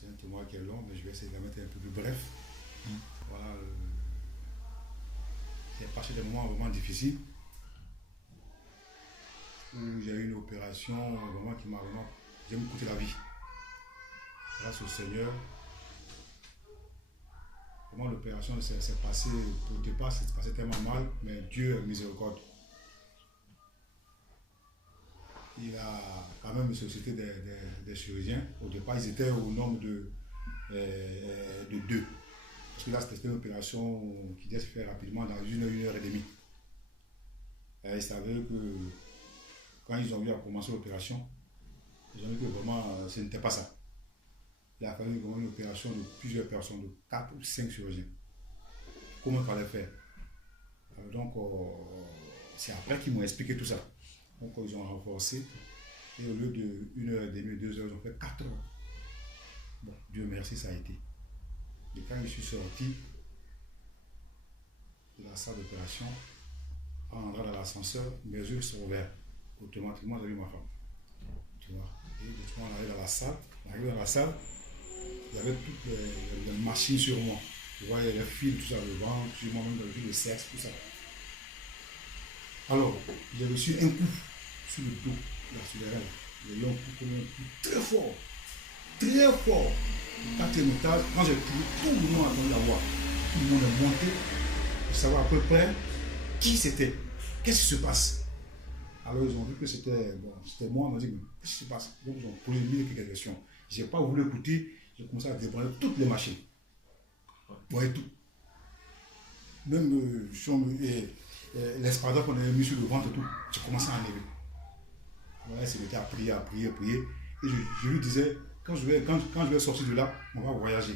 c'est un témoin qui est long, mais je vais essayer de la mettre un peu plus bref. Voilà, c'est passé des moments vraiment difficiles où j'ai eu une opération vraiment qui m'a vraiment coûté la vie. Grâce au Seigneur, comment l'opération s'est passée, au départ, c'est passé tellement mal, mais Dieu est miséricorde. Il a quand même une société des chirurgiens. Au départ, ils étaient au nombre de 2. Parce que là, c'était une opération qui devait se faire rapidement dans 1 heure et demie. Et ils savaient que quand ils ont vu à commencer l'opération, ils ont vu que vraiment ce n'était pas ça. Il a fallu vraiment une opération de plusieurs personnes, de 4 ou 5 chirurgiens. Comment il fallait faire? Donc, c'est après qu'ils m'ont expliqué tout ça. Donc, ils ont renforcé. Et au lieu de 1 heure et demie, 2 heures, ils ont fait 4 heures. Bon, Dieu merci, ça a été. Et quand je suis sorti de la salle d'opération, en entrant dans l'ascenseur, mes yeux sont ouverts. Automatiquement, j'ai vu ma femme. Tu vois. Et on arrive dans la salle. On arrive dans la salle, il y avait toutes les machines sur moi. Tu vois, il y avait les fils, tout ça, le ventre, sur moi-même, le sexe, tout ça. Alors, j'ai reçu un coup sur le dos, là, sur les reins. J'ai eu un coup très fort. Très fort. Au 4e étage, quand j'ai crié, tout le monde a entendu la voix. Tout le monde est monté pour savoir à peu près qui c'était. Qu'est-ce qui se passe? Alors ils ont vu que c'était moi, ils m'ont dit, mais qu'est-ce qui se passe? Donc ils ont posé quelques questions. Je n'ai pas voulu écouter, j'ai commencé à débrancher toutes les machines. Ouais, tout. Même l'espadon qu'on avait mis sur le ventre et tout, j'ai commencé à enlever. Ouais, c'était à prier. Et je lui disais, quand je vais sortir de là, on va voyager.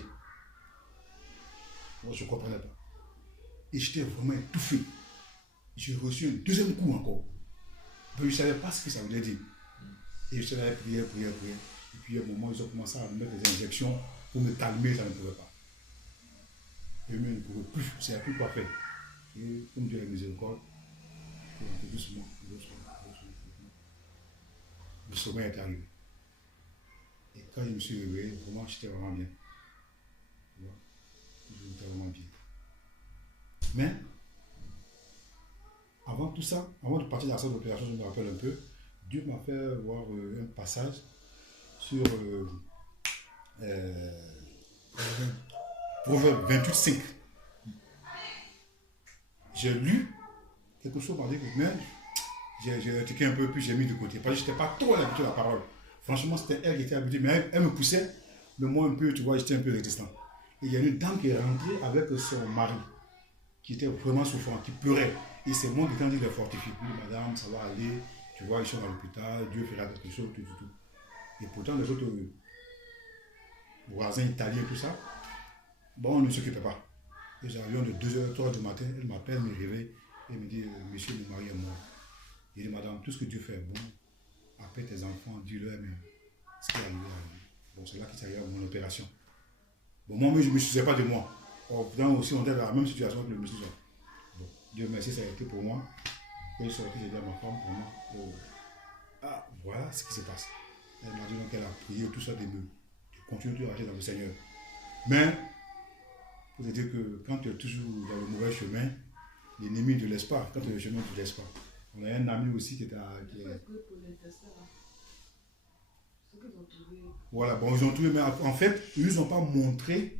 Moi, je ne comprenais pas. Et j'étais vraiment étouffé. J'ai reçu un 2e coup encore. Mais je ne savais pas ce que ça voulait dire. Et je suis allé prier. Et puis à un moment, ils ont commencé à me mettre des injections pour me calmer, ça ne pouvait pas. Et moi, je ne pouvais plus, je ne savais plus quoi faire. Et comme Dieu est miséricorde, doucement. Le sommeil est arrivé. Et quand je me suis réveillé, vraiment, j'étais vraiment bien. J'étais vraiment bien. Mais, avant tout ça, avant de partir dans la salle d'opération, je me rappelle un peu, Dieu m'a fait voir un passage sur Proverbe 28:5. J'ai lu quelque chose, m'a dit que même j'ai étiqué un peu, puis j'ai mis de côté. Parce que je n'étais pas trop habitué à la parole. Franchement, c'était elle qui était habituée, mais elle me poussait, mais moi un peu, tu vois, j'étais un peu résistant. Et il y a une dame qui est rentrée avec son mari, qui était vraiment souffrant, qui pleurait. Et c'est moi qui ai dit de fortifier. Oui, madame, ça va aller, tu vois, ils sont à l'hôpital, Dieu fera quelque chose, tout. Et pourtant, les autres voisins italiens, tout ça, bon, on ne s'occupait pas. Les avions de 2h, 3h du matin, elle m'appelle, me réveille, et me dit, monsieur, mon mari est mort. Il dit, madame, tout ce que Dieu fait est bon. Après tes enfants, dis-leur, mais ce qui est arrivé. Bon, c'est là qu'il s'agit de mon opération. Bon, moi, je ne me souciais pas de moi. Pourtant, aussi, on était dans la même situation que le monsieur. Bon, Dieu merci, ça a été pour moi. Quand je suis sorti, j'ai dit à ma femme, pour moi, voilà ce qui se passe. Elle m'a dit donc qu'elle a prié, tout ça, de continuer de rager dans le Seigneur. Mais, pour te dire que quand tu es toujours dans le mauvais chemin, l'ennemi ne te laisse pas. Quand tu es dans le chemin, tu ne te laisses pas. On a un ami aussi qui était à. Voilà, bon, ils ont trouvé, mais en fait, ils nous ont pas montré,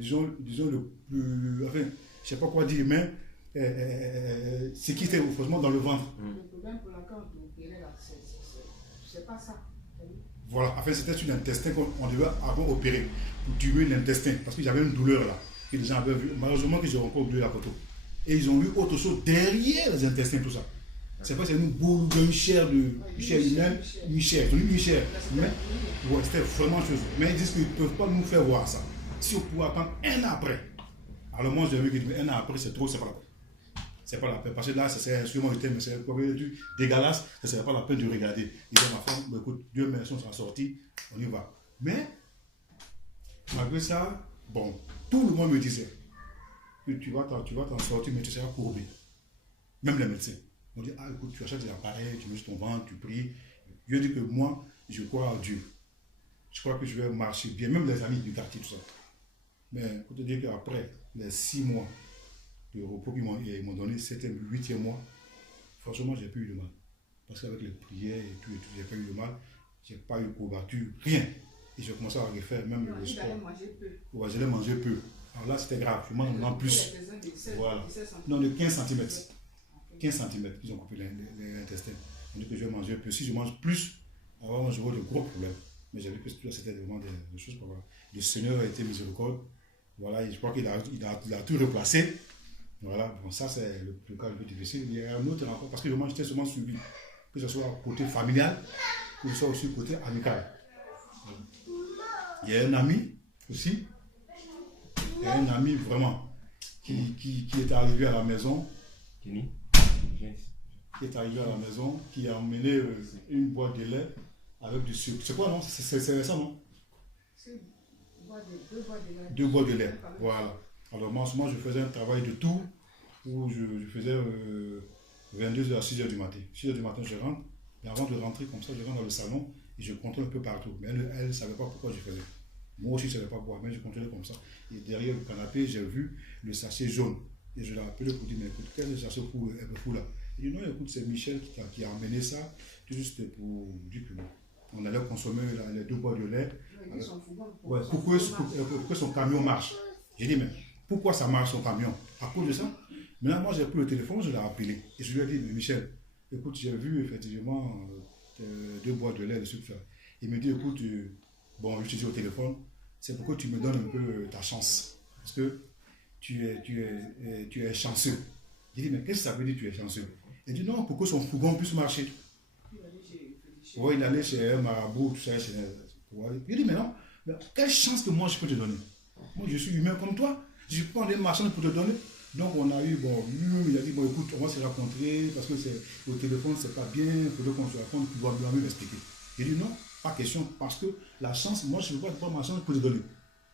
disons le plus. Enfin, je ne sais pas quoi dire, mais ce qui était franchement dans le ventre. Le problème pour laquelle on peut opérer là, c'est pas ça. Voilà, en fait, c'était sur l'intestin qu'on devait avoir opéré pour tuer l'intestin, parce que j'avais une douleur là, que les gens avaient vu. Malheureusement, ils ont encore oublié la photo. Et ils ont vu autre chose derrière les intestins, tout ça. C'est pas c'est une boule d'une chair humaine, une chair. Mais ouais, c'était vraiment chose. Mais ils disent qu'ils ne peuvent pas nous faire voir ça. Si on pouvait attendre 1 an après. Alors moi, j'ai vu que 1 an après, c'est trop, c'est pas la peine. C'est pas la peine. Parce que là, c'est sûrement le thème, c'est dégueulasse, ça ne serait pas la peine de regarder. Et donc, ma femme, bah, écoute, Dieu merci, on s'en sorti, on y va. Mais, malgré ça, bon, tout le monde me disait que tu vas t'en sortir, mais tu seras courbé. Même les médecins. On dit, écoute, tu achètes des appareils, tu mets sur ton ventre, tu pries. Je dis que moi, je crois à Dieu. je crois que je vais marcher bien, même les amis du quartier, tout ça. Mais pour te dire qu'après les 6 mois de repos qu'ils m'ont donné, c'était le 8e mois, franchement, j'ai pas eu de mal. Parce qu'avec les prières et tout, j'ai pas eu de mal. J'ai pas eu de courbature, rien. Et j'ai commencé à refaire même le sport. Manger peu. Ouais, j'allais manger peu. Alors là, c'était grave. Je mange maintenant plus. Voilà. Non, de 15 cm. 15 cm, ils ont coupé les intestins. On dit que je vais manger peu. Si je mange plus, alors j'aurai de gros problèmes. Mais j'ai vu que c'était vraiment des choses pour voir. Le Seigneur a été miséricorde. Voilà, je crois qu'il a tout replacé. Voilà, bon, ça c'est le cas le plus difficile. Il y a un autre encore, parce que moi j'étais souvent suivi, que ce soit côté familial, que ce soit aussi côté amical. Il y a un ami aussi, il y a un ami vraiment qui est arrivé à la maison, qui est arrivé à la maison, qui a emmené une boîte de lait avec du sucre. C'est quoi non? C'est ça non? Deux boîtes de lait, voilà. Alors moi, je faisais un travail de tour où je faisais 22h à 6h du matin. 6h du matin, je rentre. Et avant de rentrer comme ça, je rentre dans le salon et je contrôle un peu partout. Mais elle ne savait pas pourquoi je faisais. Moi aussi, je ne savais pas pourquoi, mais je contrôlais comme ça. Et derrière le canapé, j'ai vu le sachet jaune. Et je l'ai appelé pour dire, mais écoute, quel est le sachet fou là? Il dit, non, écoute, c'est Michel qui a amené ça, juste pour dire qu'on allait consommer les 2 boîtes de lait. Ouais, pour que son camion marche. J'ai dit, mais pourquoi ça marche son camion? À cause de ça. Maintenant, moi, j'ai pris le téléphone, je l'ai appelé. Et je lui ai dit, mais Michel, écoute, j'ai vu effectivement 2 boîtes de lait de sucre. Il me dit, écoute, bon, je te dis au téléphone, c'est pour que tu me donnes un peu ta chance. Parce que tu es chanceux. J'ai dit, mais qu'est-ce que ça veut dire tu es chanceux? Il dit, non, pour que son fourgon puisse marcher. Oui, il allait chez un marabout, tout ça. Il dit, mais non, mais quelle chance que moi je peux te donner? Moi, je suis humain comme toi. Je prends des machins pour te donner. Donc, on a eu, bon, lui, il a dit, bon, écoute, on va se rencontrer parce que au téléphone, c'est pas bien, il faudrait qu'on se rencontre, tu dois bien m'expliquer. Il dit, non, pas question, parce que la chance, moi, je ne veux pas prendre ma chance pour te donner.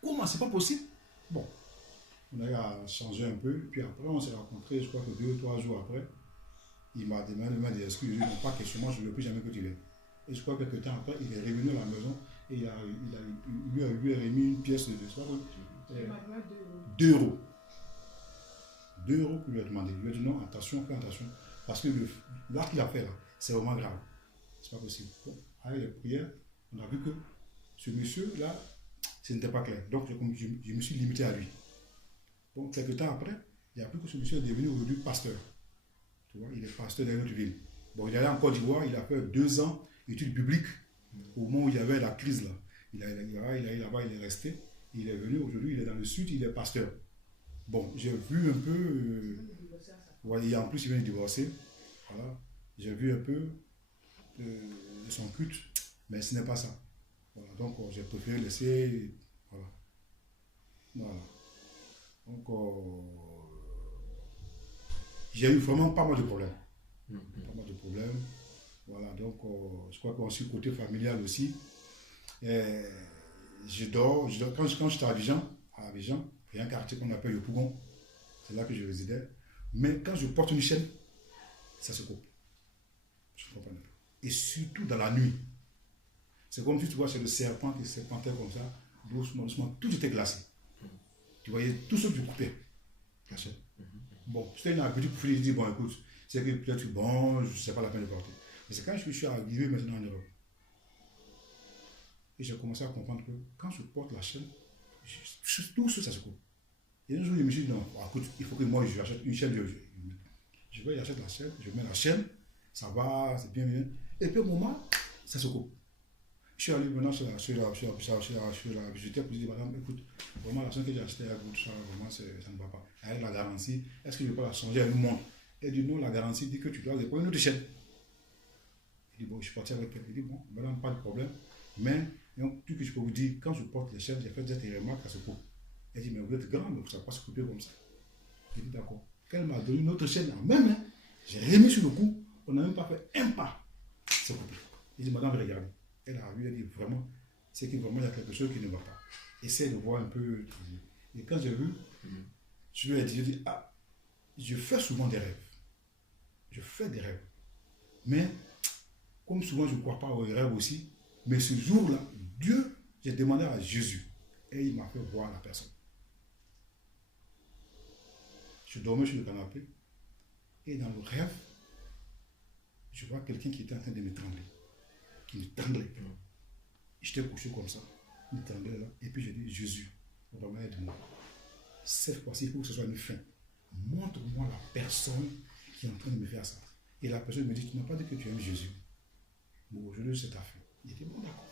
Comment? C'est pas possible? Bon, on a eu à changer un peu, puis après, on s'est rencontrés, je crois que 2 ou 3 jours après, il m'a demandé des excuses, il dit, non, pas question, moi, je ne veux plus jamais que tu viennes. Et je crois que quelques temps après, il est revenu à la maison et il lui a remis une pièce de 2 euros. 2 euros qu'il lui a demandé. Il lui a dit non, attention, fais attention. Parce que l'acte qu'il a fait là, c'est vraiment grave. C'est pas possible. Bon, avec les prières, on a vu que ce monsieur-là, ce n'était pas clair. Donc je me suis limité à lui. Bon, quelques temps après, il a appris que ce monsieur est devenu aujourd'hui pasteur. Tu vois, il est pasteur dans une autre ville. Bon, il est allé en Côte d'Ivoire, il a fait 2 ans études bibliques au moment où il y avait la crise là. Il est allé là-bas, il est resté. Il est venu aujourd'hui, il est dans le sud, il est pasteur. Bon, j'ai vu un peu. Ouais, et en plus, il vient de divorcer. Voilà. J'ai vu un peu son culte, mais ce n'est pas ça. Voilà. Donc, j'ai préféré laisser. Voilà. Voilà. Donc, j'ai eu vraiment pas mal de problèmes. Pas mal de problèmes. Voilà. Donc, je crois qu'on suit côté familial aussi. Je dors. Quand j'étais à Abidjan, il y a un quartier qu'on appelle le Pougon. C'est là que je résidais. Mais quand je porte une chaîne, ça se coupe. Je ne comprends pas. Et surtout dans la nuit. C'est comme si tu vois, c'est le serpent qui serpentait comme ça, doucement, doucement. Tout était glacé. Tu voyais tout ce que tu coupais. La chaîne. Bon, c'était une habitude pour dire, bon, écoute, c'est que peut-être bon, je ne sais pas la peine de porter. Mais c'est quand je suis arrivé maintenant en Europe. Et j'ai commencé à comprendre que quand je porte la chaîne, tout ça se coupe. Et un jour, je me suis dit, non, écoute, il faut que moi, j'achète une chaîne. Je vais acheter la chaîne, je mets la chaîne, ça va, c'est bien, bien. Et puis au moment, ça se coupe. Je suis allé maintenant sur la bijouterie pour dire, madame, écoute, vraiment la chaîne que j'ai achetée avec vous, ça, vraiment, ça ne va pas. Avec la garantie, est-ce que je peux la changer à une montre? Elle dit, non, la garantie dit que tu dois prendre une autre chaîne. Il dit, bon, je suis parti avec elle. Il dit, bon, madame, pas de problème. Mais, donc, tout ce que je peux vous dire, quand je porte les chaînes, j'ai fait des remarques à ce coup. Elle dit, mais vous êtes grande, donc ça ne va pas se couper comme ça. J'ai dit, d'accord. Qu'elle m'a donné une autre chaîne en même, hein. J'ai remis sur le cou, on n'a même pas fait un pas. C'est coupé. Il dit, madame, regardez. Elle a vu, elle dit, vraiment, c'est que vraiment, il y a quelque chose qui ne va pas. Essaye de voir un peu. Et quand j'ai vu, je lui ai dit, ah, je fais souvent des rêves. Je fais des rêves. Mais, comme souvent, je ne crois pas aux rêves aussi, mais ce jour-là, Dieu J'ai demandé à Jésus et il m'a fait voir la personne. Je dormais sur le canapé et dans le rêve, je vois quelqu'un qui était en train de m'étrangler, qui m'étranglait. J'étais couché comme ça, il m'étranglait là, et puis j'ai dit, Jésus, vraiment aide-moi. Cette fois-ci, il faut que ce soit une fin. Montre-moi la personne qui est en train de me faire ça. Et la personne me dit, tu n'as pas dit que tu aimes Jésus. Bon, aujourd'hui, c'est ta fin. Il était bon, d'accord.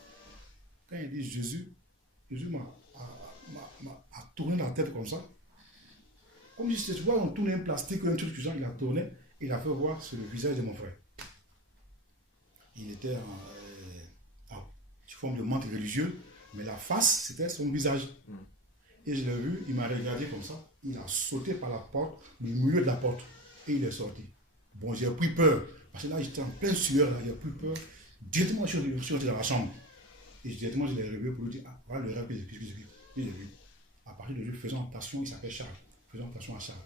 Quand il dit Jésus, Jésus m'a tourné la tête comme ça. Comme si tu vois, on tourne un plastique ou un truc du genre, il a tourné, et il a fait voir sur le visage de mon frère. Il était en forme de manque religieux, mais la face, c'était son visage. Et je l'ai vu, il m'a regardé comme ça, il a sauté par la porte, le milieu de la porte, et il est sorti. Bon, j'ai pris peur, parce que là, j'étais en pleine sueur, là, j'ai pris peur. Directement, je suis rentré dans la chambre. Et directement, je l'ai réveillé pour lui dire, ah, voilà le rêve que j'ai vu. À partir de lui, faisons attention, il s'appelle Charles. Faisons attention à Charles.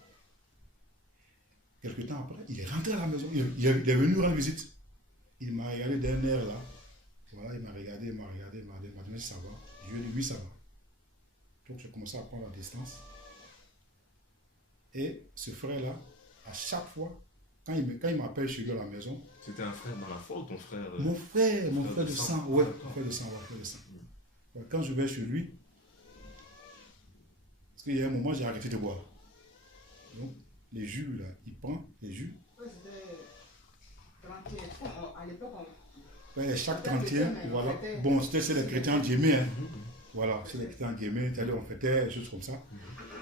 Quelque temps après, il est rentré à la maison, il est venu rendre visite. Il m'a regardé d'un air là. Voilà, il m'a regardé, il m'a dit, ça va. Je lui ai dit, oui, ça va. Donc, j'ai commencé à prendre la distance. Et ce frère-là, à chaque fois, quand il m'appelle chez lui à la maison. C'était un frère dans la foi ou ton frère Mon frère de sang. Ouais, mon frère de sang, Ouais, quand je vais chez lui, parce qu'il y a un moment, j'ai arrêté de boire. Donc, les jus, là, il prend les jus. Ouais, c'était 30e. À l'époque, Ouais, chaque 30e, voilà. Bon, c'est les chrétiens guillemets. Hein. Voilà, c'est les chrétiens guillemets, c'est-à-dire on fêtait des choses comme ça.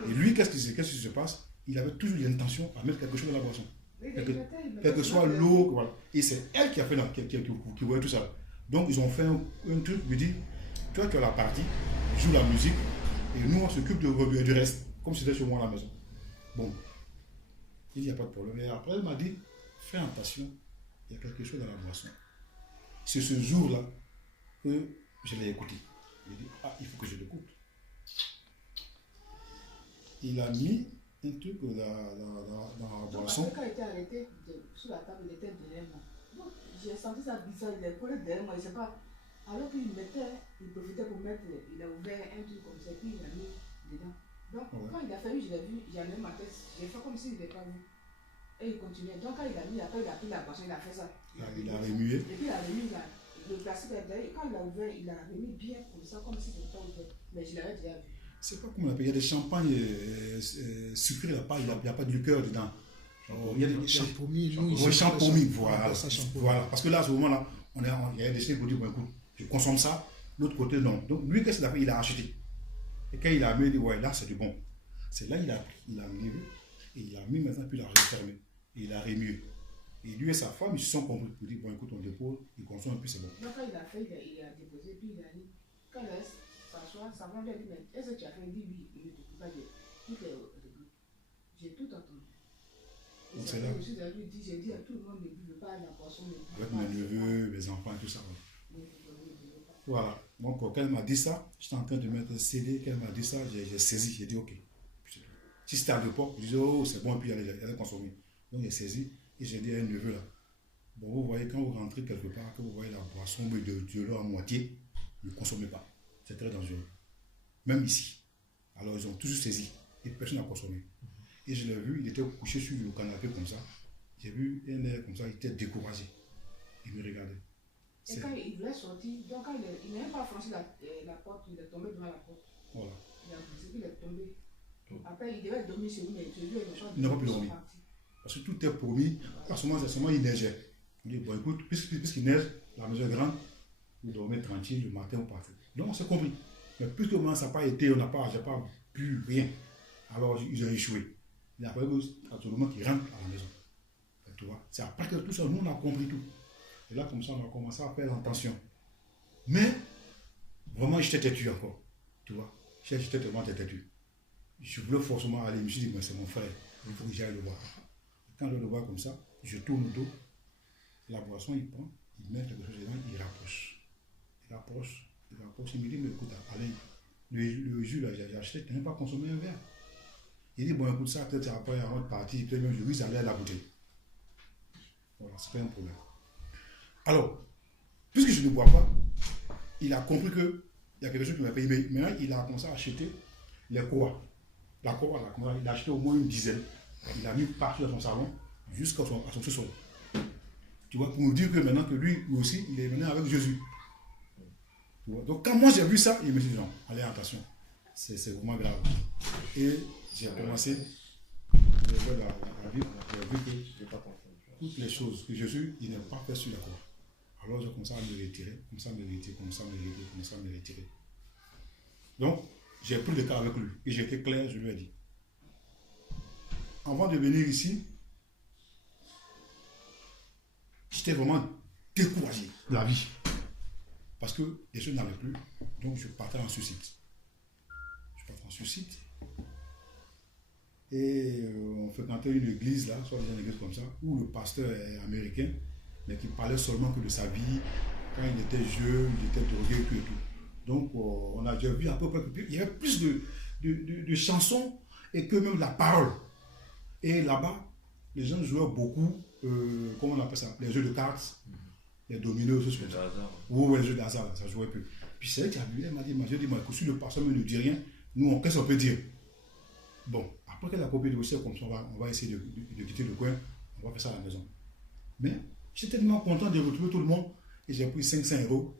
Et lui, qu'est-ce qui se passe? Il avait toujours l'intention à mettre quelque chose dans la boisson. Quel que soit l'eau, voilà. Et c'est elle qui a fait qui voyait tout ça. Donc ils ont fait un truc, lui dit, toi tu as la partie, joue la musique, et nous on s'occupe du reste, comme c'était chez moi à la maison. Bon, il n'y a pas de problème. Et après il m'a dit, fais attention, il y a quelque chose dans la boisson. C'est ce jour-là que je l'ai écouté. Il dit, ah, il faut que je l'écoute. Il a mis un truc dans la boisson. Quand il était arrêté sur la table, il était derrière moi. Donc, j'ai senti ça bizarre, il est collé derrière moi, je ne sais pas. Alors qu'il mettait, il profitait pour mettre, il a ouvert un truc comme ça, puis il a mis dedans. Donc, quand il a fallu, je l'ai vu, j'ai amené ma tête, j'ai fait comme s'il n'était pas vu. Et il continuait. Donc, quand il a mis, après, il a pris la boisson, il a fait ça. Il a remué. Et puis, il a remis le plastique derrière. Quand il a ouvert, il a remis bien comme ça, comme si c'était pas ouvert. Mais je l'avais déjà vu. C'est pas comme on appelle, il y a des champagnes sucrés là-bas, il n'y a pas de liqueur dedans. Il y a des champomis, voilà. Voilà. Parce que là, à ce moment-là, il y a des choses pour dire, bon écoute, je consomme ça, l'autre côté non. Donc lui, qu'est-ce qu'il a fait? Il a acheté. Et quand il a mis, il dit, ouais, là c'est du bon. C'est là il a mis, et il a mis maintenant, puis il a refermé. Et il a remué. Et lui et sa femme, ils se sont compris pour dire, bon écoute, on dépose, il consomme, puis c'est bon. Donc quand il a fait, il a déposé, puis il a dit, quand il reste s'asseoir, sa femme lui a dit, mais est-ce que tu as fait? Il dit, oui, il ne t'occupe pas de tout est au début. J'ai tout entendu. Et donc c'est là. Je suis allé dire, j'ai dit à tout le monde, ne buvez pas la poisson. Avec mes neveux, mes enfants, tout ça. Voilà. Donc quand elle m'a dit ça, j'étais en train de mettre un CD, quand elle m'a dit ça, j'ai saisi, j'ai dit ok. Si c'était à l'époque, je disais oh c'est bon, et puis elle allait consommer. Donc j'ai saisi et j'ai dit à un neveu là, bon vous voyez quand vous rentrez quelque part, que vous voyez la boisson de l'eau à moitié, ne consommez pas. C'est très dangereux. Même ici. Alors ils ont toujours saisi et personne n'a consommé. Et je l'ai vu, il était couché sur le canapé comme ça. J'ai vu un air comme ça, il était découragé. Il me regardait. Et quand il voulait sortir, donc quand il n'a même pas franchi la porte, il est tombé devant la porte. Voilà. Il a brisé, il est tombé. Après, il devait dormir chez lui, mais Dieu est méchant. Il n'a pas pu dormir. Parce que tout est promis. À ce moment, il neigeait. On dit, bon écoute, puisqu'il neige, la maison est grande, vous dormez tranquille le matin ou partout. Donc on s'est compris. Mais puisque moment ça n'a pas été, j'ai pas bu rien. Alors ils ont échoué. Il a fallu à tout le monde qui rentre à la maison. Tu vois, c'est après que tout ça, nous on a compris tout. Et là, comme ça, on a commencé à faire l'intention. Mais, vraiment, j'étais têtu encore. Tu vois, j'étais tellement têtu. Je voulais forcément aller, je me suis dit, mais c'est mon frère, il faut que j'aille le voir. Quand je le vois comme ça, je tourne le dos, la boisson, il prend, il met quelque chose dedans, il rapproche. Il me dit, mais écoute, allez, le jus là, j'ai acheté, tu n'as pas consommé un verre. Il dit, bon, écoute, ça, peut-être après, avant de partir, peut-être même je risque d'aller à la bouteille. Voilà, c'est pas un problème. Alors, puisque je ne bois pas, il a compris que il y a quelque chose qui m'a payé. Mais maintenant, il a commencé à acheter les croix. La croix, là, il a acheté au moins une dizaine. Il a mis partout dans son salon, jusqu'à son sous-sol. Tu vois, pour me dire que maintenant que lui aussi, il est venu avec Jésus. Tu vois? Donc quand moi j'ai vu ça, il me dit non, allez, attention, c'est vraiment grave. Et j'ai commencé de voir la Bible, j'ai vu que toutes les choses que Jésus, il n'a pas fait sur la croix. Alors j'ai commencé à me retirer, comme ça me retirer, comme ça me retirer, comme ça me retirer. Donc j'ai pris le cas avec lui et j'ai été clair, je lui ai dit. Avant de venir ici, j'étais vraiment découragé de la vie. Parce que les choses n'allaient plus. Donc je partais en suicide. Et on fréquentait une église là, soit une église comme ça, où le pasteur est américain, mais qui parlait seulement que de sa vie. Quand il était jeune, il était drogué et tout et tout. Donc on a déjà vu à peu près qu'il y avait plus de chansons et que même la parole. Et là-bas, les gens jouaient beaucoup, comment on appelle ça, les jeux de cartes, les dominos, tout ça. Oui, les jeux de hasard, ça jouait peu. Puis c'est elle qui a vu, elle m'a dit, écoute, si le pasteur ne dit rien, nous, qu'est-ce qu'on peut dire? Bon, après qu'elle a copié le dossier, comme ça, on va essayer de quitter le coin, on va faire ça à la maison. Mais j'étais tellement content de retrouver tout le monde, et j'ai pris 500 €,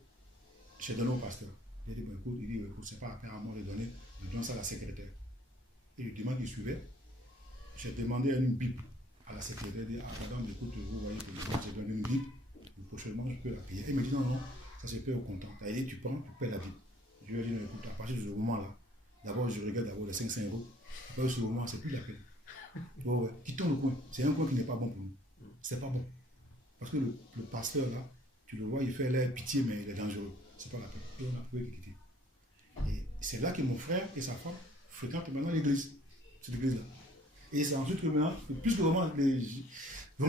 j'ai donné au pasteur. Il dit, bon, écoute, c'est pas la peine à moi de donner, je donne ça à la secrétaire. Et le dimanche qui suivait, j'ai demandé une Bible à la secrétaire, dit, ah madame, écoute, vous voyez que j'ai donné une Bible, prochainement je peux la payer. Elle me dit, non, ça se paye au comptant. Elle dit, tu prends, tu payes la Bible. Je lui ai dit, non, écoute, à partir de ce moment-là, d'abord je regarde d'abord les 500 €, après ce moment, c'est plus la peine. Bon, ouais, quittons le coin. C'est un coin qui n'est pas bon pour nous. C'est pas bon. Parce que le pasteur là, tu le vois, il fait l'air pitié, mais il est dangereux. C'est pas la peine. Et on a pu le quitter. Et c'est là que mon frère et sa femme fréquentent maintenant l'église. Cette église-là. Et c'est ensuite que maintenant, plus que vraiment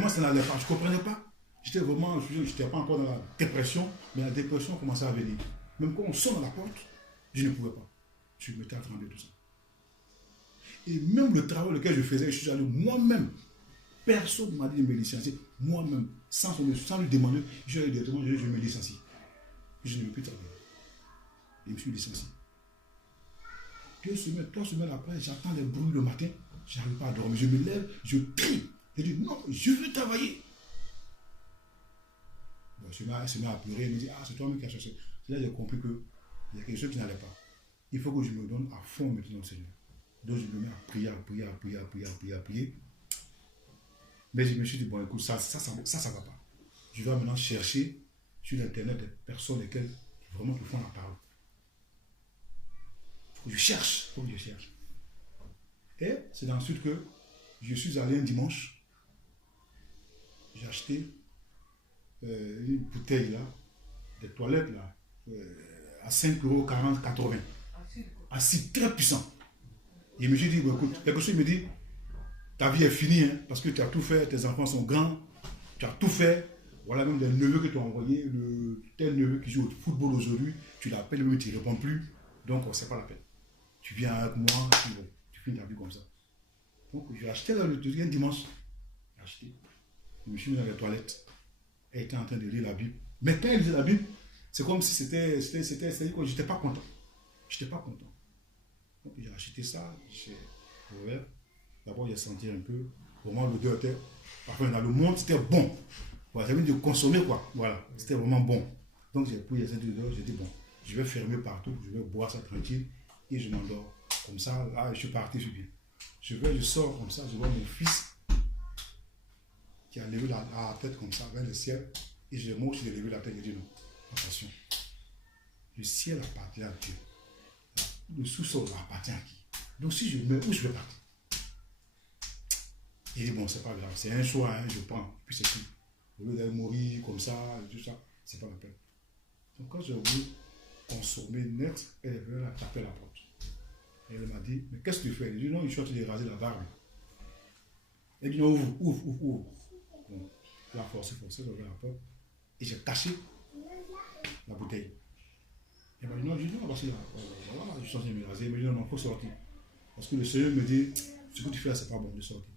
ça n'allait pas. Je ne comprenais pas. Je n'étais pas encore dans la dépression, mais la dépression commençait à venir. Même quand on sonne à la porte, je ne pouvais pas. Je me mettais à trembler tout ça. Et même le travail lequel je faisais, je suis allé moi-même. Personne ne m'a dit de me licencier. Moi-même, sans lui demander, je lui ai dit directement, je me licencie. Je ne veux plus travailler. Et je me suis licencié. 2 semaines, 3 semaines après, j'entends des bruits le matin. Je n'arrive pas à dormir. Je me lève, je crie. Je dis non, je veux travailler. Bon, je me mets à pleurer. Il me dit, ah, c'est toi-même qui as cherché. Là, j'ai compris qu'il y a quelque chose qui n'allait pas. Il faut que je me donne à fond maintenant au Seigneur. Donc, je me mets à prier. Mais je me suis dit, bon, écoute, ça va pas. Je vais maintenant chercher sur Internet des personnes lesquelles vraiment te font la parole. Faut que je cherche. Et c'est ensuite que je suis allé un dimanche. J'ai acheté une bouteille là, des toilettes là, à 5,40 €, 80. Acide très puissant. Et je me suis dit, bon, écoute, quelque chose me dit, ta vie est finie, hein, parce que tu as tout fait, tes enfants sont grands, tu as tout fait. Voilà même des neveux que tu as envoyés, tel neveu qui joue au football aujourd'hui, tu l'appelles, mais tu ne réponds plus. Donc, c'est pas la peine. Tu viens avec moi, tu finis ta vie comme ça. Donc, j'ai acheté le deuxième dimanche. J'ai acheté. Je me suis mis dans les toilettes. Elle était en train de lire la Bible. Mais quand elle lisait la Bible, c'est comme si c'est-à-dire que j'étais pas content. Donc, j'ai acheté ça, j'ai ouvert. D'abord, j'ai senti un peu. Vraiment, l'odeur était. Parfois, dans le monde, c'était bon. Voilà, ça veut dire de consommer, quoi. Voilà, c'était vraiment bon. Donc, j'ai pris cette odeur, j'ai dit, bon, je vais fermer partout, je vais boire ça tranquille et je m'endors. Comme ça, là, je suis parti, je suis bien. Je sors comme ça, je vois mon fils qui a levé la tête comme ça vers le ciel. Et moi aussi, j'ai levé la tête et j'ai dit, non, attention. Le ciel appartient à Dieu. Le sous-sol appartient à qui? Donc, si je meurs, où je vais partir? Il dit, bon, c'est pas grave, c'est un choix, hein, je prends, puis c'est tout. Au lieu d'aller mourir comme ça, tout ça, c'est pas la peine. Donc quand j'ai voulu consommer net, elle est venue taper à la porte. Et elle m'a dit, mais qu'est-ce que tu fais? Elle dit, non, je suis en train de raser la barbe. Elle dit, non, ouvre. Bon, j'ai forcé, j'ai ouvert la porte. Et j'ai caché la bouteille. Elle m'a dit, non, je dis, non, parce que là, voilà, je suis en train de me raser. Elle m'a dit, non, il faut sortir. Parce que le Seigneur me dit, ce que tu fais là, c'est pas bon de sortir.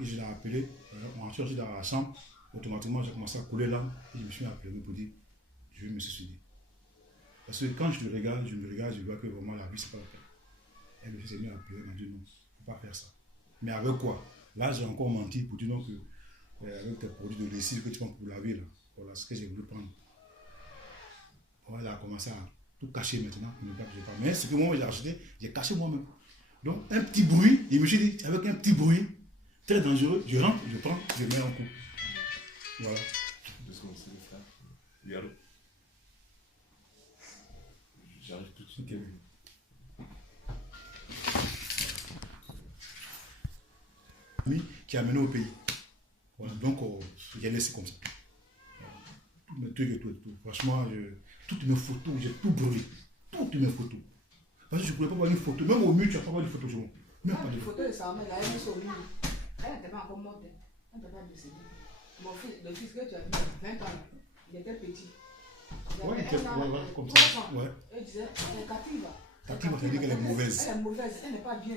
Et je l'ai appelé, on a sorti dans la chambre, automatiquement j'ai commencé à couler l'âme et je me suis appelé pour dire, je vais me suicider. Parce que quand je me regarde, je vois que vraiment la vie, c'est pas la peine. Elle me fait à pleurer, elle m'a dit non, il ne faut pas faire ça. Mais avec quoi? Là, j'ai encore menti pour dire non que avec tes produits de lessive que tu prends pour laver, là, voilà ce que j'ai voulu prendre. Voilà, elle a commencé à tout cacher maintenant. Mais ce que moi j'ai acheté, j'ai caché moi-même. Donc, un petit bruit, et je me suis dit, avec un petit bruit, très dangereux, je rentre, je prends, je mets en coup. Voilà. 2 secondes, c'est le frère. Oui, allô. J'arrive tout de suite. Okay. Qui a amené au pays. Voilà, donc j'ai laissé comme ça. Tous mes trucs et tout. Franchement, toutes mes photos, j'ai tout brûlé. Toutes mes photos. Parce que je ne pouvais pas voir une photo. Même au mur, tu n'as pas voir une photo chez moi. Même pas de photo de sa mère, elle est sur lui. Elle n'était pas encore morte. Elle n'était pas décédée. Mon fils, le fils que tu as vu, 20 ans, il était petit. Oui, il était comme ça. Ouais. Elle disait, elle est cative. Cative, ça veut dire qu'elle est mauvaise. Elle est mauvaise, elle n'est pas bien.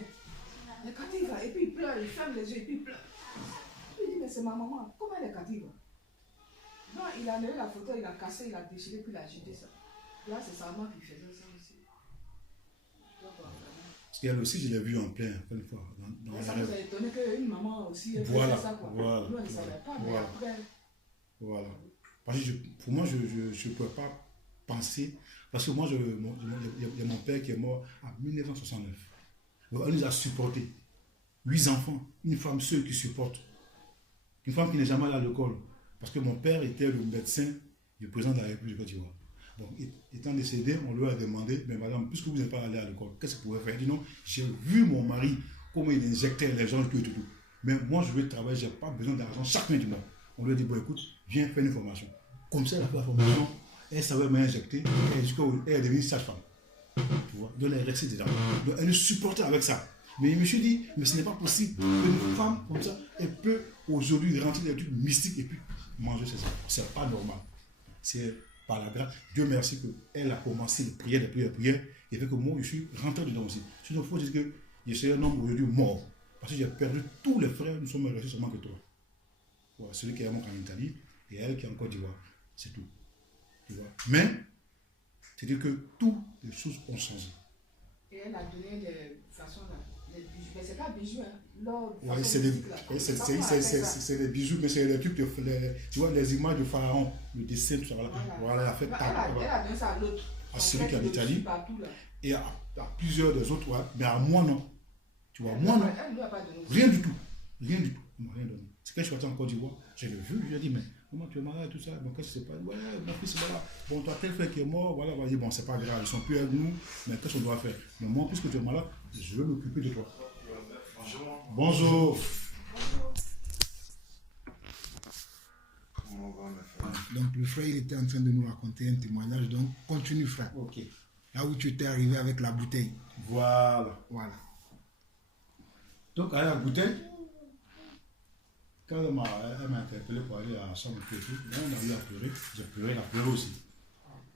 Elle est cative. Et puis il pleure, il ferme les yeux et puis il pleure. Il dit, mais c'est ma maman, comment elle est cative? Non, il a enlevé la photo, il a cassé, il a déchiré, puis il a jeté ça. Là, c'est sa maman qui faisait ça aussi. Parce qu'elle aussi, je l'ai vu en plein, une fois. Ça nous a étonné qu'une maman aussi voilà, faisait ça. Quoi. Voilà. Nous, on ne savait pas, mais voilà. après. Voilà. Parce que pour moi, je ne pouvais pas penser. Parce que moi, il y a mon père qui est mort en 1969. Donc, elle nous a supportés. 8 enfants, une femme seule qui supporte. Une femme qui n'est jamais allée à l'école. Parce que mon père était le médecin du président de la République de Côte d'Ivoire. Donc, étant décédé, on lui a demandé, mais madame, puisque vous n'êtes pas allé à l'école, qu'est-ce que vous pouvez faire? Il dit non, j'ai vu mon mari, comment il injectait les gens, tout. Mais moi, je veux travailler, je n'ai pas besoin d'argent chaque fin du mois. On lui a dit, bon, écoute, viens faire une formation. Comme ça, elle a fait la formation, elle savait m'injecter, elle est devenue sage-femme. Tu vois, donc elle est restée dedans. Donc, elle nous supportait avec ça. Mais je me suis dit, mais ce n'est pas possible qu'une femme comme ça, elle peut aujourd'hui rentrer dans des trucs mystiques et puis manger ses enfants. Ce n'est pas normal. C'est par la grâce. Dieu merci qu'elle a commencé de prier, et fait que moi, je suis rentré dedans aussi. Sinon, il faut dire que je suis un homme aujourd'hui mort. Parce que j'ai perdu tous les frères, nous sommes restés seulement que toi. Voilà, celui qui est mort en Italie et elle qui est en Côte d'Ivoire. C'est tout. Tu vois. Mais, c'est-à-dire que toutes les choses ont changé. Et elle a donné les façons là. Les bijoux. Mais c'est pas bijoux, hein. Oui, c'est des bijoux, mais c'est les trucs, tu vois, les images de Pharaon, le dessin, tout ça. Voilà, elle a fait elle a donné ça à l'autre. À celui qui est en Italie. Et à plusieurs des autres, ouais. Mais à moi, non. Tu vois, moi, non. Rien du tout. Rien du tout. Elle m'a rien donné. C'est quand je suis parti en Côte d'Ivoire, j'ai vu, je lui ai dit, mais comment tu es malade, tout ça. Donc, qu'est-ce que c'est pas? Ouais, mon fils, voilà. Bon, toi, tel frère qui est mort, voilà, on va dire, bon, c'est pas grave, ils sont plus avec nous, mais qu'est-ce qu'on doit faire? Mais moi, puisque tu es malade, je veux m'occuper de toi. Bonjour. Donc le frère, il était en train de nous raconter un témoignage, donc continue frère. Ok. Là où tu étais arrivé avec la bouteille. Voilà. Donc à la bouteille, quand elle m'a interpellé pour aller à la chambre et tout, on a eu à pleurer, j'ai pleuré, elle a pleuré aussi.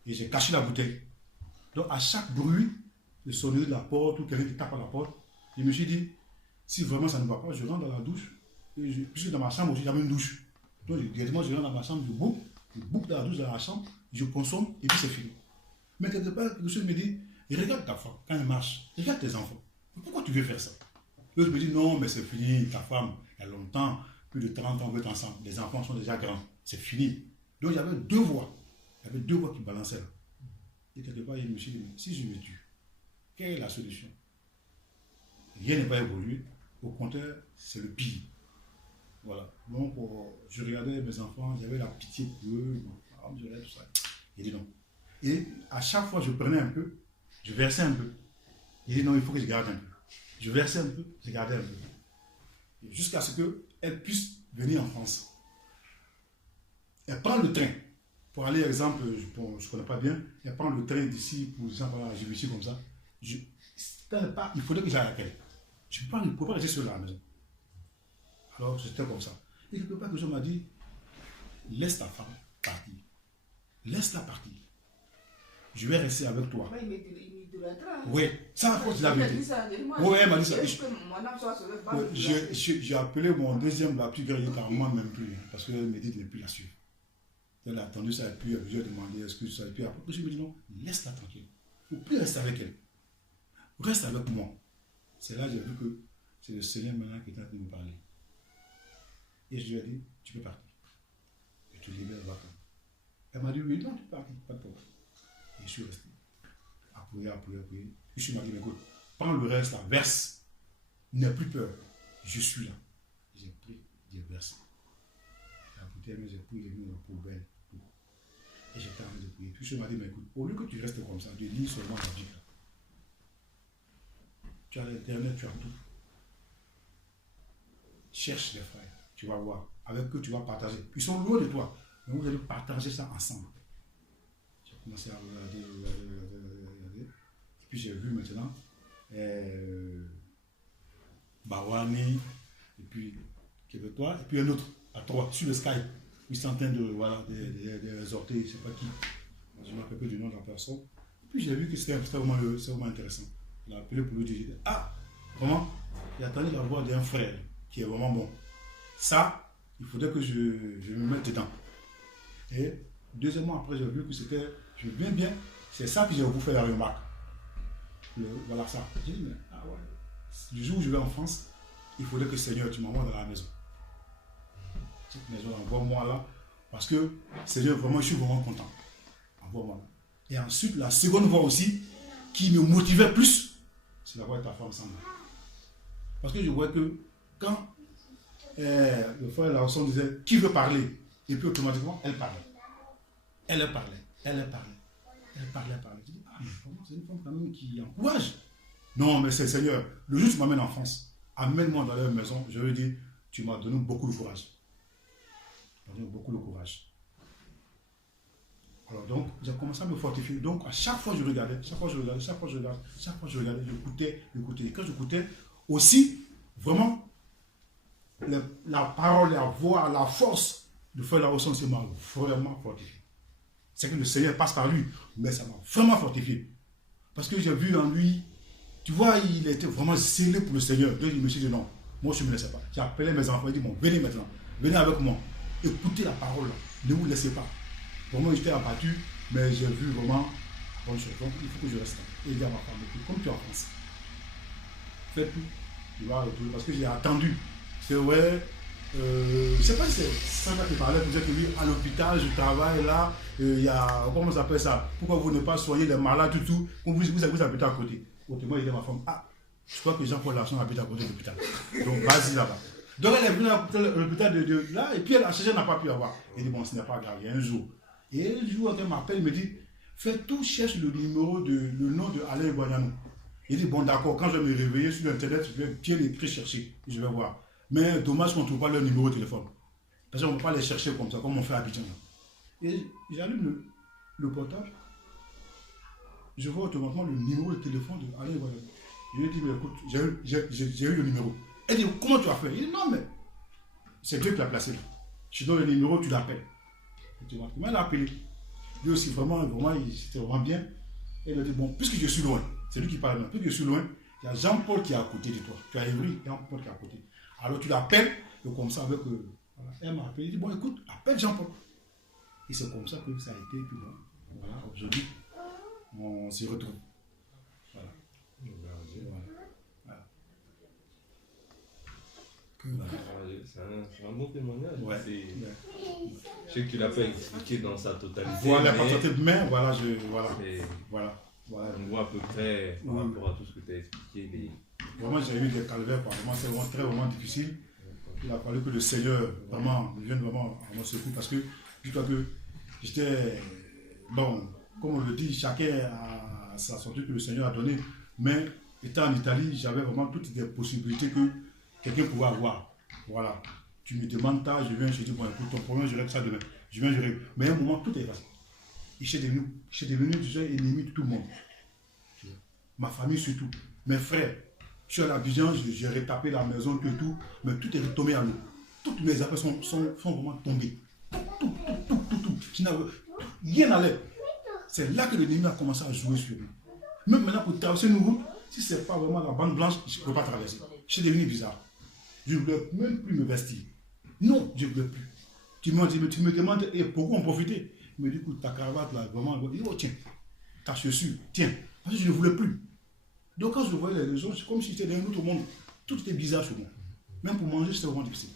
Et j'ai caché la bouteille. Donc à chaque bruit, le sonnerie de la porte ou quelqu'un qui tape à la porte, je me suis dit, si vraiment ça ne va pas, je rentre dans la douche. Puisque dans ma chambre aussi, j'avais une douche. Donc directement, je rentre dans ma chambre, je boucle dans la douche, dans la chambre, je consomme et puis c'est fini. Mais quelque part, quelque chose me dit, regarde ta femme quand elle marche, regarde tes enfants. Pourquoi tu veux faire ça? L'autre me dit, non, mais c'est fini, ta femme, il y a longtemps, plus de 30 ans, on veut être ensemble. Les enfants sont déjà grands, c'est fini. Donc il y avait deux voix. Il y avait deux voix qui balançaient là. Et quelque part, je me suis dit, si je me tue, quelle est la solution? Rien n'est pas évolué. Au contraire, c'est le pire. Voilà. Donc, je regardais mes enfants, j'avais la pitié pour eux, je regardais tout ça. Il dit non. Et à chaque fois, je prenais un peu, je versais un peu. Il dit non, il faut que je garde un peu. Je versais un peu, je gardais un peu. Jusqu'à ce qu'elle puisse venir en France. Elle prend le train. Pour aller, exemple, je ne connais pas bien, elle prend le train d'ici, pour exemple, à Djibouti comme ça. Il faudrait que j'aille à laquelle. Je ne peux pas rester seul à la maison. Alors, c'était comme ça. Et quelque part, quelqu'un m'a dit, laisse ta femme partir. Laisse-la partir. Je vais rester avec toi. Oui, ça, faut que je l'avais dit. Oui, elle m'a dit ça. J'ai appelé mon deuxième, la plus grande, par moi même plus, parce qu'elle me dit de ne plus la suivre. Elle a attendu ça et puis je lui ai demandé excuse ça. Et puis après, je me dis non, laisse-la tranquille. Il ne faut plus rester avec elle. Reste avec moi. C'est là que j'ai vu que c'est le Seigneur maintenant qui est en train de me parler. Et je lui ai dit, tu peux partir. Je te libère, va-t'en. Elle m'a dit, oui, non, tu peux partir, pas de problème. Et je suis resté. À prier. Puis je m'a dit, écoute, prends le reste, là, verse. N'aie plus peur. Je suis là. J'ai pris, j'ai versé. J'ai apporté, mais j'ai pris, j'ai mis dans la poubelle. Et j'étais en train de prier. Puis je m'a dit, mais écoute, au lieu que tu restes comme ça, tu lis seulement la Bible. Tu as l'internet, tu as tout. Cherche les frères, tu vas voir. Avec eux, tu vas partager. Ils sont loin de toi. Mais vous allez partager ça ensemble. J'ai commencé à regarder. Et puis j'ai vu maintenant Bawani, et puis Québécois, et puis un autre, à trois, sur le Skype. Ils sont en train de exhorter, je ne sais pas qui. Je ne me rappelle plus du nom de la personne. Et puis j'ai vu que c'était vraiment intéressant. Il a appelé pour lui dire, ah, vraiment, il a entendu la voix d'un frère qui est vraiment bon. Ça, il faudrait que je me mette dedans. Et deuxièmement, après, j'ai vu que c'était, je viens bien, c'est ça que j'ai voulu faire la remarque. Voilà ça. J'ai dit, mais, ah ouais, du jour où je vais en France, il faudrait que Seigneur, tu m'envoies dans la maison. Cette maison, envoie-moi là, parce que Seigneur, vraiment, je suis vraiment content. Envoie-moi là. Et ensuite, la seconde voix aussi, qui me motivait plus, c'est la voix de ta femme Sandra. Parce que je vois que quand le frère Larson disait qui veut parler, et puis automatiquement elle parlait. Elle parlait. Je dis, ah, mais comment c'est une femme quand même qui encourage. Non, mais c'est le Seigneur. Le jour où tu m'amènes en France, amène-moi dans leur maison, je veux dire, tu m'as donné beaucoup de courage. Tu m'as donné beaucoup de courage. Alors donc, j'ai commencé à me fortifier. Donc, à chaque fois je regardais, j'écoutais. Et quand j'écoutais, aussi, vraiment, la parole, la voix, la force de Frère Larson, c'est m'a vraiment fortifié. C'est que le Seigneur passe par lui, mais ça m'a vraiment fortifié. Parce que j'ai vu en lui, tu vois, il était vraiment scellé pour le Seigneur. Donc, il me dit non, moi je ne me laissais pas. J'ai appelé mes enfants, il dit bon, venez maintenant, venez avec moi, écoutez la parole, là. Ne vous laissez pas. Vraiment, j'étais abattu, mais j'ai vu vraiment bonne chose. Donc, il faut que je reste là. Et dire à ma femme, comme tu es en France, fais tout. Tu vas retourner. Parce que j'ai attendu. C'est ouais, je ne sais pas si c'est ça qui parlait, peut-être que lui, à l'hôpital, je travaille là, il y a, comment on s'appelle ça? Pourquoi vous ne pas soigner les malades, tout, vous habitez à côté. Autrement, il dit à ma femme, ah, je crois que Jean-Paul Larson habite à côté de l'hôpital. Donc, vas-y là-bas. Donc, elle est venue à l'hôpital de là, et puis elle a cherché, elle n'a pas pu avoir. Elle dit, bon, ce n'est pas grave, il y a un jour. Et un jour, elle m'appelle, elle me dit, fais tout, cherche le nom de Alain Guagnano. Il dit, bon, d'accord, quand je vais me réveiller sur Internet, je vais bien l'écrire, chercher, et je vais voir. Mais dommage qu'on ne trouve pas leur numéro de téléphone. Parce qu'on ne peut pas les chercher comme ça, comme on fait à Abidjan. Et j'allume le portable, je vois automatiquement le numéro de téléphone de Alain Guagnano. Je lui dis, mais écoute, j'ai eu le numéro. Elle dit, comment tu as fait? Il dit, non, mais c'est Dieu qui l'a placé là. Je donne le numéro, tu l'appelles. Tu vois comment elle a appelé. Lui aussi, vraiment, c'était vraiment bien. Et il a dit, bon, puisque je suis loin, c'est lui qui parle maintenant, puisque je suis loin, il y a Jean-Paul qui est à côté de toi. Tu as Évry, Jean-Paul qui est à côté. Alors tu l'appelles, et comme ça, avec. Voilà. Elle m'a appelé, il dit, bon, écoute, appelle Jean-Paul. Et c'est comme ça que ça a été, puis bon, voilà, aujourd'hui, on s'y retrouve. Voilà. C'est un bon témoignage. Ouais. Je sais que tu ne l'as pas expliqué dans sa totalité. Voilà, par totalité de main, voilà. On voit à peu près par rapport à tout ce que tu as expliqué. Vraiment, j'ai eu des calvaires, vraiment, c'est vraiment difficile. Il a fallu que le Seigneur vraiment vienne vraiment à mon secours parce que dis-toi que j'étais, bon, comme on le dit, chacun a sa sortie que le Seigneur a donnée, mais étant en Italie, j'avais vraiment toutes les possibilités que quelqu'un pouvait avoir. Voilà. Tu me demandes ça, je viens, je te dis, bon, écoute, ton problème, je règle ça demain. Je viens, je règle. Mais à un moment, tout est facile. Je suis devenu déjà ennemi de tout le monde. Ma famille surtout. Mes frères. Je suis à l'Abidjan, j'ai retapé la maison, tout, mais tout est retombé à l'eau. Toutes mes affaires sont vraiment tombées. Tout. Rien n'allait. C'est là que l'ennemi a commencé à jouer sur nous. Même maintenant, pour traverser une route, si ce n'est pas vraiment la bande blanche, je ne peux pas traverser. Je suis devenu bizarre. Je ne voulais même plus me vestir. Non, je ne voulais plus. Tu me demandes, et pourquoi en profiter? Il me dit, écoute, ta cravate là, vraiment, il dit, oh tiens, ta chaussure, tiens, parce que je ne voulais plus. Donc quand je voyais les gens, c'est comme si c'était dans un autre monde. Tout était bizarre sur moi. Même pour manger, c'était vraiment difficile.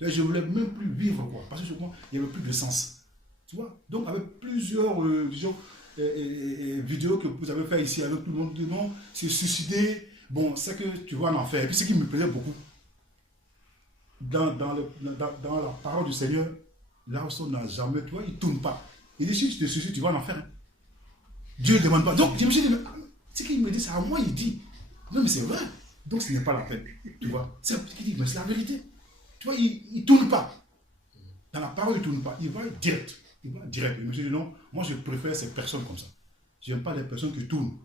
Je ne voulais même plus vivre, quoi, parce que sur moi, il n'y avait plus de sens. Tu vois? Donc avec plusieurs, disons, vidéos que vous avez fait ici avec tout le monde, non, c'est suicider. Bon, c'est que tu vois en enfer. Et puis ce qui me plaisait beaucoup, dans la parole du Seigneur, là où on n'a jamais, tu vois, il ne tourne pas. Il dit, si tu te suicides, tu vas en enfer. Hein. Dieu ne demande pas. Donc je me suis dit, c'est qu'il me dit, c'est à moi, il dit. Non, mais c'est vrai. Donc ce n'est pas la peine. Tu vois? C'est ce qu'il dit, mais c'est la vérité. Tu vois, il ne tourne pas. Dans la parole, il ne tourne pas. Il va direct. Il va direct. Je me suis dit, non, moi je préfère ces personnes comme ça. Je n'aime pas les personnes qui tournent.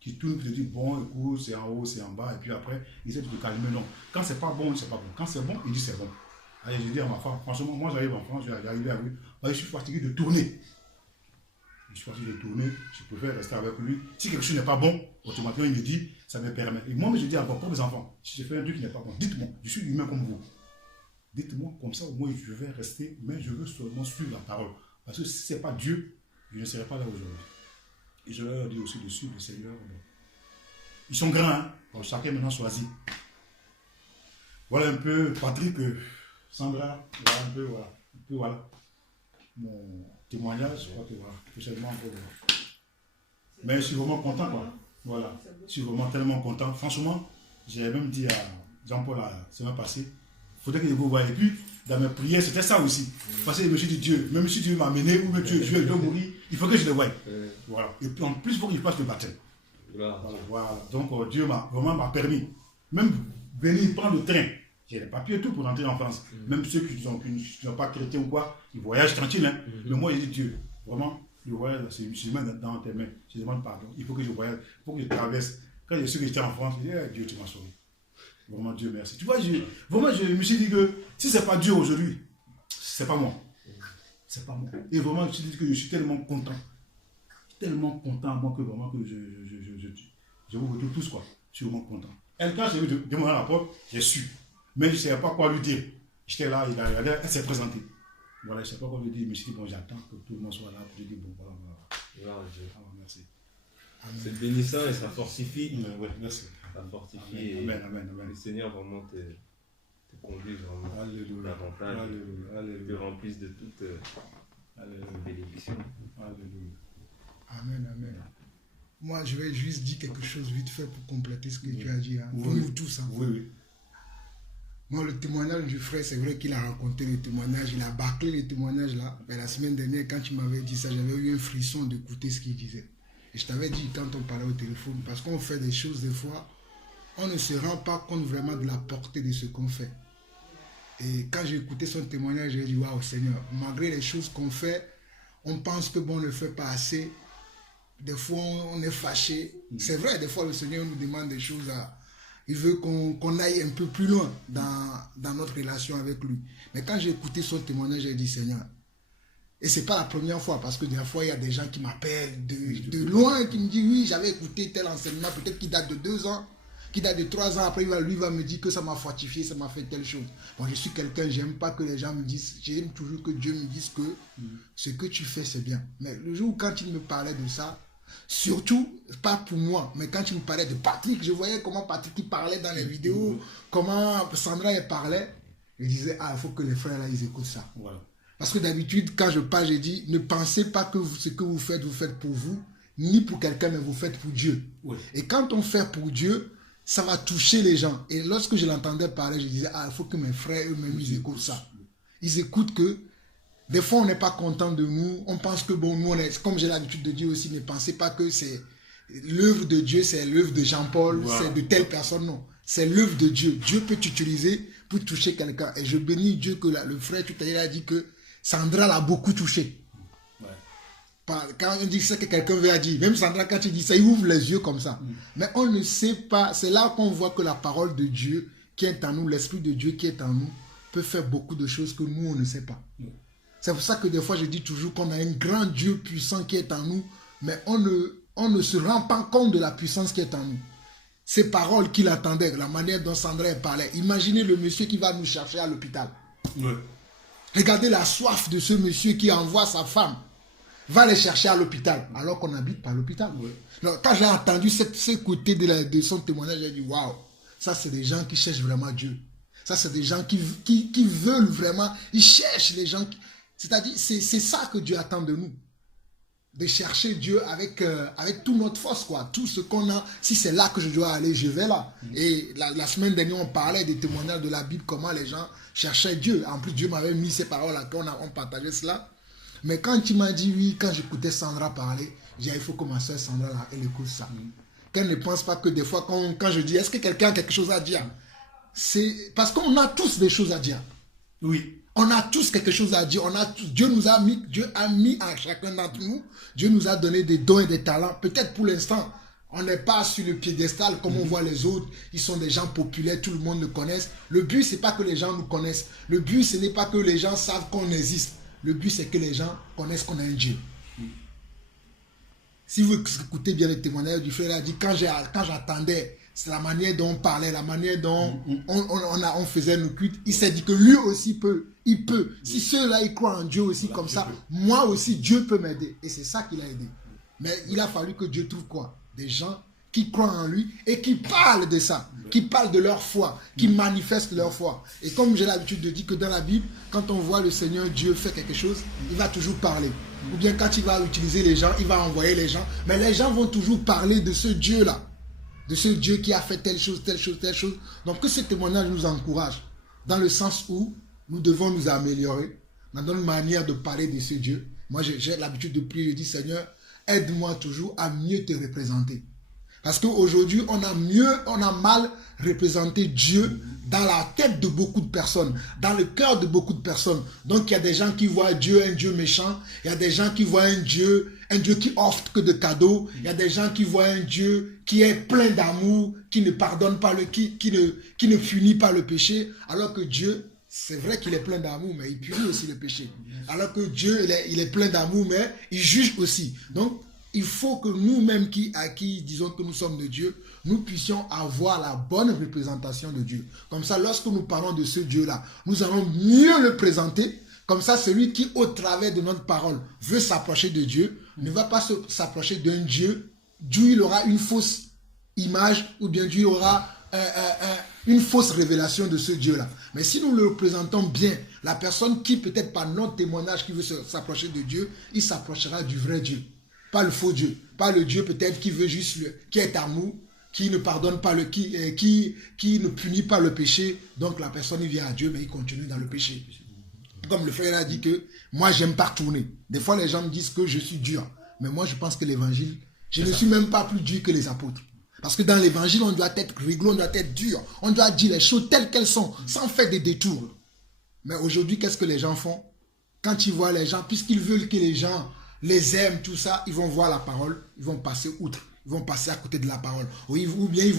Qui te disent, bon, écoute, c'est en haut, c'est en bas, et puis après, il essaie de te calmer. Non. Quand c'est pas bon, c'est pas bon. Quand c'est bon, il dit c'est bon. Allez, je dis à ma femme, franchement, moi j'arrive en France, j'arrive à lui. Je suis fatigué de tourner. Je suis fatigué de tourner, je préfère rester avec lui. Si quelque chose n'est pas bon, automatiquement il me dit, ça me permet. Et moi, je dis encore pour mes enfants, si je fais un truc qui n'est pas bon, dites-moi, je suis humain comme vous. Dites-moi, comme ça au moins je vais rester, mais je veux seulement suivre la parole. Parce que si ce n'est pas Dieu, je ne serai pas là aujourd'hui. Et je leur dis aussi de suivre le Seigneur. Ils sont grands, hein? Donc, chacun maintenant choisit. Voilà un peu Patrick, Sandra, voilà un peu, voilà. Mon témoignage, je crois que voilà, prochainement, voilà. Mais je suis vraiment content, quoi. Voilà, je suis vraiment tellement content. Franchement, j'ai même dit à Jean-Paul la semaine passée, il faudrait que je vous voie. Et puis, dans mes prières, c'était ça aussi. Parce que je me suis dit, Dieu, même si Dieu m'a amené, ou même Dieu doit mourir, il faut que je le voie. Voilà. Et puis en plus, il faut qu'il fasse le baptême. Voilà. Donc Dieu m'a vraiment permis. Même venir prendre le train. J'ai les papiers et tout pour rentrer en France. Même ceux qui ne sont pas chrétiens ou quoi, ils voyagent tranquille. Hein. Mais moi, j'ai dit, Dieu, vraiment, le voyage, c'est je mets dans tes mains. Je demande pardon. Il faut que je voyage, il faut que je traverse. Quand je suis que j'étais en France, je dis, Dieu, tu m'as sauvé. Vraiment, Dieu, merci. Tu vois, vraiment, je me suis dit que si ce n'est pas Dieu aujourd'hui, c'est pas moi. C'est pas moi. Et vraiment, je me suis dit que je suis tellement content. Tellement content, moi, que vraiment, que je vous retrouve tous, quoi. Je suis vraiment content. Elle, quand j'ai vu demander la porte, j'ai su. Mais je ne savais pas quoi lui dire. J'étais là, il a regardé, elle s'est présentée. Voilà, je ne sais pas quoi lui dire. Je me suis dit, bon, j'attends que tout le monde soit là. Pour lui dire, bon, voilà. Merci. C'est bénissant et ça fortifie. Ouais, merci. Ça fortifie. Amen, amen, amen. Le Seigneur vraiment te conduit vraiment davantage. Te remplisse de toute bénédiction. Alléluia. Amen, amen. Moi, je vais juste dire quelque chose vite fait pour compléter ce que tu as dit. Hein. Oui. Pour nous tous. Hein. Oui. Moi, le témoignage du frère, c'est vrai qu'il a raconté le témoignage, il a bâclé le témoignage là. Mais la semaine dernière, quand tu m'avais dit ça, j'avais eu un frisson d'écouter ce qu'il disait. Et je t'avais dit quand on parlait au téléphone, parce qu'on fait des choses des fois, on ne se rend pas compte vraiment de la portée de ce qu'on fait. Et quand j'ai écouté son témoignage, j'ai dit, waouh Seigneur, malgré les choses qu'on fait, on pense que bon, on ne fait pas assez. Des fois, on est fâché. C'est vrai, des fois, le Seigneur nous demande des choses. Il veut qu'on aille un peu plus loin dans notre relation avec lui. Mais quand j'ai écouté son témoignage, j'ai dit, Seigneur, et ce n'est pas la première fois, parce que des fois, il y a des gens qui m'appellent de loin, qui me disent, oui, j'avais écouté tel enseignement, peut-être qui date de 2 ans, qui date de 3 ans. Après, lui va me dire que ça m'a fortifié, ça m'a fait telle chose. Moi, je suis quelqu'un, j'aime pas que les gens me disent, j'aime toujours que Dieu me dise que ce que tu fais, c'est bien. Mais le jour où, quand il me parlait de ça, surtout, pas pour moi, mais quand tu me parlais de Patrick, je voyais comment Patrick il parlait dans les vidéos, comment Sandra elle parlait. Je disais, il faut que les frères là, ils écoutent ça. Voilà. Parce que d'habitude, quand je parle, je dis, ne pensez pas que ce que vous faites pour vous, ni pour quelqu'un, mais vous faites pour Dieu. Oui. Et quand on fait pour Dieu, ça va toucher les gens. Et lorsque je l'entendais parler, je disais, il faut que mes frères eux-mêmes, ils écoutent ça. Ils écoutent que des fois, on n'est pas content de nous. On pense que, bon, nous, on est, comme j'ai l'habitude de dire aussi, ne pensez pas que c'est l'œuvre de Dieu, c'est l'œuvre de Jean-Paul, voilà. C'est de telle personne, non. C'est l'œuvre de Dieu. Dieu peut t'utiliser pour toucher quelqu'un. Et je bénis Dieu que le frère tout à l'heure a dit que Sandra l'a beaucoup touché. Ouais. Quand on dit ça que quelqu'un veut dire, même Sandra, quand il dit ça, il ouvre les yeux comme ça. Mais on ne sait pas, c'est là qu'on voit que la parole de Dieu qui est en nous, l'Esprit de Dieu qui est en nous, peut faire beaucoup de choses que nous, on ne sait pas. C'est pour ça que des fois, je dis toujours qu'on a un grand Dieu puissant qui est en nous, mais on ne se rend pas compte de la puissance qui est en nous. Ces paroles qu'il attendait, la manière dont Sandra parlait. Imaginez le monsieur qui va nous chercher à l'hôpital. Ouais. Regardez la soif de ce monsieur qui envoie sa femme. Va les chercher à l'hôpital, alors qu'on n'habite pas à l'hôpital. Ouais. Quand j'ai entendu ce côté de son témoignage, j'ai dit, waouh, ça c'est des gens qui cherchent vraiment Dieu. Ça c'est des gens qui veulent vraiment, ils cherchent les gens. C'est-à-dire, c'est ça que Dieu attend de nous. De chercher Dieu avec toute notre force, quoi. Tout ce qu'on a, si c'est là que je dois aller, je vais là. Et la semaine dernière, on parlait des témoignages de la Bible, comment les gens cherchaient Dieu. En plus, Dieu m'avait mis ces paroles-là, on partageait cela. Mais quand tu m'as dit oui, quand j'écoutais Sandra parler, j'ai dit, il faut commencer Sandra là, elle écoute ça. Qu'elle ne pense pas que des fois, quand je dis, est-ce que quelqu'un a quelque chose à dire? C'est parce qu'on a tous des choses à dire. Oui. On a tous quelque chose à dire. Dieu a mis à chacun d'entre nous. Dieu nous a donné des dons et des talents. Peut-être pour l'instant, on n'est pas sur le piédestal comme on voit les autres. Ils sont des gens populaires, tout le monde le connaisse. Le but, c'est pas que les gens nous connaissent. Le but, ce n'est pas que les gens savent qu'on existe. Le but, c'est que les gens connaissent qu'on a un Dieu. Si vous écoutez bien le témoignage du frère, il a dit, quand j'attendais, c'est la manière dont on parlait, la manière dont on faisait nos cultes. Il s'est dit que lui aussi il peut. Si ceux-là, ils croient en Dieu aussi comme ça, moi aussi, Dieu peut m'aider. Et c'est ça qu'il a aidé. Mais il a fallu que Dieu trouve quoi? Des gens qui croient en lui et qui parlent de ça, qui parlent de leur foi, qui manifestent leur foi. Et comme j'ai l'habitude de dire que dans la Bible, quand on voit le Seigneur Dieu faire quelque chose, il va toujours parler. Ou bien quand il va utiliser les gens, il va envoyer les gens. Mais les gens vont toujours parler de ce Dieu-là. De ce Dieu qui a fait telle chose, telle chose, telle chose. Donc que ce témoignage nous encourage dans le sens où nous devons nous améliorer dans notre manière de parler de ce Dieu. Moi, j'ai l'habitude de prier, je dis, Seigneur, aide-moi toujours à mieux te représenter. Parce qu'aujourd'hui, on a mal représenté Dieu dans la tête de beaucoup de personnes, dans le cœur de beaucoup de personnes. Donc, il y a des gens qui voient Dieu, un Dieu méchant. Il y a des gens qui voient un Dieu qui offre que de cadeaux. Il y a des gens qui voient un Dieu qui est plein d'amour, qui ne pardonne pas, qui ne punit pas le péché. Alors que Dieu, c'est vrai qu'il est plein d'amour, mais il punit aussi le péché. Alors que Dieu, il est plein d'amour, mais il juge aussi. Donc, il faut que nous-mêmes qui disons que nous sommes de Dieu, nous puissions avoir la bonne représentation de Dieu. Comme ça, lorsque nous parlons de ce Dieu-là, nous allons mieux le présenter. Comme ça, celui qui, au travers de notre parole, veut s'approcher de Dieu, ne va pas s'approcher d'un Dieu d'où il aura une fausse image ou bien d'où il aura une fausse révélation de ce Dieu-là. Mais si nous le présentons bien, la personne qui, peut-être par notre témoignage, qui veut s'approcher de Dieu, il s'approchera du vrai Dieu. Pas le faux Dieu, pas le Dieu peut-être qui veut juste qui est amour, qui ne pardonne pas qui ne punit pas le péché. Donc la personne il vient à Dieu mais il continue dans le péché. Comme le frère a dit que moi j'aime pas tourner. Des fois les gens me disent que je suis dur, mais moi je pense que l'évangile, je ne suis même pas plus dur que les apôtres. Parce que dans l'évangile on doit être rigolo, on doit être dur, on doit dire les choses telles qu'elles sont, sans faire des détours. Mais aujourd'hui qu'est-ce que les gens font? Quand ils voient les gens, puisqu'ils veulent que les gens les aiment, tout ça, ils vont voir la parole, ils vont passer outre, ils vont passer à côté de la parole. Ou bien ils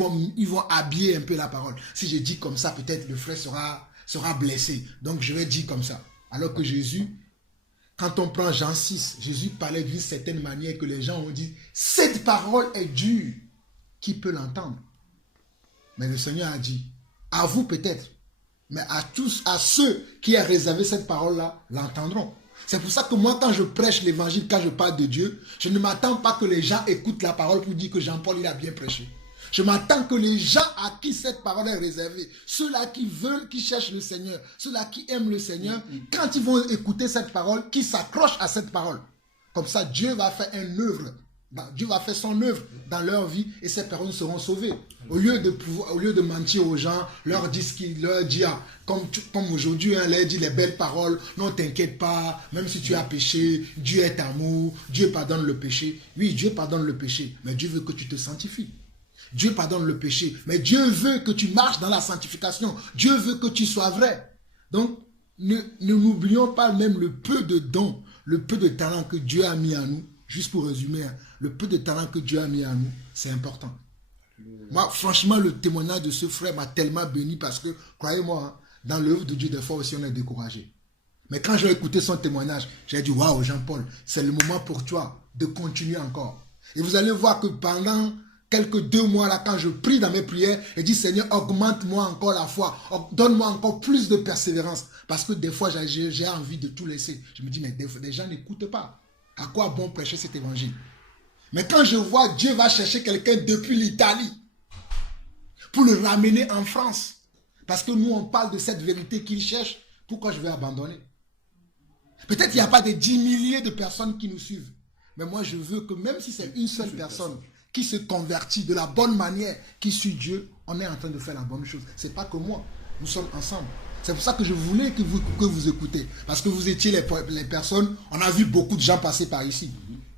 vont habiller un peu la parole. Si je dis comme ça, peut-être le frère sera blessé. Donc je vais dire comme ça. Alors que Jésus, quand on prend Jean 6, Jésus parlait d'une certaine manière que les gens ont dit, cette parole est dure. Qui peut l'entendre? Mais le Seigneur a dit, à vous peut-être, mais à tous, à ceux qui ont réservé cette parole-là, l'entendront. C'est pour ça que moi, quand je prêche l'évangile, quand je parle de Dieu, je ne m'attends pas que les gens écoutent la parole pour dire que Jean-Paul, il a bien prêché. Je m'attends que les gens à qui cette parole est réservée, ceux-là qui veulent, qui cherchent le Seigneur, ceux-là qui aiment le Seigneur, quand ils vont écouter cette parole, qu'ils s'accrochent à cette parole. Comme ça, Dieu va faire une œuvre. Dieu va faire son œuvre dans leur vie et ces personnes seront sauvées. Au lieu de mentir aux gens, leur dire ce qu'il leur dit, comme aujourd'hui, leur dit les belles paroles, non t'inquiète pas, même si tu as péché, Dieu est amour, Dieu pardonne le péché. Oui, Dieu pardonne le péché, mais Dieu veut que tu te sanctifies. Dieu pardonne le péché, mais Dieu veut que tu marches dans la sanctification. Dieu veut que tu sois vrai. Donc, ne n'oublions pas même le peu de dons, le peu de talent que Dieu a mis en nous. Juste pour résumer, le peu de talent que Dieu a mis en nous, c'est important. Moi, franchement, le témoignage de ce frère m'a tellement béni parce que, croyez-moi, dans l'œuvre de Dieu, des fois aussi, on est découragé. Mais quand j'ai écouté son témoignage, j'ai dit, waouh, Jean-Paul, c'est le moment pour toi de continuer encore. Et vous allez voir que pendant quelques 2 mois là, quand je prie dans mes prières et dis Seigneur, augmente-moi encore la foi, donne-moi encore plus de persévérance. Parce que des fois, j'ai envie de tout laisser. Je me dis, mais des gens n'écoutent pas. À quoi bon prêcher cet évangile? Mais quand je vois Dieu va chercher quelqu'un depuis l'Italie pour le ramener en France, parce que nous, on parle de cette vérité qu'il cherche, pourquoi je vais abandonner? Peut-être qu'il n'y a pas des 10 milliers de personnes qui nous suivent. Mais moi, je veux que même si c'est une seule personne qui se convertit de la bonne manière, qui suit Dieu, on est en train de faire la bonne chose. Ce n'est pas que moi. Nous sommes ensemble. C'est pour ça que je voulais que vous écoutez. Parce que vous étiez les personnes, on a vu beaucoup de gens passer par ici.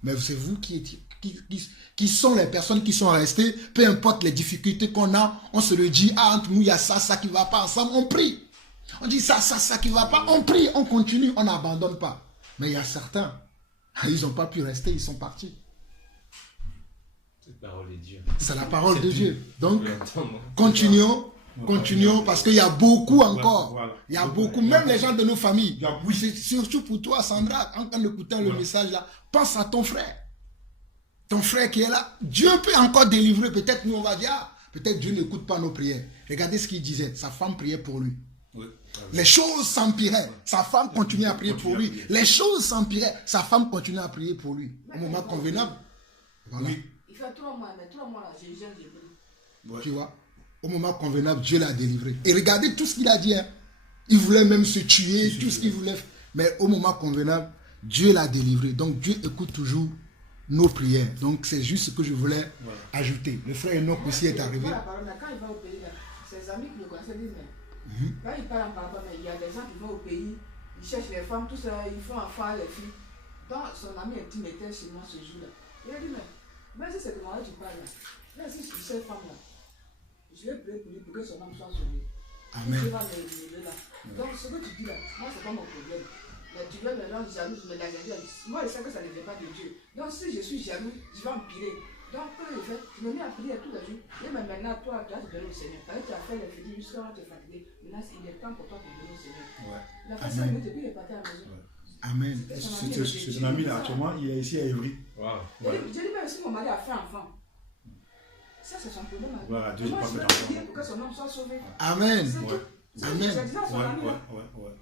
Mais c'est vous qui sont les personnes qui sont restées, peu importe les difficultés qu'on a, on se le dit, ah, entre nous, il y a ça qui ne va pas ensemble, on prie. On dit ça qui ne va pas, on prie, on continue, on n'abandonne pas. Mais il y a certains, ils n'ont pas pu rester, ils sont partis. Cette parole est Dieu. C'est la parole de Dieu. Donc, continuons, parce qu'il y a beaucoup encore. Il y a beaucoup, même les gens de nos familles. Surtout pour toi, Sandra, en écoutant le message là, pense à ton frère. Ton frère qui est là, Dieu peut encore délivrer. Peut-être nous on va dire, ah, peut-être Dieu n'écoute pas nos prières. Regardez ce qu'il disait, sa femme priait pour lui. Les choses s'empiraient, sa femme continuait à prier pour lui. Les choses s'empiraient, sa femme continuait à prier pour lui. Au moment convenable. Voilà. Il fait 3 mois, mais 3 mois là, j'ai pris. Tu vois, au moment convenable, Dieu l'a délivré. Et regardez tout ce qu'il a dit. Hein. Il voulait même se tuer, tout ce qu'il voulait. Mais au moment convenable, Dieu l'a délivré. Donc Dieu écoute toujours nos prières. Donc c'est juste ce que je voulais ajouter. Le frère Enoch aussi est arrivé. Quand il va au pays, là, ses amis qui le connaissent disent, mais quand il parle en parabole, il y a des gens qui vont au pays, ils cherchent les femmes, tout ça, ils font affaire les filles. Donc son ami intime était chez moi ce jour-là. Il a dit, mais si c'est de moi tu parles là, même si cette femme-là, je vais prier pour lui pour que son âme soit sauvée. Amen. Là. Donc ce que tu dis là, moi c'est pas mon problème. Mais tu veux me rendre jalouse, mais la jalousie, moi je sais que ça ne vient pas de Dieu. Donc si je suis jaloux, je vais empirer. Donc quand je fais, je me mets à prier tous les jours. Et mais maintenant toi, tu as te donner au Seigneur. Parce que tu as fait les fêtes jusqu'à quand tu es fatigué. Maintenant il est temps pour toi de te donner au Seigneur. Il a fait 5 minutes et puis il est parti à la maison. Amen. C'est son ami là, actuellement, il est ici à Évry. J'ai dit, même si mon mari a fait enfant, ça c'est son problème. Voilà, Dieu moi, pas je vais prier pour que son homme soit sauvé. Amen. Amen.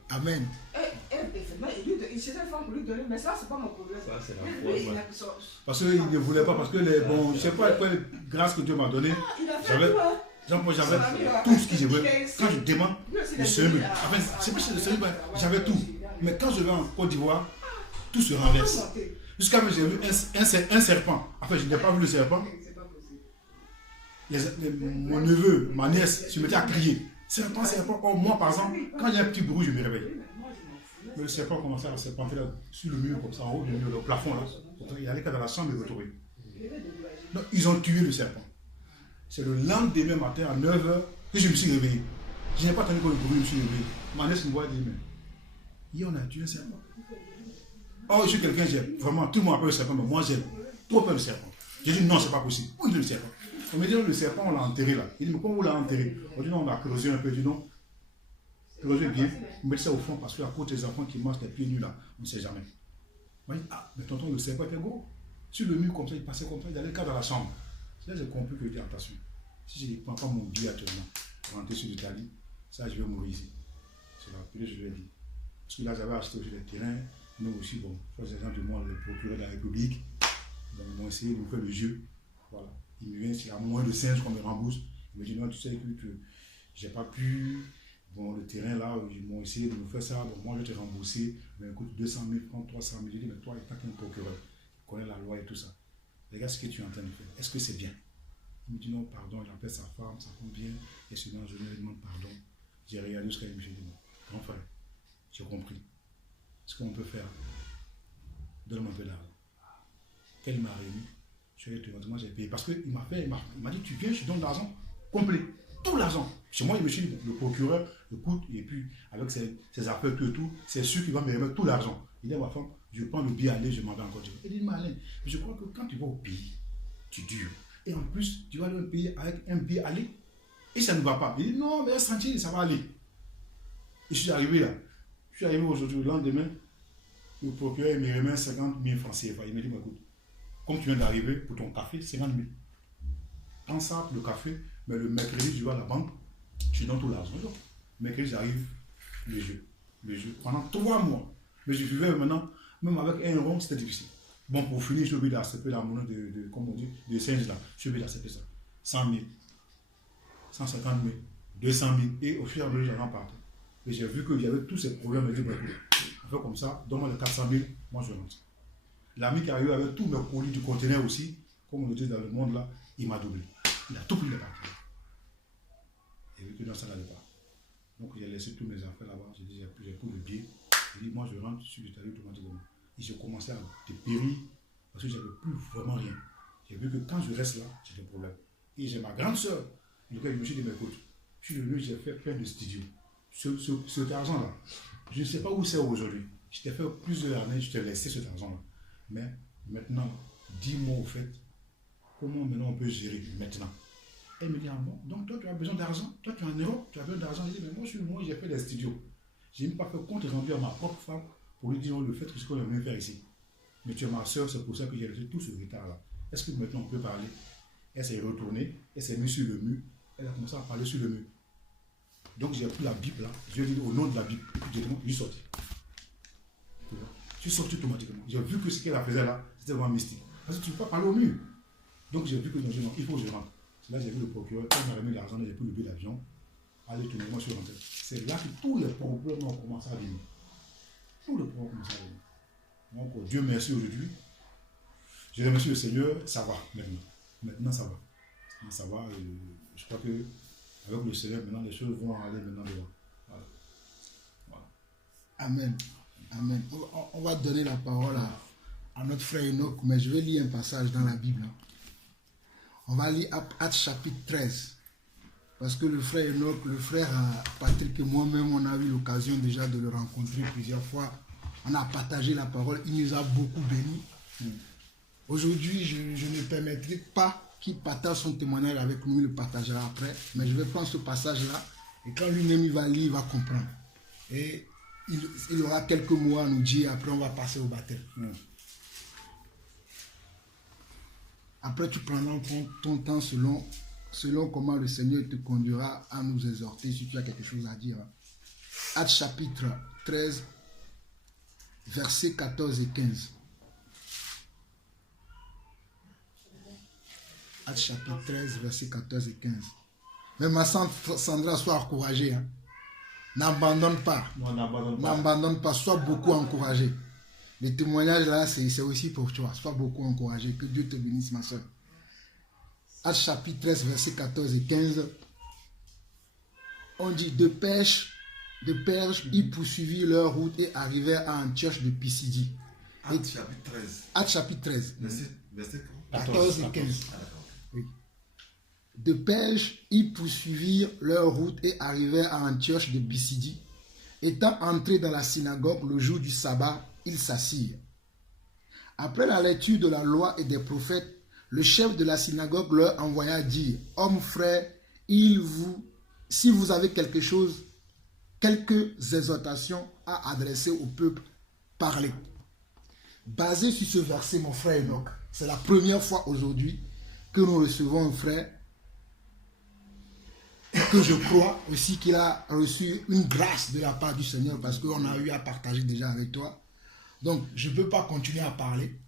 Amen. Et effectivement, il cherchait une femme pour lui donner, mais ça c'est pas mon problème. Ça c'est la foi. Parce qu'il ne voulait pas, parce que bon, je ne sais pas quelle grâce que Dieu m'a donnée. J'avais tout ce que je voulais. Quand je demande, le Seigneur, enfin, c'est pas le Seigneur, j'avais tout. Mais quand je vais en Côte d'Ivoire, tout se renverse. Jusqu'à ce que j'ai vu un serpent. Enfin, je n'ai pas vu le serpent. Mon neveu, ma nièce, se mettait à crier. Serpent, serpent. Oh, moi, par exemple, quand il y a un petit bruit, je me réveille. Mais le serpent commençait à serpenter là, sur le mur, comme ça, en haut du mur, le plafond là. Il allait dans la chambre et retrouver. Donc, ils ont tué le serpent. C'est le lendemain matin à 9h que je me suis réveillé. Je n'ai pas attendu que le bruit me suis réveillé. Ma nièce me voit et dit, mais hier on a tué un serpent. Oh, je suis quelqu'un, j'ai vraiment, tout le monde appelle le serpent, mais moi j'ai trop peur du serpent. J'ai dit non, c'est pas possible. Où est le serpent? On me dit le serpent, on l'a enterré là. Il dit, mais comment on l'a enterré? On dit non, on a creusé un peu. Il dit non, creusé bien. On met ça au fond parce qu'à cause des enfants qui mangent les pieds nus là, on ne sait jamais. Moi, ah, mais tonton, le serpent était gros. Sur le mur comme ça, il passait comme ça, il allait dans la chambre. C'est là que j'ai compris que je dis attention. Si je ne prends pas mon billet actuellement pour rentrer sur l'Italie, ça je vais mourir ici. C'est là que je lui ai dit. Parce que là, j'avais acheté aussi des terrains. Nous aussi, bon, je fais exemple de moi, le procureur de la République. Donc, ils m'ont essayé de me faire le jeu. Voilà. Il me vient, c'est à moins de 5 qu'on me rembourse. Il me dit, non, tu sais que j'ai pas pu. Bon, le terrain là, ils m'ont essayé de me faire ça. Bon, moi, je vais te rembourser. Mais écoute, 200 000 francs, 300 000. Je dis, mais toi, il n'y a pas qu'un procureur. Il connaît la loi et tout ça. Regarde ce que tu es en train de faire. Est-ce que c'est bien? Il me dit, non, pardon. Il appelle sa femme, ça compte bien. Et ce journée, il demande pardon. J'ai regardé jusqu'à il me dit, non, grand frère, j'ai compris. Ce qu'on peut faire, donne-moi un peu d'argent. Qu'elle m'a réuni, je vais te dire, moi j'ai payé. Parce qu'il m'a dit, tu viens, je te donne l'argent complet. Tout l'argent. Chez moi, je me suis dit, le procureur, écoute, et puis avec ses affaires, tout et tout, c'est sûr qu'il va me remettre tout l'argent. Il dit à ma femme, je prends le billet aller, je m'en vais encore. Il dit, Malin, je crois que quand tu vas au pays, tu dures. Et en plus, tu vas aller au pays avec un billet aller, et ça ne va pas. Il dit, non, mais tranquille, ça va aller. Et je suis arrivé là. Je suis arrivé aujourd'hui, le lendemain, le procureur me remet 50 000 francs CFA. Il me dit, écoute, comme tu viens d'arriver pour ton café, 50 000. prends ça, le café, mais le mercredi, tu vas à la banque, tu donnes tout l'argent. Mercredi, j'arrive, le jeu. Pendant 3 mois. Mais je vivais maintenant, même avec 1 euro, c'était difficile. Bon, pour finir, je suis obligé d'accepter la monnaie comme on dit, de singe là. Je suis obligé d'accepter ça. 100 000, 150 000, 200 000. Et au fur et à mesure, j'en partais. Et j'ai vu qu'il y avait tous ces problèmes. Je me dis, on fait comme ça, donne-moi les 400 000, moi je rentre. L'ami qui arrive avec tous mes colis du conteneur aussi, comme on le dit dans le monde là, il m'a doublé. Il a tout pris de partir. Et vu que dans ça n'allait pas. Donc j'ai laissé tous mes affaires là-bas. J'ai dit, j'ai pris le billet. J'ai dit, moi je rentre, je suis allé automatiquement. Et j'ai commencé à dépérir parce que j'avais plus vraiment rien. J'ai vu que quand je reste là, j'ai des problèmes. Et j'ai ma grande soeur, laquelle je me suis dit, mais écoute, je suis venu, j'ai fait plein de studios. Cet argent-là, je ne sais pas où c'est aujourd'hui. Je t'ai fait plusieurs années, je t'ai laissé cet argent-là. Mais maintenant, dis-moi au fait, comment maintenant on peut gérer maintenant? Elle me dit, ah bon, donc toi tu as besoin d'argent, toi tu es en Europe, tu as besoin d'argent. Je dis, mais moi j'ai fait des studios. Je n'ai même pas fait compte rendu à ma propre femme pour lui dire le fait que ce qu'on est venu faire ici. Mais tu es ma soeur, c'est pour ça que j'ai laissé tout ce retard-là. Est-ce que maintenant on peut parler? Elle s'est retournée, elle s'est mise sur le mur, elle a commencé à parler sur le mur. Donc j'ai pris la Bible là, je lui ai dit au nom de la Bible, et puis je suis sorti. Je suis sorti automatiquement. J'ai vu que ce qu'elle faisait là, c'était vraiment mystique. Parce que tu ne peux pas parler au mur. Donc j'ai vu que non, il faut que je rentre. C'est là que j'ai vu le procureur, quand il m'a remis l'argent, j'ai pris le billet d'avion. Allez, tout le monde, je suis rentré. C'est là que tous les problèmes ont commencé à venir. Tous les problèmes ont commencé à venir. Donc Dieu merci aujourd'hui. Je remercie le Seigneur, ça va maintenant. Maintenant ça va. Maintenant, ça va. Je crois que avec le Seigneur, maintenant les choses vont aller maintenant devant. Voilà. Amen. Amen. On va donner la parole à notre frère Enoch, mais je vais lire un passage dans la Bible. On va lire Actes chapitre 13. Parce que le frère Enoch, le frère Patrick et moi-même, on a eu l'occasion déjà de le rencontrer plusieurs fois. On a partagé la parole, il nous a beaucoup bénis. Aujourd'hui, je ne permettrai pas qu'il partage son témoignage avec nous, il le partagera après. Mais je vais prendre ce passage-là, et quand lui-même il va lire, il va comprendre. Et il aura quelques mots à nous dire, après on va passer au baptême. Après, tu prendras ton temps selon comment le Seigneur te conduira à nous exhorter si tu as quelque chose à dire. Actes chapitre 13, versets 14 et 15. Actes chapitre 13, versets 14 et 15. Mais ma Sandra, sois encouragée. Hein. N'abandonne pas. N'abandonne pas. Sois beaucoup encouragé. Le témoignage là, c'est aussi pour toi. Sois beaucoup encouragé. Que Dieu te bénisse, ma soeur. Actes chapitre 13, versets 14 et 15. On dit de Perge, ils poursuivirent leur route et arrivèrent à Antioche de Pisidie. Actes chapitre 13. Actes chapitre 13. Verset 14 et 15. Ah, d'accord. Oui. De Perge, ils poursuivirent leur route et arrivèrent à Antioche de Pisidie. Étant entrés dans la synagogue le jour du sabbat, ils s'assirent. Après la lecture de la loi et des prophètes, le chef de la synagogue leur envoya dire: Hommes frères, si vous avez quelques exhortations à adresser au peuple, parlez. Basé sur ce verset, mon frère Enoch, c'est la première fois aujourd'hui que nous recevons un frère que je crois aussi qu'il a reçu une grâce de la part du Seigneur, parce qu'on a eu à partager déjà avec toi. Donc, je ne peux pas continuer à parler.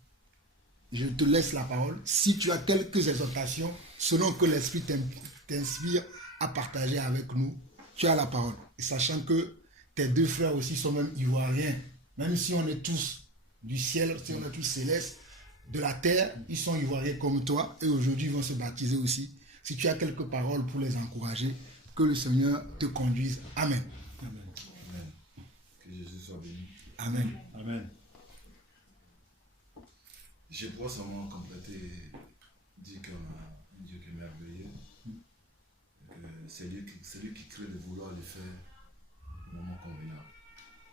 Je te laisse la parole. Si tu as quelques exhortations, selon que l'Esprit t'inspire à partager avec nous, tu as la parole. Et sachant que tes deux frères aussi sont même ivoiriens, même si on est tous du ciel, si on est tous célestes, de la terre, ils sont ivoiriens comme toi, et aujourd'hui ils vont se baptiser aussi. Si tu as quelques paroles pour les encourager, que le Seigneur te conduise. Amen. Amen. Amen. Que Jésus soit béni. Amen. Amen. Je pourrais seulement compléter, dire qu'on a un Dieu qui est merveilleux. C'est lui qui crée de vouloir le faire au moment convenable.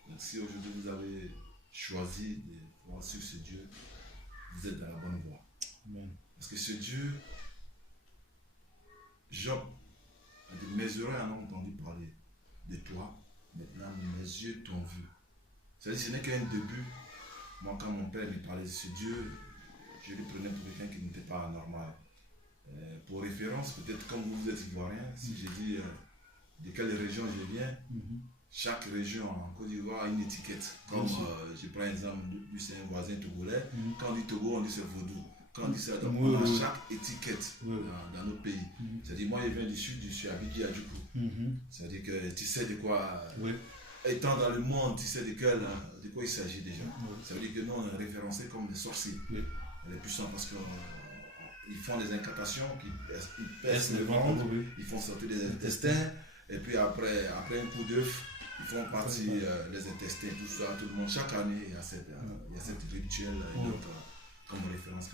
Donc si aujourd'hui vous avez choisi de voir sur ce Dieu, vous êtes dans la bonne voie. Amen. Parce que ce Dieu, Job a dit: mes oreilles en ont entendu parler de toi, maintenant mes yeux t'ont vu. C'est-à-dire que ce n'est qu'un début. Moi, quand mon père me parlait de ce Dieu, je le prenais pour quelqu'un qui n'était pas normal. Pour référence, peut-être comme vous êtes ivoirien, si je dis de quelle région je viens, chaque région en Côte d'Ivoire a une étiquette. Comme je prends l'exemple du c'est un voisin togolais, quand on dit Togo, on dit c'est Vaudou. Quand on dit ça, donc on a chaque étiquette dans notre pays. C'est-à-dire, moi, je viens du sud, je suis à Bidji, à Djoukou. C'est-à-dire que tu sais de quoi, étant dans le monde, tu sais de quoi il s'agit déjà. Ça veut dire que nous, on est référencés comme des sorciers. Les puissants, parce qu'ils font des incantations, ils pèsent le ventre, ils font sortir des intestins, et puis après un coup d'œuf, ils font partir les intestins, tout ça, tout le monde. Chaque année, il y a cette rituel comme référence.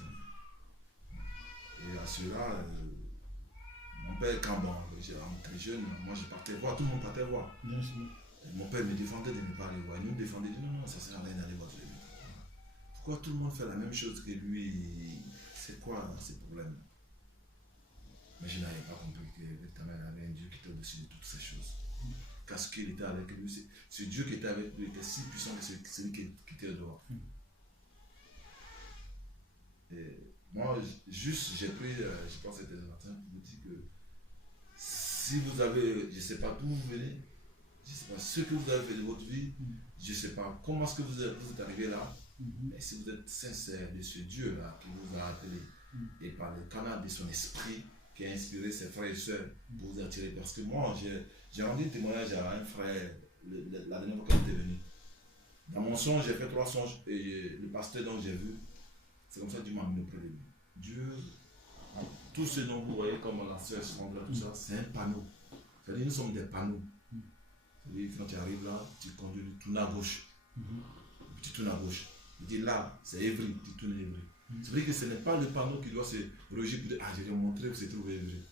Et à cela, mon père, quand j'étais jeune, moi je partais voir, tout le monde partait voir. Mon père me défendait de ne pas aller voir. Il nous défendait, il dit non, ça ne sert à rien d'aller voir. Pourquoi tout le monde fait la même chose que lui? C'est quoi ces problèmes? Mais je n'avais pas compris que l'Éternel avait un Dieu qui était au-dessus de toutes ces choses. Parce qu'il était avec lui, ce Dieu qui était avec lui était si puissant que c'est celui qui était dehors. Et moi, juste, j'ai pris, je pense que c'était le matin, pour vous dire que si vous avez, je ne sais pas d'où vous venez, je ne sais pas ce que vous avez fait de votre vie, je ne sais pas comment est-ce que vous êtes arrivé là, mais si vous êtes sincère de ce Dieu-là qui vous a appelé, et par le canal de son esprit qui a inspiré ses frères et sœurs pour vous attirer. Parce que moi, j'ai rendu témoignage à un frère la dernière fois qu'il était venu. Dans mon songe, j'ai fait 3 songes et le pasteur dont j'ai vu, c'est comme ça que Dieu m'a mis auprès de lui. Dieu, tout ce dont vous voyez comme la sœur Sandra, tout ça, c'est un panneau. C'est-à-dire nous sommes des panneaux. C'est-à-dire quand tu arrives là, tu conduis, tu tournes à gauche. Tu tournes à gauche. Il dit là, c'est Évry, tu tournes Évry. C'est-à-dire que ce n'est pas le panneau qui doit se rejeter pour dire ah, je vais vous montrer où se trouve Évry.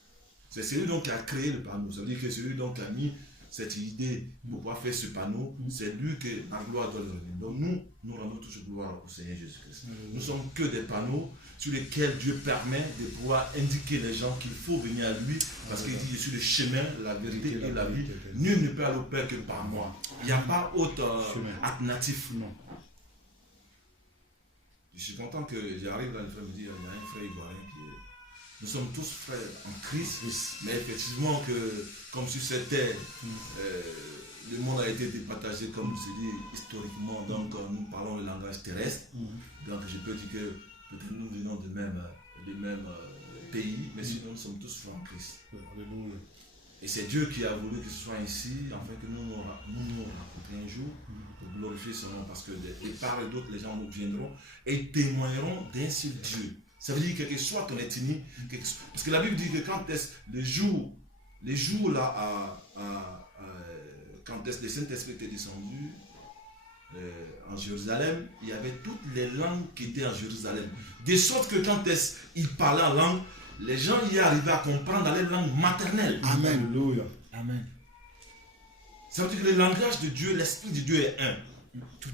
C'est celui donc qui a créé le panneau. Ça veut dire que celui donc qui a mis cette idée pour pouvoir faire ce panneau, c'est lui que la gloire doit le revenir. Donc nous rendons toujours gloire au Seigneur Jésus-Christ. Nous ne sommes que des panneaux sur lesquels Dieu permet de pouvoir indiquer les gens qu'il faut venir à lui, parce qu'il dit je suis le chemin, la vérité et la vie. Nul ne peut aller au Père que par moi. Il n'y a pas autre alternative. Non. Je suis content que j'arrive là, une fois me dire, il y a un frère ivoirien qui est... Nous sommes tous frères en Christ, mais effectivement que, comme sur cette terre, le monde a été départagé, comme c'est dit historiquement, donc nous parlons le langage terrestre, donc je peux dire que peut-être nous venons du même pays, mais sinon nous sommes tous frères en Christ. Et c'est Dieu qui a voulu que ce soit ainsi, afin que nous nous rencontrions un jour pour glorifier son nom, parce que de part et d'autre, les gens nous viendront et témoigneront d'un seul Dieu. Ça veut dire que soit ton ethnie, parce que la Bible dit que quand est-ce les jours là, quand est-ce le Saint-Esprit était descendu en Jérusalem, il y avait toutes les langues qui étaient en Jérusalem. De sorte que quand est-ce il parlait en langue, les gens y arrivaient à comprendre dans les langues maternelles. Amen. Alléluia. Amen. Ça veut dire que le langage de Dieu, l'Esprit de Dieu est un.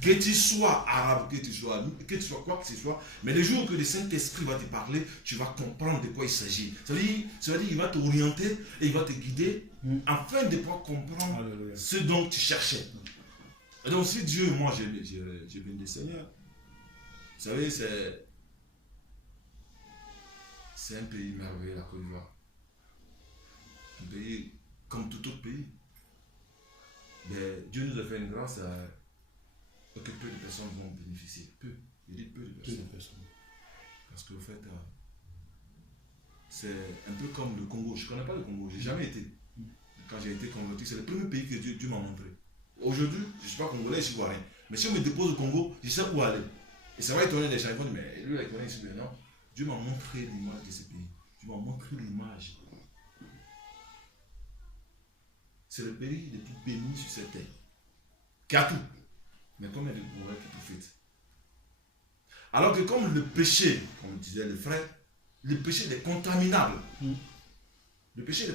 Que tu sois arabe, que tu sois quoi que ce soit, mais le jour que le Saint-Esprit va te parler, tu vas comprendre de quoi il s'agit. Ça veut dire qu'il va t'orienter et il va te guider afin de pouvoir comprendre ce dont tu cherchais. Et donc si Dieu, moi j'ai béni le Seigneur, vous savez, c'est un pays merveilleux, la Côte d'Ivoire. Un pays comme tout autre pays. Mais Dieu nous a fait une grâce que peu de personnes vont bénéficier. Peu. Il dit peu de personnes. Parce qu'au fait, c'est un peu comme le Congo. Je ne connais pas le Congo. Je n'ai jamais été. Quand j'ai été converti, c'est le premier pays que Dieu m'a montré. Aujourd'hui, je ne suis pas congolais, je ne vois rien. Mais si on me dépose au Congo, je sais où aller. Et ça va étonner les gens. Ils vont dire, mais lui, il a étonné ici. Non. Dieu m'a montré l'image de ce pays. Dieu m'a montré l'image. C'est le pays le plus béni sur cette terre. Qui a tout. Mais comme il y a des Congolais qui profitent. Alors que comme le péché, comme disait le frère, le péché est contaminable. Le péché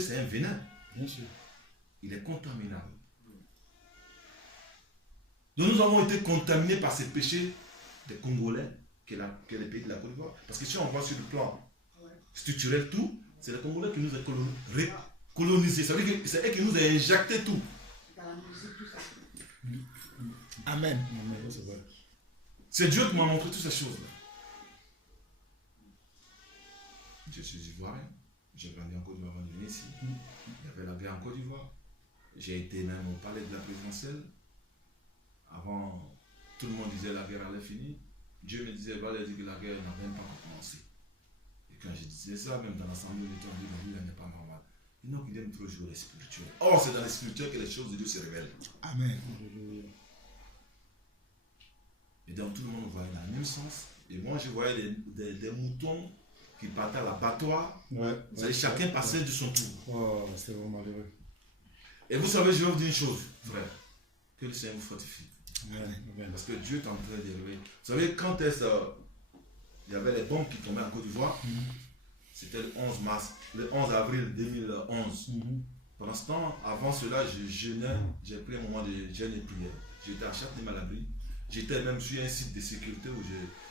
c'est un venin. Bien sûr. Il est contaminable. Donc nous avons été contaminés par ces péchés des Congolais, qui est le pays de la Côte d'Ivoire. Parce que si on voit sur le plan structurel tout, c'est les Congolais qui nous ont colonisés. Ça veut dire que c'est eux qui nous ont injecté tout. Dans la musique, tout ça. Amen. C'est Dieu qui m'a montré toutes ces choses-là. Je suis ivoirien. J'ai grandi en Côte d'Ivoire avant de venir ici. Il y avait la guerre en Côte d'Ivoire. J'ai été même au palais de la présidentielle. Avant, tout le monde disait la guerre allait finir. Dieu me disait, va leur dire que la guerre n'a même pas commencé. Et quand je disais ça, même dans l'assemblée, on dit que la vie n'est pas normale. Il y en a qui aiment trop jouer les spirituels. Or, c'est dans les spirituels que les choses de Dieu se révèlent. Amen. Et donc, tout le monde voyait dans le même sens. Et moi, je voyais des moutons qui partaient à l'abattoir. Ouais. Chacun passait de son tour. Oh, c'était vraiment malheureux. Et vous savez, je vais vous dire une chose, frère. Que le Seigneur vous fortifie. Ouais. Parce que Dieu est en train d'élever. Vous savez, quand il y avait les bombes qui tombaient en Côte d'Ivoire, c'était le 11 mars, le 11 avril 2011. Pendant ce temps, avant cela, je jeûnais, j'ai pris un moment de jeûne et prière. J'étais à Châtenay-Malabry. J'étais même sur un site de sécurité où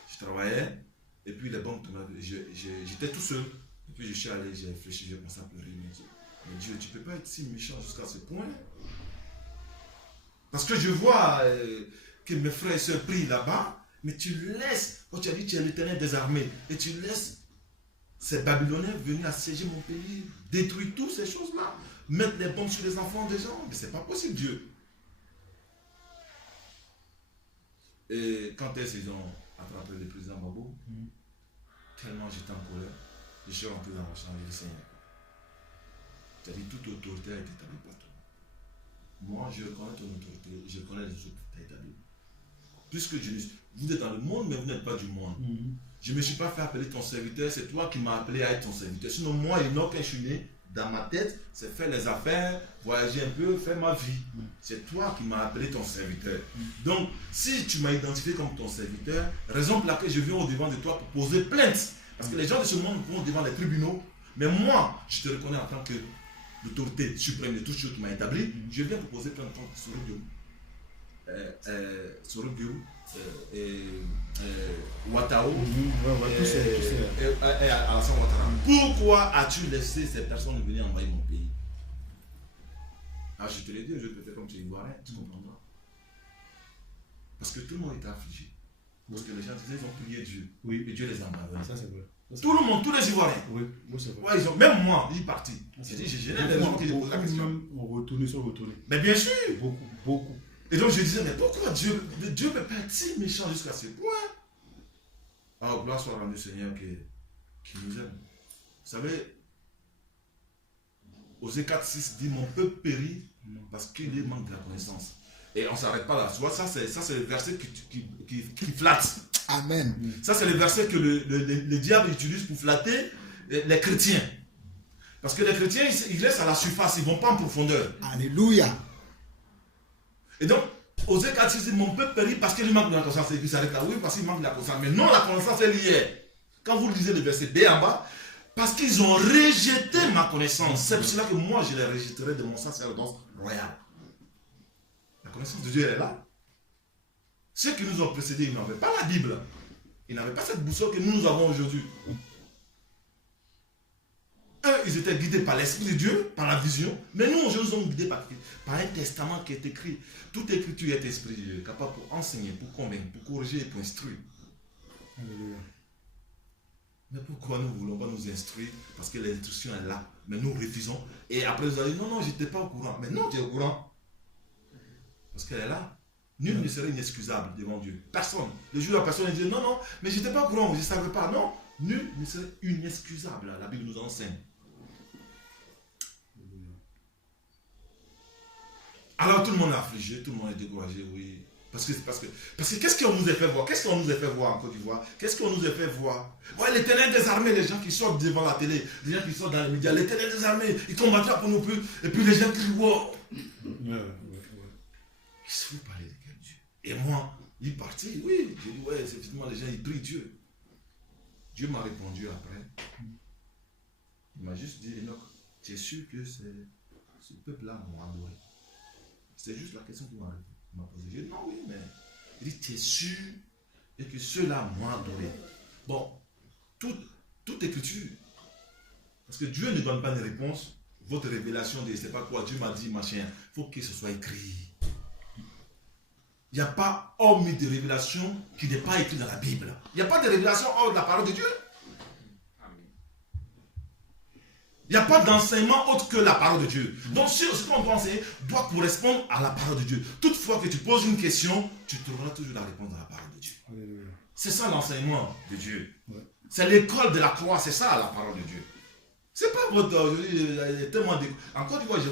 je travaillais. Et puis les bombes tombaient. J'étais tout seul. Et puis je suis allé, j'ai réfléchi, j'ai commencé à pleurer. Mais Dieu, tu ne peux pas être si méchant jusqu'à ce point. Parce que je vois que mes frères et sœurs prient là-bas, mais tu laisses, quand tu as dit tu es l'Éternel des armées, et tu laisses ces Babyloniens venir assiéger mon pays, détruire toutes ces choses-là, mettre les bombes sur les enfants des gens. Mais c'est pas possible, Dieu. Et quand est-ce qu'ils ont attrapé le président Mabo, tellement j'étais en colère, je suis rentré dans la chambre et dit Seigneur, tu as dit toute autorité a été établie par toi. Moi, je reconnais ton autorité, je reconnais les autres que tu as établies. Puisque vous êtes dans le monde, mais vous n'êtes pas du monde. Je ne me suis pas fait appeler ton serviteur, c'est toi qui m'as appelé à être ton serviteur. Sinon, moi, Enoch, quand je suis né, dans ma tête, c'est faire les affaires, voyager un peu, faire ma vie. C'est toi qui m'as appelé ton serviteur. Donc, si tu m'as identifié comme ton serviteur, raison pour laquelle je viens au-devant de toi pour poser plainte. Parce que les gens de ce monde vont devant les tribunaux, mais moi, je te reconnais en tant que l'autorité suprême de toutes choses qui m'a établi. Je viens pour poser plainte contre Sorogyo, Ouattao et Alassane Ouattara. Pourquoi as-tu laissé ces personnes venir envahir mon pays? Ah, je te l'ai dit, je te fais comme tu es ivoirien, tu comprendras. Parce que tout le monde était affligé. Parce que les gens disaient, ils ont prié Dieu. Oui. Et Dieu les a envoyés. Ça, c'est vrai. Tout le monde, tous les Ivoiriens. Oui, c'est vrai. Ouais, même moi, ils sont partis. J'ai dit, j'ai gêné les gens qui posent la question. Même on retourne sur retourner. Mais bien sûr. Beaucoup. Et donc je disais, mais pourquoi Dieu ne peut pas être si méchant jusqu'à ce point? Alors, gloire soit rendue au Seigneur qui nous aime. Vous savez, Osée 4:6 dit, mon peuple périt parce qu'il manque de la connaissance. Et on ne s'arrête pas là. Tu vois, ça c'est le verset qui flatte. Amen. Ça c'est le verset que le diable utilise pour flatter les chrétiens. Parce que les chrétiens, ils restent à la surface, ils ne vont pas en profondeur. Alléluia. Et donc, Osée 4:6 dit, mon peuple périt parce qu'il manque de la connaissance. Et puis ça s'arrête là. Oui, parce qu'il manque de la connaissance. Mais non, la connaissance est liée. Quand vous lisez le verset B en bas, parce qu'ils ont rejeté ma connaissance. C'est pour cela que moi, je les rejetterai de mon sacerdoce royal. La connaissance de Dieu, elle est là. Ceux qui nous ont précédés, ils n'avaient pas la Bible. Ils n'avaient pas cette boussole que nous avons aujourd'hui. Eux, ils étaient guidés par l'Esprit de Dieu, par la vision. Mais nous, aujourd'hui, nous sommes guidés par un testament qui est écrit. Toute écriture est Esprit de Dieu, capable pour enseigner, pour convaincre, pour corriger et pour instruire. Alléluia. Mais pourquoi nous ne voulons pas nous instruire? Parce que l'instruction est là. Mais nous refusons. Et après, vous allez dire, non, je n'étais pas au courant. Mais non, tu es au courant. Parce qu'elle est là. Nul ne serait inexcusable devant Dieu. Personne. Le jour où la personne dit, non, mais je n'étais pas au courant, je ne savais pas. Non, nul ne serait inexcusable. La Bible nous enseigne. Alors tout le monde est affligé, tout le monde est découragé, oui. Parce que qu'est-ce qu'on nous a fait voir? Qu'est-ce qu'on nous a fait voir en Côte d'Ivoire? Qu'est-ce qu'on nous a fait voir? Ouais, l'Éternel des armées, les gens qui sortent devant la télé, les gens qui sortent dans les médias, l'Éternel des armées, il combattra pour nous plus. Et puis les gens crient, wow. Qu'est-ce que vous parlez de quel Dieu? Et moi, il est parti, oui. J'ai dit, ouais, effectivement, les gens, ils prient Dieu. Dieu m'a répondu après. Il m'a juste dit, Enoch, tu es sûr que ce peuple-là m'a adoré? C'est juste la question qu'il m'a posée. J'ai dit, non, oui, mais il dit, tu es sûr et que ceux-là m'ont adoré. Bon, toute écriture, parce que Dieu ne donne pas de réponse. Votre révélation de je ne sais pas quoi, Dieu m'a dit, machin, il faut que ce soit écrit. Il n'y a pas homme de révélation qui n'est pas écrit dans la Bible. Il n'y a pas de révélation hors de la parole de Dieu. Il n'y a pas d'enseignement autre que la parole de Dieu. Donc ce qu'on doit enseigner doit correspondre à la parole de Dieu. Toutefois que tu poses une question, tu trouveras toujours la réponse dans la parole de Dieu. C'est ça l'enseignement de Dieu. C'est l'école de la croix, c'est ça la parole de Dieu. C'est pas votre... il y a tellement d'écoles. En Côte d'Ivoire, je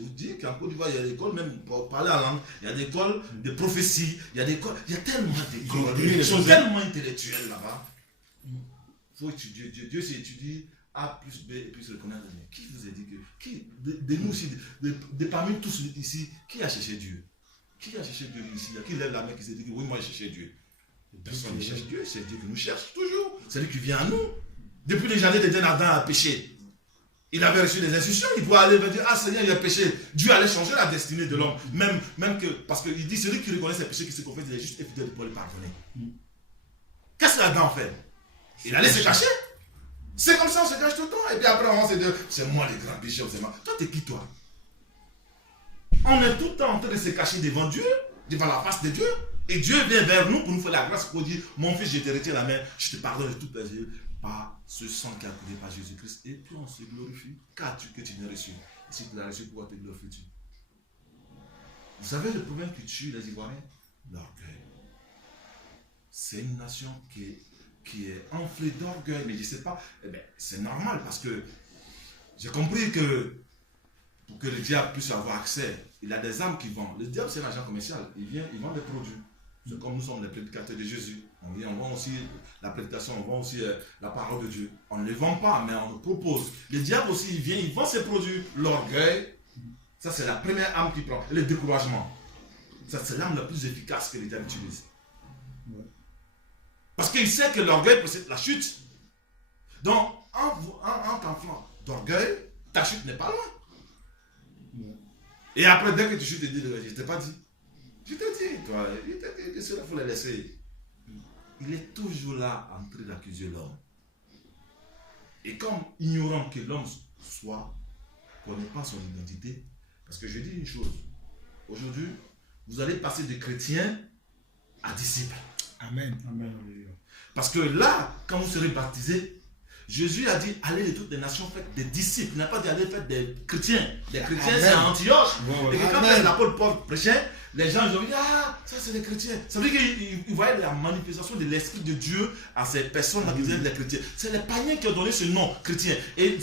vous dis qu'en Côte d'Ivoire, il y a des écoles, même pour parler en langue, il y a des écoles de prophétie, il y a tellement d'écoles. Ils sont tellement intellectuels là-bas. Il faut étudier. Dieu s'étudie A plus B et plus reconnaître. Qui vous a dit que... de nous aussi, de parmi tous ici, qui a cherché Dieu? Qui a cherché Dieu ici? Qui lève la main qui s'est dit que oui, moi j'ai cherché Dieu? Personne ne cherche Dieu, c'est Dieu qui nous cherche toujours. C'est lui qui vient à nous. Depuis les années d'Éden, Adam a péché. Il avait reçu des instructions, il pouvait aller dire, ah Seigneur, il a péché. Dieu allait changer la destinée de l'homme. Même que, parce qu'il dit, celui qui reconnaît ses péchés, qui se confesse, il est juste et fidèle pour le pardonner. Qu'est-ce qu'Adam fait? Il allait se cacher. C'est comme ça, on se cache tout le temps. Et puis après, on se dit, c'est moi le grand pécheur, c'est moi. Toi, t'es qui toi? On est tout le temps en train de se cacher devant Dieu, devant la face de Dieu. Et Dieu vient vers nous pour nous faire la grâce, pour dire, mon fils, je te retire la main, je te pardonne de toutes les œuvres par ce sang qui a coulé par Jésus-Christ. Et puis on se glorifie. Qu'as-tu que tu n'as reçu? Et si tu l'as reçu, pourquoi te glorifies-tu? Vous savez le problème qui tue les Ivoiriens? L'orgueil. C'est une nation qui est enflée d'orgueil. Mais je ne sais pas, eh bien, c'est normal parce que j'ai compris que pour que le diable puisse avoir accès, il a des âmes qui vendent. Le diable, c'est un agent commercial. Il vend des produits. C'est comme nous sommes les prédicateurs de Jésus. On vend aussi la prédication, on vend aussi la parole de Dieu. On ne les vend pas, mais on le propose. Le diable aussi, il vient, il vend ses produits. L'orgueil, ça c'est la première âme qu'il prend. Et le découragement, ça c'est l'âme la plus efficace que le diable utilise. Parce qu'il sait que l'orgueil précède la chute. Donc, en t'enflant d'orgueil, ta chute n'est pas loin. Et après, dès que tu chutes, tu te dis, je ne t'ai pas dit. Je te dis, toi, il te dit que cela, il faut le laisser. Il est toujours là en train d'accuser l'homme. Et comme ignorant que l'homme soit, ne connaît pas son identité, parce que je dis une chose, aujourd'hui, vous allez passer de chrétien à disciple. Amen. Amen. Parce que là, quand vous serez baptisé, Jésus a dit, allez de toutes les nations, faites des disciples. Il n'a pas dit, allez faire des chrétiens. Des chrétiens, c'est à Antioche. Et que quand l'apôtre Paul prêchait, les gens ils ont dit, ah, ça c'est des chrétiens. Ça veut dire qu'ils voyaient la manifestation de l'Esprit de Dieu à ces personnes-là qui disaient des chrétiens. C'est les païens qui ont donné ce nom, chrétien. Et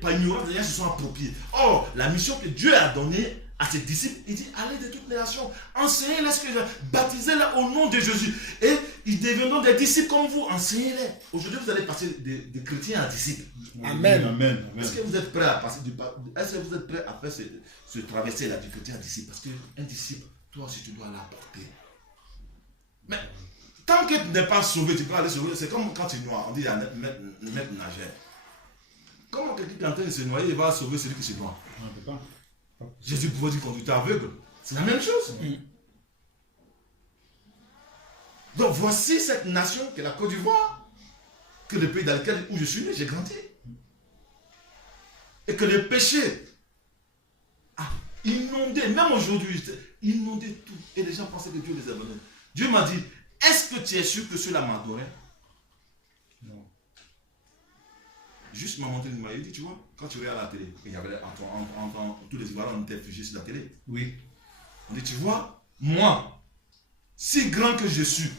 par ignorance, les gens se sont appropriés. Or, la mission que Dieu a donnée à ses disciples, il dit, allez de toutes les nations, enseignez-les ce que baptisez-les au nom de Jésus. Et ils deviendront des disciples comme vous, enseignez-les. Aujourd'hui, vous allez passer de chrétiens à disciples. Amen. Amen. Est-ce que vous êtes prêts à passer est-ce que vous êtes prêts à faire ce traversée-là du chrétien à disciple? Parce qu'un disciple, toi aussi, tu dois l'apporter. Mais tant que tu n'es pas sauvé, tu peux aller sauver. C'est comme quand tu noies, on dit à maître nageur. Comment quelqu'un qui est en train de se noyer, il va sauver celui qui se noie? On ne peut pas. Jésus pouvait dire qu'on était aveugle. C'est la même chose. Donc voici cette nation qui est la Côte d'Ivoire, que le pays dans lequel où je suis né, j'ai grandi. Et que le péché a inondé, même aujourd'hui, inondé tout. Et les gens pensaient que Dieu les abandonnait. Dieu m'a dit, est-ce que tu es sûr que ceux-là m'adoraient? Non. Juste m'a montré une maille, il dit, tu vois, quand tu regardes la télé, il y avait tous les Ivoiriens, on était réfugiés sur la télé. Oui. On dit, tu vois, moi, si grand que je suis,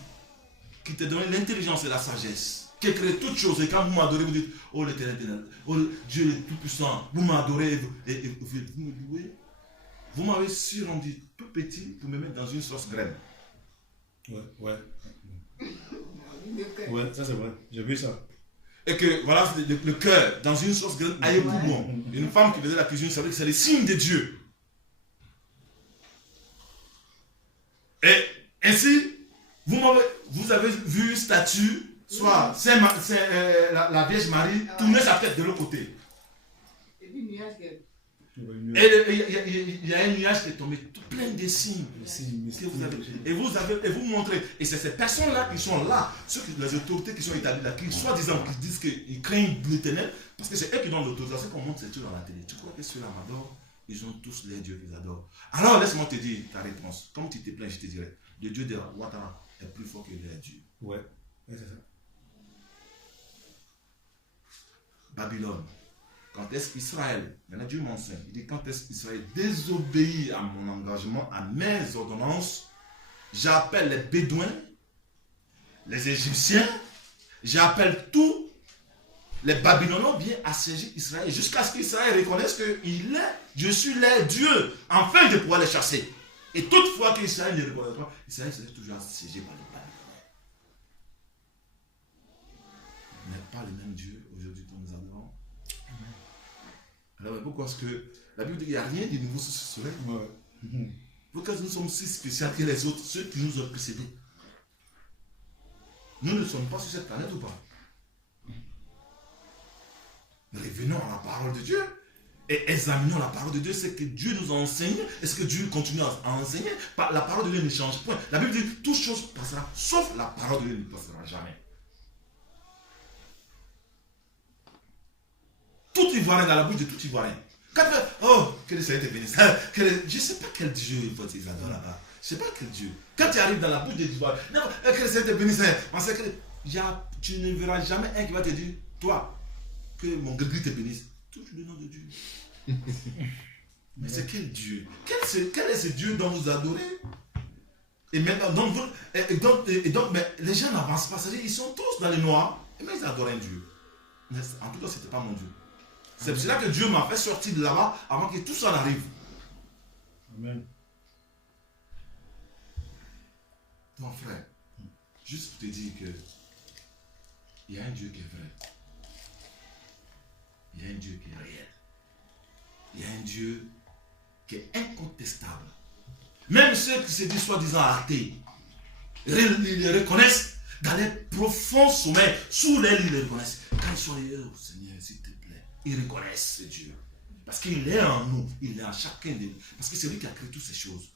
qui t'a donné l'intelligence et la sagesse, qui a créé toutes choses, et quand vous m'adorez, vous dites, oh l'Éternel, oh Dieu le Tout-Puissant, vous m'adorez et vous me louez. Vous m'avez si rendu tout petit pour me mettre dans une sauce graine. Ouais. Ouais, ça c'est vrai. J'ai vu ça. Et que voilà, le cœur dans une sauce graine aille pour bon. Une femme qui faisait la cuisine savait que c'est le signe de Dieu. Et ainsi, vous avez vu une statue, soit la Vierge Marie, tourner sa tête de l'autre côté. Et puis, nuage qui est. Et il y a un nuage qui est tombé tout plein de signes. Que vous avez, et vous montrez. Et c'est ces personnes-là qui sont là, les autorités qui sont établies là, qui soi-disant qui disent qu'ils craignent l'Éternel, parce que c'est eux qui donnent l'autorisation qu'on montre ces choses dans la télé. Tu crois que ceux-là m'adorent? Ils ont tous les dieux qu'ils adorent. Alors laisse-moi te dire ta réponse. Comme tu te plains, je te dirais, le Dieu de Ouattara est plus fort que les dieux. Ouais, c'est ça. Babylone, quand est-ce qu'Israël, maintenant Dieu m'enseigne, il dit quand est-ce qu'Israël désobéit à mon engagement, à mes ordonnances, j'appelle les Bédouins, les Égyptiens, j'appelle tous les Babyloniens viennent assiéger Israël jusqu'à ce qu'Israël reconnaisse que je suis leur Dieu, afin de pouvoir les chasser. Et toutefois qu'Israël ne reconnaît pas, Israël serait toujours assiégé par les Babyloniens. Ce n'est pas le même Dieu aujourd'hui que nous adorons. Alors pourquoi est-ce que la Bible dit qu'il n'y a rien de nouveau sur ce soleil? Pourquoi nous sommes si spéciaux que les autres, ceux qui nous ont précédés? Nous ne sommes pas sur cette planète ou pas? Revenons à la parole de Dieu et examinons la parole de Dieu, ce que Dieu nous a enseigné et ce que Dieu continue à enseigner. La parole de Dieu ne change point. La Bible dit toute chose passera, sauf la parole de Dieu ne passera jamais. Tout Ivoirien dans la bouche de tout Ivoirien. Quand tu fais, oh, que le Seigneur te bénisse. Je ne sais pas quel Dieu ils adorent là-bas. Je ne sais pas quel Dieu. Quand tu arrives dans la bouche des Ivoiriens, que le Seigneur te bénisse. Tu ne verras jamais un qui va te dire, toi, que mon gris te bénisse. Toujours le nom de Dieu. Mais c'est quel Dieu? Quel est ce Dieu dont vous adorez? Et maintenant, donc, mais les gens n'avancent pas. C'est-à-dire, ils sont tous dans les noirs. Et mais ils adorent un Dieu. Mais en tout cas, ce n'était pas mon Dieu. C'est pour cela que Dieu m'a fait sortir de là-bas avant que tout ça n'arrive. Amen. Mon frère, juste pour te dire que il y a un Dieu qui est vrai. Il y a un Dieu qui est réel. Il y a un Dieu qui est incontestable. Même ceux qui se disent soi-disant athées, ils le reconnaissent dans les profonds sommets, sous l'aile, ils le reconnaissent. Quand ils sont là, oh Seigneur, s'il te plaît, ils reconnaissent ce Dieu. Parce qu'il est en nous, il est en chacun de nous. Parce que c'est lui qui a créé toutes ces choses.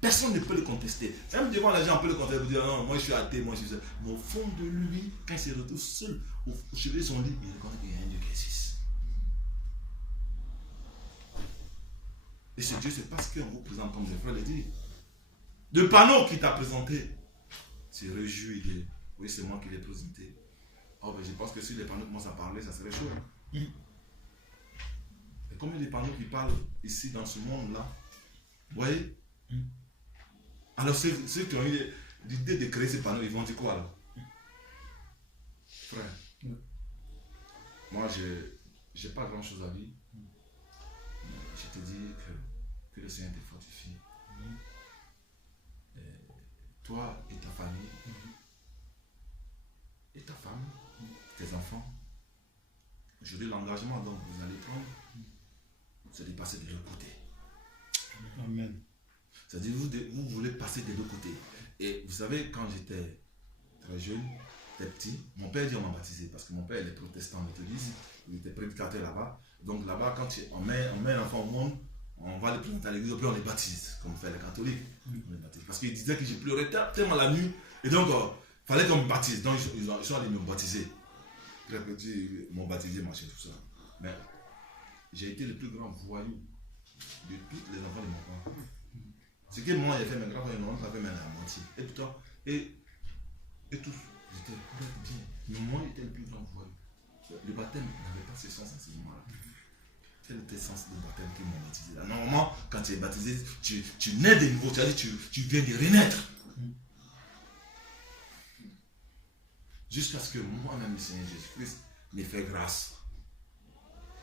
Personne ne peut le contester. Même devant les gens, on peut le contester, dire non, moi je suis athée, moi je suis ça. Mais au fond de lui, quand il se retrouve seul, au chevet de son lit, il reconnaît qu'il y a un Dieu qui existe. Et ce Dieu, c'est parce qu'on vous présente comme les frères le disent. Le panneau qui t'a présenté, c'est réjoui de. Oui, c'est moi qui l'ai présenté. Oh, ben je pense que si les panneaux commencent à parler, ça serait chaud. Et comme il y a des panneaux qui parlent ici dans ce monde-là, vous voyez? Alors ceux qui ont eu l'idée de créer ces panneaux, ils vont dire quoi là? Frère, moi je n'ai pas grand chose à dire. Je te dis que le Seigneur te fortifie. Toi et ta famille, et ta femme, tes enfants, aujourd'hui l'engagement donc vous allez prendre, c'est de passer de l'autre côté. Amen. C'est-à-dire vous voulez passer de l'autre côté. Et vous savez, quand j'étais très jeune, très petit, mon père dit on m'a baptisé parce que mon père il est protestant méthodiste, il était prédicateur là-bas. Donc là-bas, quand on met un enfant au monde, on va le présenter à l'église, puis on les baptise, comme fait les catholiques. On les baptise. Parce qu'il disait que j'ai pleuré tellement la nuit, et donc il fallait qu'on me baptise. Donc ils sont allés me baptiser. Très petit, ils m'ont baptisé, machin, tout ça. Mais j'ai été le plus grand voyou de tous les enfants de mon père. Ce que moi j'ai fait, mes grands-parents, ils n'ont pas fait même à moitié. Et tout ça, et tous, j'étais bien. Mais moi, j'étais le plus grand voyou. Le baptême n'avait pas ce sens à ce moment-là. Quel était le sens du baptême qu'ils m'ont baptisé là? Normalement, quand tu es baptisé, tu nais de nouveau, c'est-à-dire tu viens de renaître. Jusqu'à ce que moi-même, le Seigneur Jésus-Christ, me fait grâce.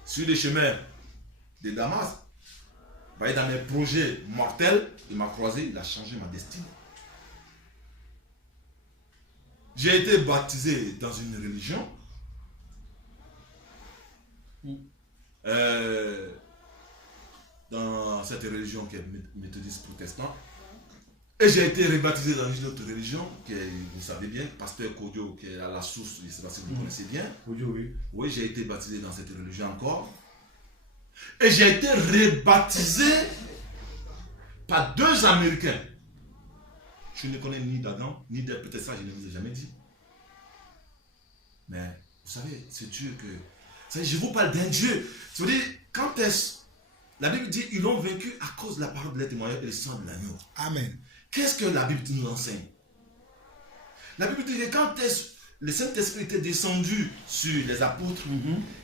Sur le chemin de Damas, dans mes projets mortels, il m'a croisé, il a changé ma destinée. J'ai été baptisé dans une religion. Dans cette religion qui est méthodiste protestant. Et j'ai été rebaptisé dans une autre religion, qui est, vous savez bien, Pasteur Kodio, qui est à la source, je ne sais pas si vous connaissez bien. Kodio, oui. Oui, j'ai été baptisé dans cette religion encore. Et j'ai été rebaptisé par 2 Américains. Je ne connais ni d'Adam, ni d'Ève, peut-être ça, je ne vous ai jamais dit. Mais vous savez, c'est Dieu que... Je vous parle d'un Dieu. C'est-à-dire, quand est-ce... La Bible dit, ils l'ont vaincu à cause de la parole de leur témoignage et le sang de l'agneau. Amen. Qu'est-ce que la Bible nous enseigne? La Bible dit que quand est-ce le Saint-Esprit était descendu sur les apôtres.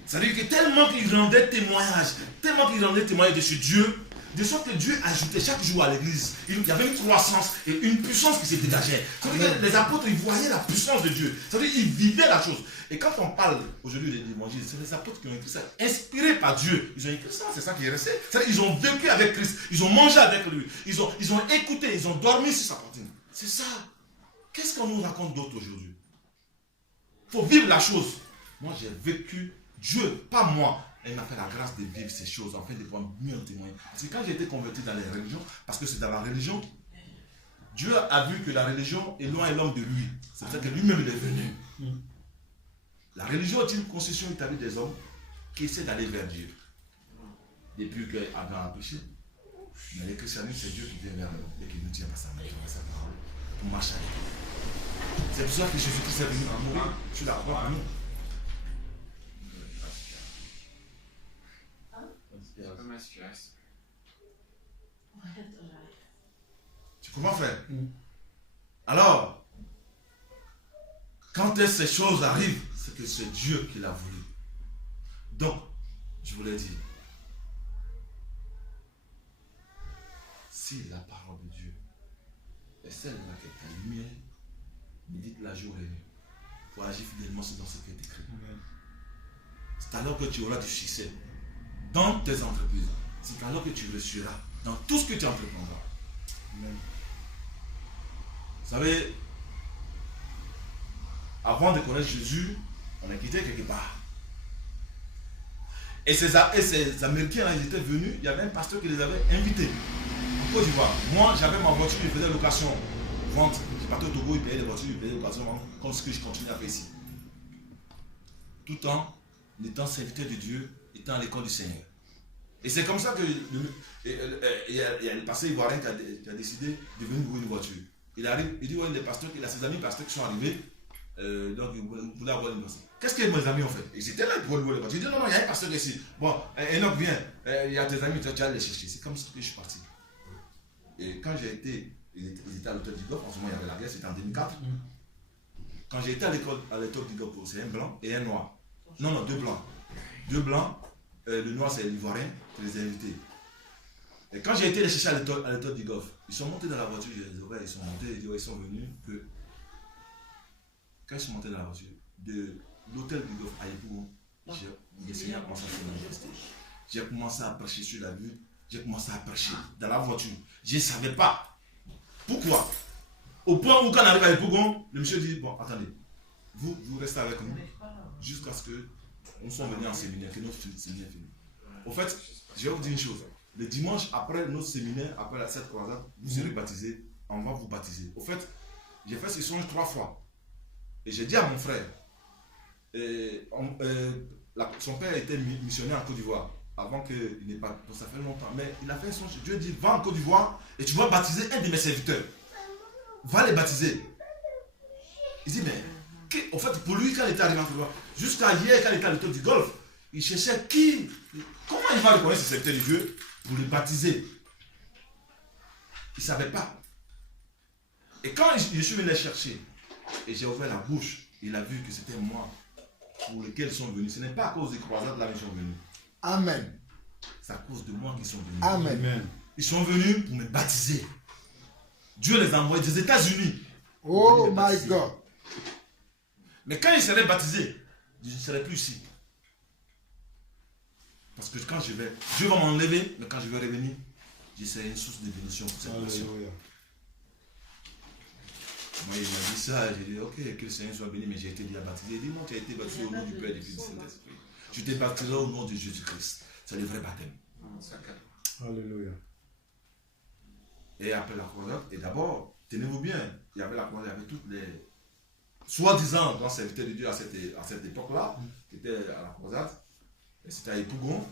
C'est-à-dire que tellement qu'ils rendaient témoignage de ce Dieu, de sorte que Dieu ajoutait chaque jour à l'église. Il y avait une croissance et une puissance qui se dégageait. C'est-à-dire que les apôtres, ils voyaient la puissance de Dieu. C'est-à-dire qu'ils vivaient la chose. Et quand on parle aujourd'hui de l'évangile, c'est les apôtres qui ont écrit ça, inspirés par Dieu. Ils ont écrit ça, c'est ça qui est resté. C'est-à-dire qu'ils ont vécu avec Christ, ils ont mangé avec lui, ils ont écouté, ils ont dormi sur sa poitrine. C'est ça. Qu'est-ce qu'on nous raconte d'autre aujourd'hui? Il faut vivre la chose. Moi, j'ai vécu Dieu, pas moi. Elle m'a fait la grâce de vivre ces choses, afin de pouvoir mieux en témoigner. Parce que quand j'ai été converti dans les religions, parce que c'est dans la religion, Dieu a vu que la religion éloigne l'homme de lui. C'est pour ça que lui-même il est venu. La religion est une concession établie des hommes qui essaient d'aller vers Dieu. Depuis qu'Adam a péché, mais le christianisme, c'est Dieu qui vient vers nous et qui nous tient par sa main, sa parole, pour marcher avec nous. C'est pour ça que Jésus-Christ est venu à mourir sur la croix pour nous. Tu comprends, frère? Alors, quand ces choses arrivent, c'est que c'est Dieu qui l'a voulu. Donc, je vous l'ai dit, si la parole de Dieu est celle-là qui est ta lumière, médite la jour et nuit, pour agir fidèlement dans ce qui est écrit. C'est alors que tu auras du succès dans tes entreprises. C'est alors que tu réussiras dans tout ce que tu entreprendras. Amen. Vous savez, avant de connaître Jésus, on a quitté quelque part. Et ces Américains, ils étaient venus, il y avait un pasteur qui les avait invités. En Côte d'Ivoire. Moi, j'avais ma voiture, je faisais location, vente. Je partais au Togo, ils payaient les voitures, ils payaient location, comme ce que je continue à faire ici. Tout en étant serviteur de Dieu, étant à l'école du Seigneur. Et c'est comme ça que il y a le pasteur ivoirien qui a décidé de venir louer une voiture. Il arrive, il dit ouais, les pasteurs, il a ses amis pasteurs qui sont arrivés, donc ils voulaient avoir une voiture. Qu'est-ce que mes amis ont fait? Ils étaient là pour louer les voitures. Il dit non, il y a un pasteur ici. Bon, Enoch viens, il y a tes amis, tu vas les chercher. C'est comme ça que je suis parti. Et quand j'ai été, ils étaient à l'hôtel du Golfe, en ce moment il y avait la guerre, c'était en 2004. Quand j'ai été à l'hôtel du Golfe, c'est un blanc et un noir. Non, deux blancs. Deux blancs, le noir c'est l'ivoirien, je les ai invités. Et quand j'ai été les chercher à l'hôtel du Golfe, ils sont montés dans la voiture, j'ai dit, ouais, ils sont montés, ils sont venus que. Quand ils sont montés dans la voiture, de l'hôtel du Golfe à Épou, le Seigneur a commencé à se manifester. J'ai commencé à prêcher sur la lune, j'ai commencé à prêcher dans la voiture. Je ne savais pas. Pourquoi? Au point où quand on arrive à Épougon, le monsieur dit, bon, attendez, vous restez avec nous jusqu'à ce que nous sommes venus en séminaire, que notre séminaire finisse. Au fait, je vais vous dire une chose. Le dimanche, après notre séminaire, après cette croisade, vous serez baptisés, on va vous baptiser. Au fait, j'ai fait ce songe 3 fois. Et j'ai dit à mon frère, son père était missionnaire en Côte d'Ivoire, avant qu'il n'ait pas, ça fait longtemps, mais il a fait un songe. Dieu dit, va en Côte d'Ivoire et tu vas baptiser un de mes serviteurs. Va les baptiser. Il dit, mais, au fait, pour lui, quand il était arrivé en Côte d'Ivoire, jusqu'à hier, quand il était à l'hôtel du Golfe, il cherchait comment il va reconnaître ce serviteur de Dieu pour le baptiser. Il ne savait pas. Et quand je suis venu les chercher, et j'ai ouvert la bouche, il a vu que c'était moi pour lequel ils sont venus. Ce n'est pas à cause des croisades là qu'ils sont venus. Amen. C'est à cause de moi qu'ils sont venus. Amen. Ils sont venus pour me baptiser. Dieu les a envoyés des États-Unis. Oh my God. Mais quand ils seraient baptisés, je ne serai plus ici. Parce que quand je vais, Dieu va m'enlever, mais quand je vais revenir, je serai une source de bénédiction pour cette nation. Moi, il m'a dit ça, j'ai dit, ok, que le Seigneur soit béni, mais j'ai été déjà baptisé. Il dit, non, tu as été baptisé au nom du Père et du Fils et du Saint-Esprit. Je t'ai baptisé au nom de Jésus-Christ. C'est le vrai baptême. Alléluia. Et après la croisade, et d'abord, tenez-vous bien, il y avait la croisade, il y avait toutes les soi-disant grands serviteurs de Dieu à cette époque-là, qui étaient à la croisade. Et c'était à Épougon,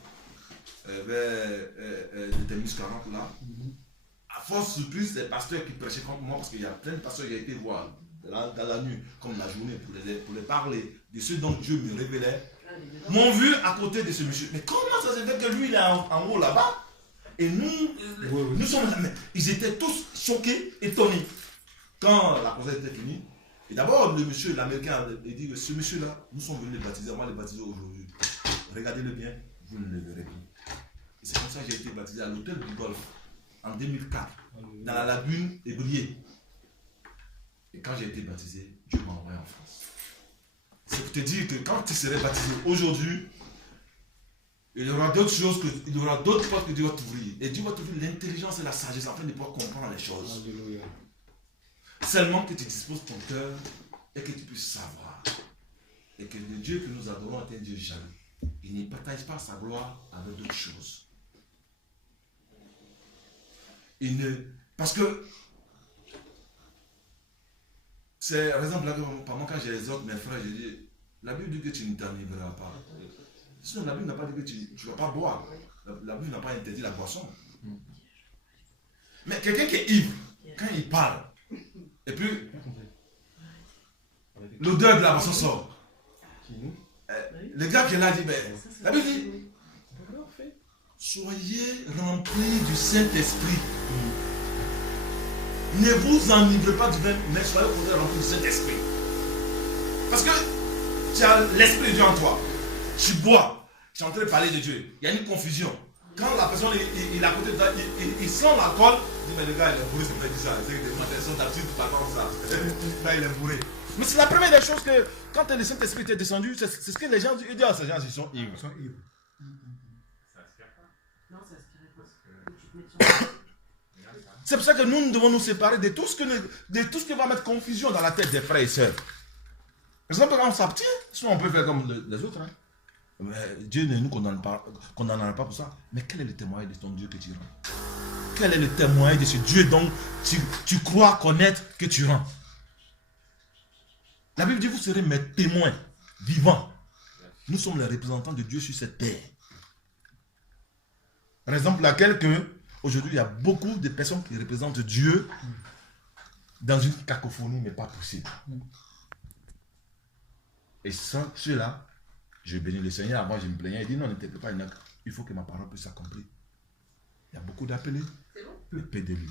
vers le Terminus 40 là. À force surprise, les pasteurs qui prêchaient contre moi, parce qu'il y a plein de pasteurs qui ont été voir dans la nuit, comme la journée, pour les parler de ce dont Dieu me révélait, m'ont vu à côté de ce monsieur. Mais comment ça se fait que lui, il est en haut là-bas? Et nous sommes là. Mais ils étaient tous choqués, étonnés. Quand la croisade était finie, Et d'abord, le monsieur, l'Américain, il dit que ce monsieur-là, nous sommes venus le baptiser, on va le baptiser aujourd'hui. Regardez-le bien, vous ne le verrez plus. Et c'est comme ça que j'ai été baptisé à l'hôtel du Golfe en 2004, dans la lagune Ébrié. Et quand j'ai été baptisé, Dieu m'a envoyé en France. C'est pour te dire que quand tu serais baptisé aujourd'hui, il y aura d'autres choses, il y aura d'autres portes que Dieu va t'ouvrir. Et Dieu va t'ouvrir l'intelligence et la sagesse afin de pouvoir comprendre les choses. Alléluia. Seulement que tu disposes ton cœur et que tu puisses savoir. Et que le Dieu que nous adorons est un Dieu jaloux. Il ne partage pas sa gloire avec d'autres choses. Parce que c'est par exemple là pendant quand j'ai les autres mes frères, je dis la Bible dit que tu ne t'enivreras pas. Sinon la Bible n'a pas dit que tu ne vas pas boire. La Bible n'a pas interdit la boisson. Mais quelqu'un qui est ivre, quand il parle, et puis l'odeur de la boisson sort. Le gars qui est là dit, mais la Bible dit, soyez remplis du Saint-Esprit. Ne vous enivrez pas du vin, mais soyez remplis du Saint-Esprit. Parce que tu as l'Esprit de Dieu en toi. Tu bois, tu es en train de parler de Dieu. Il y a une confusion. Quand la personne il est à côté de toi, il sent l'alcool, il dit, mais le gars il est bourré, c'est pas dit ça. C'est que des sont d'habitude, tu parles comme ça. Là il est bourré. Mais c'est la première des choses que, quand le Saint-Esprit est descendu, c'est ce que les gens disent. Ah, ces gens, ils sont ivres. C'est pour ça que nous devons nous séparer de tout ce qui va mettre confusion dans la tête des frères et sœurs. Par exemple, quand on s'abstient, sinon on peut faire comme les autres. Hein. Mais Dieu ne nous condamnera pas pour ça. Mais quel est le témoignage de ton Dieu que tu rends? Quel est le témoignage de ce Dieu dont tu crois connaître que tu rends? La Bible dit, vous serez mes témoins vivants. Nous sommes les représentants de Dieu sur cette terre. Raison pour laquelle aujourd'hui il y a beaucoup de personnes qui représentent Dieu dans une cacophonie, mais pas possible. Et sans cela, je bénis le Seigneur. Avant, je me plaignais. Il dit non, ne te plains pas. Il faut que ma parole puisse s'accomplir. Il y a beaucoup d'appelés. C'est bon? Mais peu de lui.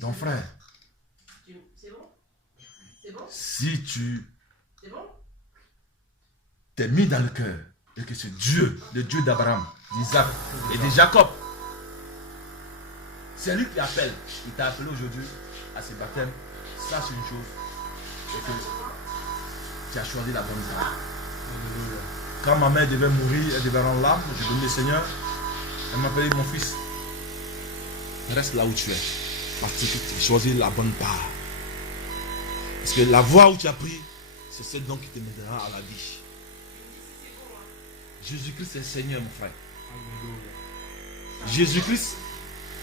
Ton frère. C'est bon? C'est bon? Si tu C'est bon? t'es mis dans le cœur et que c'est Dieu, le Dieu d'Abraham, d'Isaac et de Jacob, c'est lui qui appelle. Il t'a appelé aujourd'hui à ce baptême. Ça, c'est une chose. Et que tu as choisi la bonne voie. Quand ma mère devait mourir, elle devait rendre l'âme, je donne le Seigneur. Elle m'a appelé mon fils. Reste là où tu es. Parce que tu as choisi la bonne part. Parce que la voie où tu as pris, c'est celle donc qui te mènera à la vie. Jésus-Christ est Seigneur, mon frère. Jésus-Christ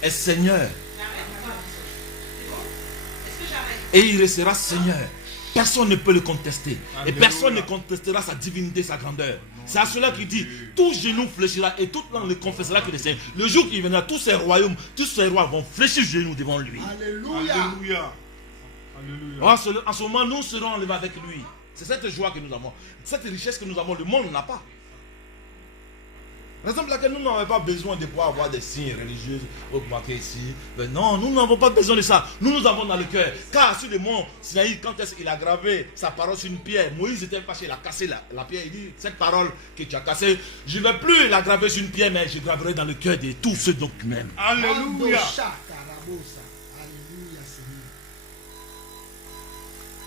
est Seigneur. Et il restera Seigneur. Personne ne peut le contester. Et personne ne contestera sa divinité, sa grandeur. C'est à cela qu'il dit, tout genou fléchira et toute langue le confessera que le Seigneur. Le jour qui viendra, tous ces royaumes, tous ces rois vont fléchir genou devant lui. Alléluia. Alléluia. Alléluia. En ce moment, nous serons enlevés avec lui. C'est cette joie que nous avons. Cette richesse que nous avons, le monde n'a pas. Par exemple, laquelle nous n'avons pas besoin de pouvoir avoir des signes religieux marqués ici. Mais non, nous n'avons pas besoin de ça. Nous avons dans le cœur. Car sur le mont Sinaï, quand il a gravé sa parole sur une pierre, Moïse était fâché, il a cassé la pierre. Il dit, cette parole que tu as cassée, je ne vais plus la graver sur une pierre, mais je graverai dans le cœur de tous ceux dont tu m'aimes. Alléluia.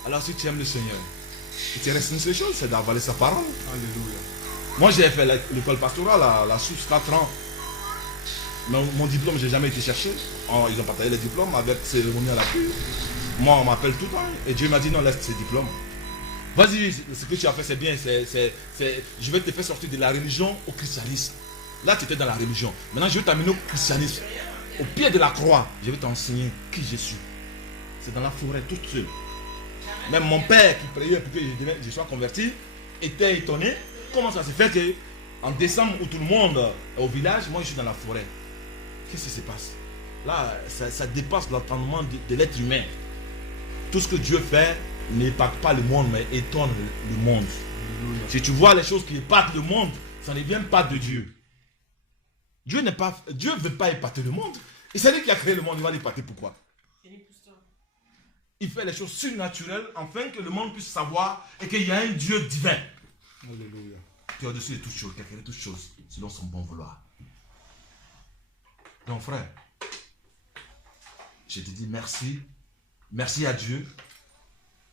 Alors si tu aimes le Seigneur, il te reste une seule chose, c'est d'avaler sa parole. Alléluia. Moi j'ai fait l'école pastorale à la source 4 ans. Mais mon diplôme, je n'ai jamais été chercher. Ils ont partagé les diplômes avec cérémonie à l'appui. Moi on m'appelle tout le temps. Et Dieu m'a dit non, laisse ces diplômes. Vas-y, ce que tu as fait c'est bien. Je vais te faire sortir de la religion au christianisme. Là tu étais dans la religion. Maintenant je vais t'amener au christianisme. Au pied de la croix, je vais t'enseigner qui je suis. C'est dans la forêt toute seule. Même mon père qui priait pour que je sois converti était étonné. Comment ça se fait que en décembre où tout le monde est au village, moi je suis dans la forêt. Qu'est-ce qui se passe? Là, ça dépasse l'entendement de l'être humain. Tout ce que Dieu fait n'épate pas le monde, mais étonne le monde. Si tu vois les choses qui épatent le monde, ça ne vient pas de Dieu. Dieu ne veut pas épater le monde. Et c'est lui qui a créé le monde, il va l'épater pourquoi? il fait les choses surnaturelles afin que le monde puisse savoir et qu'il y a un Dieu divin. Alléluia. Qui est au-dessus de toutes choses, qui a créé toutes choses, selon son bon vouloir. Donc frère, je te dis merci. Merci à Dieu.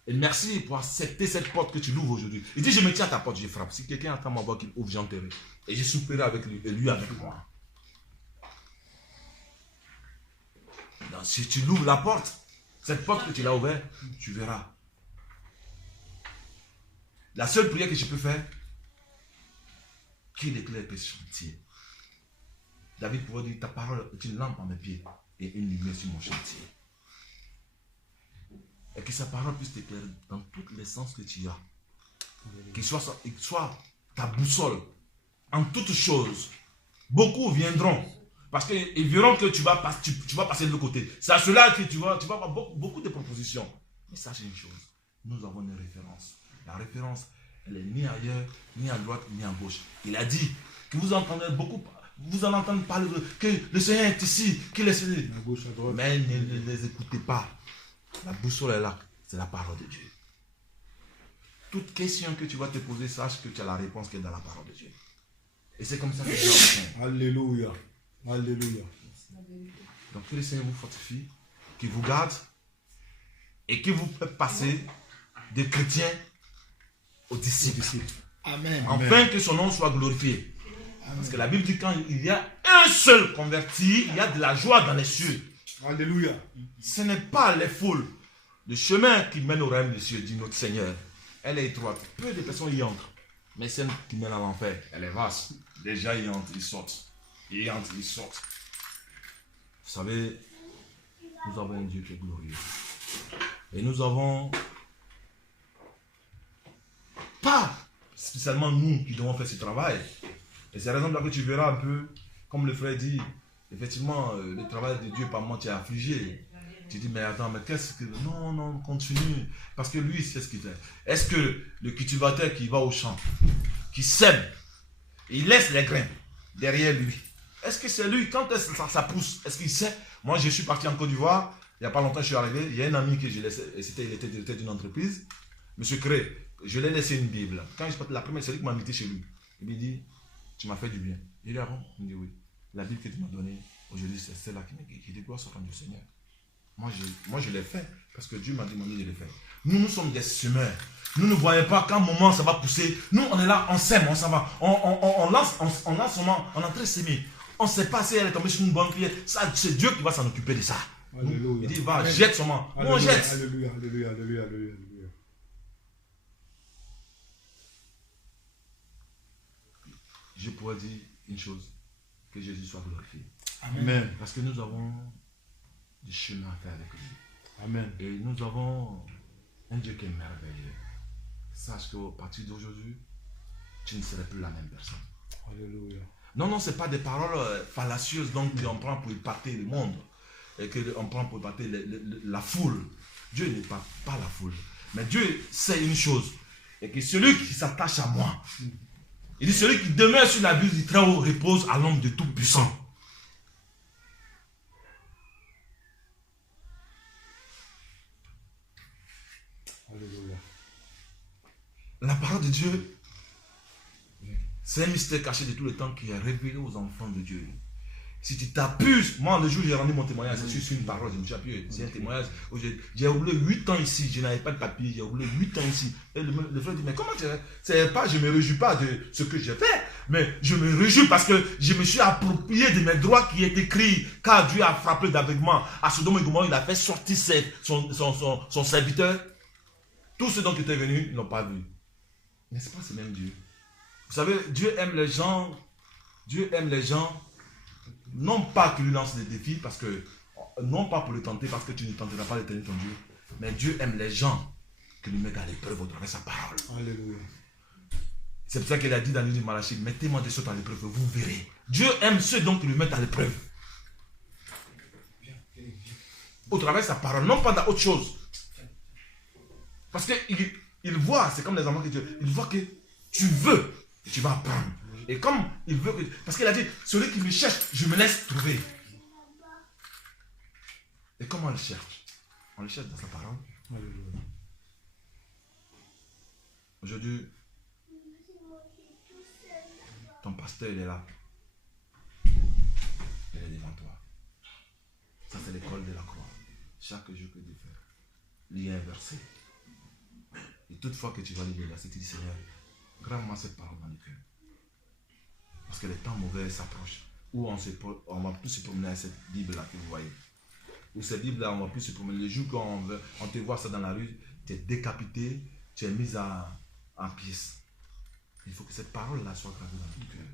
Et merci pour accepter cette porte que tu l'ouvres aujourd'hui. Il dit, je me tiens à ta porte, je frappe. Si quelqu'un entend ma voix qu'il ouvre, j'entrerai. Et je souperai avec lui, et lui avec moi. Donc, si tu l'ouvres la porte, cette porte que tu l'as ouverte, tu verras. La seule prière que je peux faire, qu'il éclaire tes chantiers. David pouvait dire, ta parole est une lampe à mes pieds et une lumière sur mon chantier. Et que sa parole puisse t'éclairer dans tous les sens que tu as. Qu'il soit ta boussole en toutes choses. Beaucoup viendront parce qu'ils verront que tu vas passer de l'autre côté. C'est à cela que tu vas avoir beaucoup de propositions. Mais sache une chose, nous avons une référence. La référence, elle est ni ailleurs, ni à droite, ni à gauche. Il a dit que vous entendez beaucoup, vous en entendez parler que le Seigneur est ici, qu'il est ici. À gauche, à droite. Mais ne les écoutez pas. La boussole est là, c'est la parole de Dieu. Toute question que tu vas te poser, sache que tu as la réponse qui est dans la parole de Dieu. Et c'est comme ça que Dieu obtient. Alléluia. Alléluia. Donc que le Seigneur vous fortifie, qu'il vous garde et qu'il vous fait passer des chrétiens aux disciples. Amen. Afin que son nom soit glorifié. Parce que la Bible dit quand il y a un seul converti, il y a de la joie dans les cieux. Alléluia. Ce n'est pas les foules. Le chemin qui mène au royaume des cieux, dit notre Seigneur, elle est étroite. Peu de personnes y entrent. Mais celle qui mène à l'enfer, elle est vaste. Les gens y entrent, ils sortent. Ils entrent, ils sortent. Vous savez, nous avons un Dieu qui est glorieux. Et nous avons pas spécialement nous qui devons faire ce travail. Et c'est la raison pour laquelle tu verras un peu, comme le frère dit, effectivement, le travail de Dieu par moi, tu es affligé. Tu dis, mais attends, mais qu'est-ce que... Non, non, continue. Parce que lui, c'est ce qu'il fait. Est-ce que le cultivateur qui va au champ, qui sème, il laisse les grains derrière lui, est-ce que c'est lui, quand ça pousse, est-ce qu'il sait? Moi, je suis parti en Côte d'Ivoire, il n'y a pas longtemps, je suis arrivé, il y a un ami que je laissais, il était directeur d'une entreprise, Monsieur Cré, je lui ai laissé une Bible. Quand je suis parti la première, c'est lui qui m'a invité chez lui. Il me dit, tu m'as fait du bien. Il dit, ah bon? Il me dit, oui. La Bible que tu m'as donnée, aujourd'hui, c'est celle-là qui me guérit. Il dit, gloire soit rendue au Seigneur. Moi, je l'ai fait, parce que Dieu m'a demandé de le faire. Nous sommes des semeurs. Nous ne voyons pas qu'à un moment ça va pousser. Nous, on est là, on sème, on s'en va. On lance seulement, on est en train de s'aimer. On ne sait pas si elle est tombée sur une bonne pierre. Ça, c'est Dieu qui va s'en occuper de ça. Alléluia. Il dit, va, jette seulement. Nous, on jette. Alléluia, alléluia, alléluia, alléluia. Je pourrais dire une chose, que Jésus soit glorifié. Amen. Parce que nous avons du chemin à faire avec lui. Amen. Et nous avons un Dieu qui est merveilleux. Sache qu'à partir d'aujourd'hui, tu ne serais plus la même personne. Alléluia. Non, ce n'est pas des paroles fallacieuses donc qu'on prend pour épater le monde. Et qu'on prend pour épater la foule. Dieu n'est pas la foule. Mais Dieu sait une chose. Et que celui qui s'attache à moi, il dit celui qui demeure sur la bulle du Très-Haut repose à l'ombre de Tout-Puissant. Alléluia. La parole de Dieu, c'est un mystère caché de tout le temps qui est révélé aux enfants de Dieu. Si tu t'appuies, moi le jour où j'ai rendu mon témoignage, c'est sur une parole, je me suis appuyé, c'est un témoignage où j'ai roulé 8 ans ici, je n'avais pas de papier, j'ai roulé 8 ans ici. Et le frère dit, mais comment c'est pas, je ne me réjouis pas de ce que j'ai fait, mais je me réjouis parce que je me suis approprié de mes droits qui est écrit, car Dieu a frappé d'aveuglement. À Sodome et Gomorrhe, il a fait sortir son serviteur. Tous ceux dont il était venu, ils n'ont pas vu. N'est-ce pas ce même Dieu? Vous savez, Dieu aime les gens, non pas qu'il lui lance des défis, parce que, non pas pour le tenter, parce que tu ne tenteras pas de tenir ton Dieu, mais Dieu aime les gens qui lui mettent à l'épreuve au travers de sa parole. Alléluia. C'est pour ça qu'il a dit dans le livre de Malachie, mettez-moi des choses à l'épreuve, vous verrez. Dieu aime ceux donc qui lui mettent à l'épreuve. Au travers de sa parole, non pas dans autre chose. Parce qu'il voit, c'est comme les enfants que Dieu, il voit que tu veux, et tu vas apprendre. Et comme il veut que... Parce qu'il a dit, celui qui me cherche, je me laisse trouver. Et comment on le cherche? On le cherche dans sa parole. Alléluia. Aujourd'hui, ton pasteur, il est là. Il est devant toi. Ça, c'est l'école de la croix. Chaque jour que Dieu fait, il y a un verset. Et toutefois que tu vas lire le verset, tu dis, Seigneur, grave-moi cette parole dans le cœur. Parce que les temps mauvais s'approchent. Où on va plus se promener avec cette Bible-là que vous voyez. Où cette Bible-là, on va plus se promener. Le jour qu'on te voit ça dans la rue, tu es décapité, tu es mis en pièces. Il faut que cette parole-là soit gravée dans ton cœur.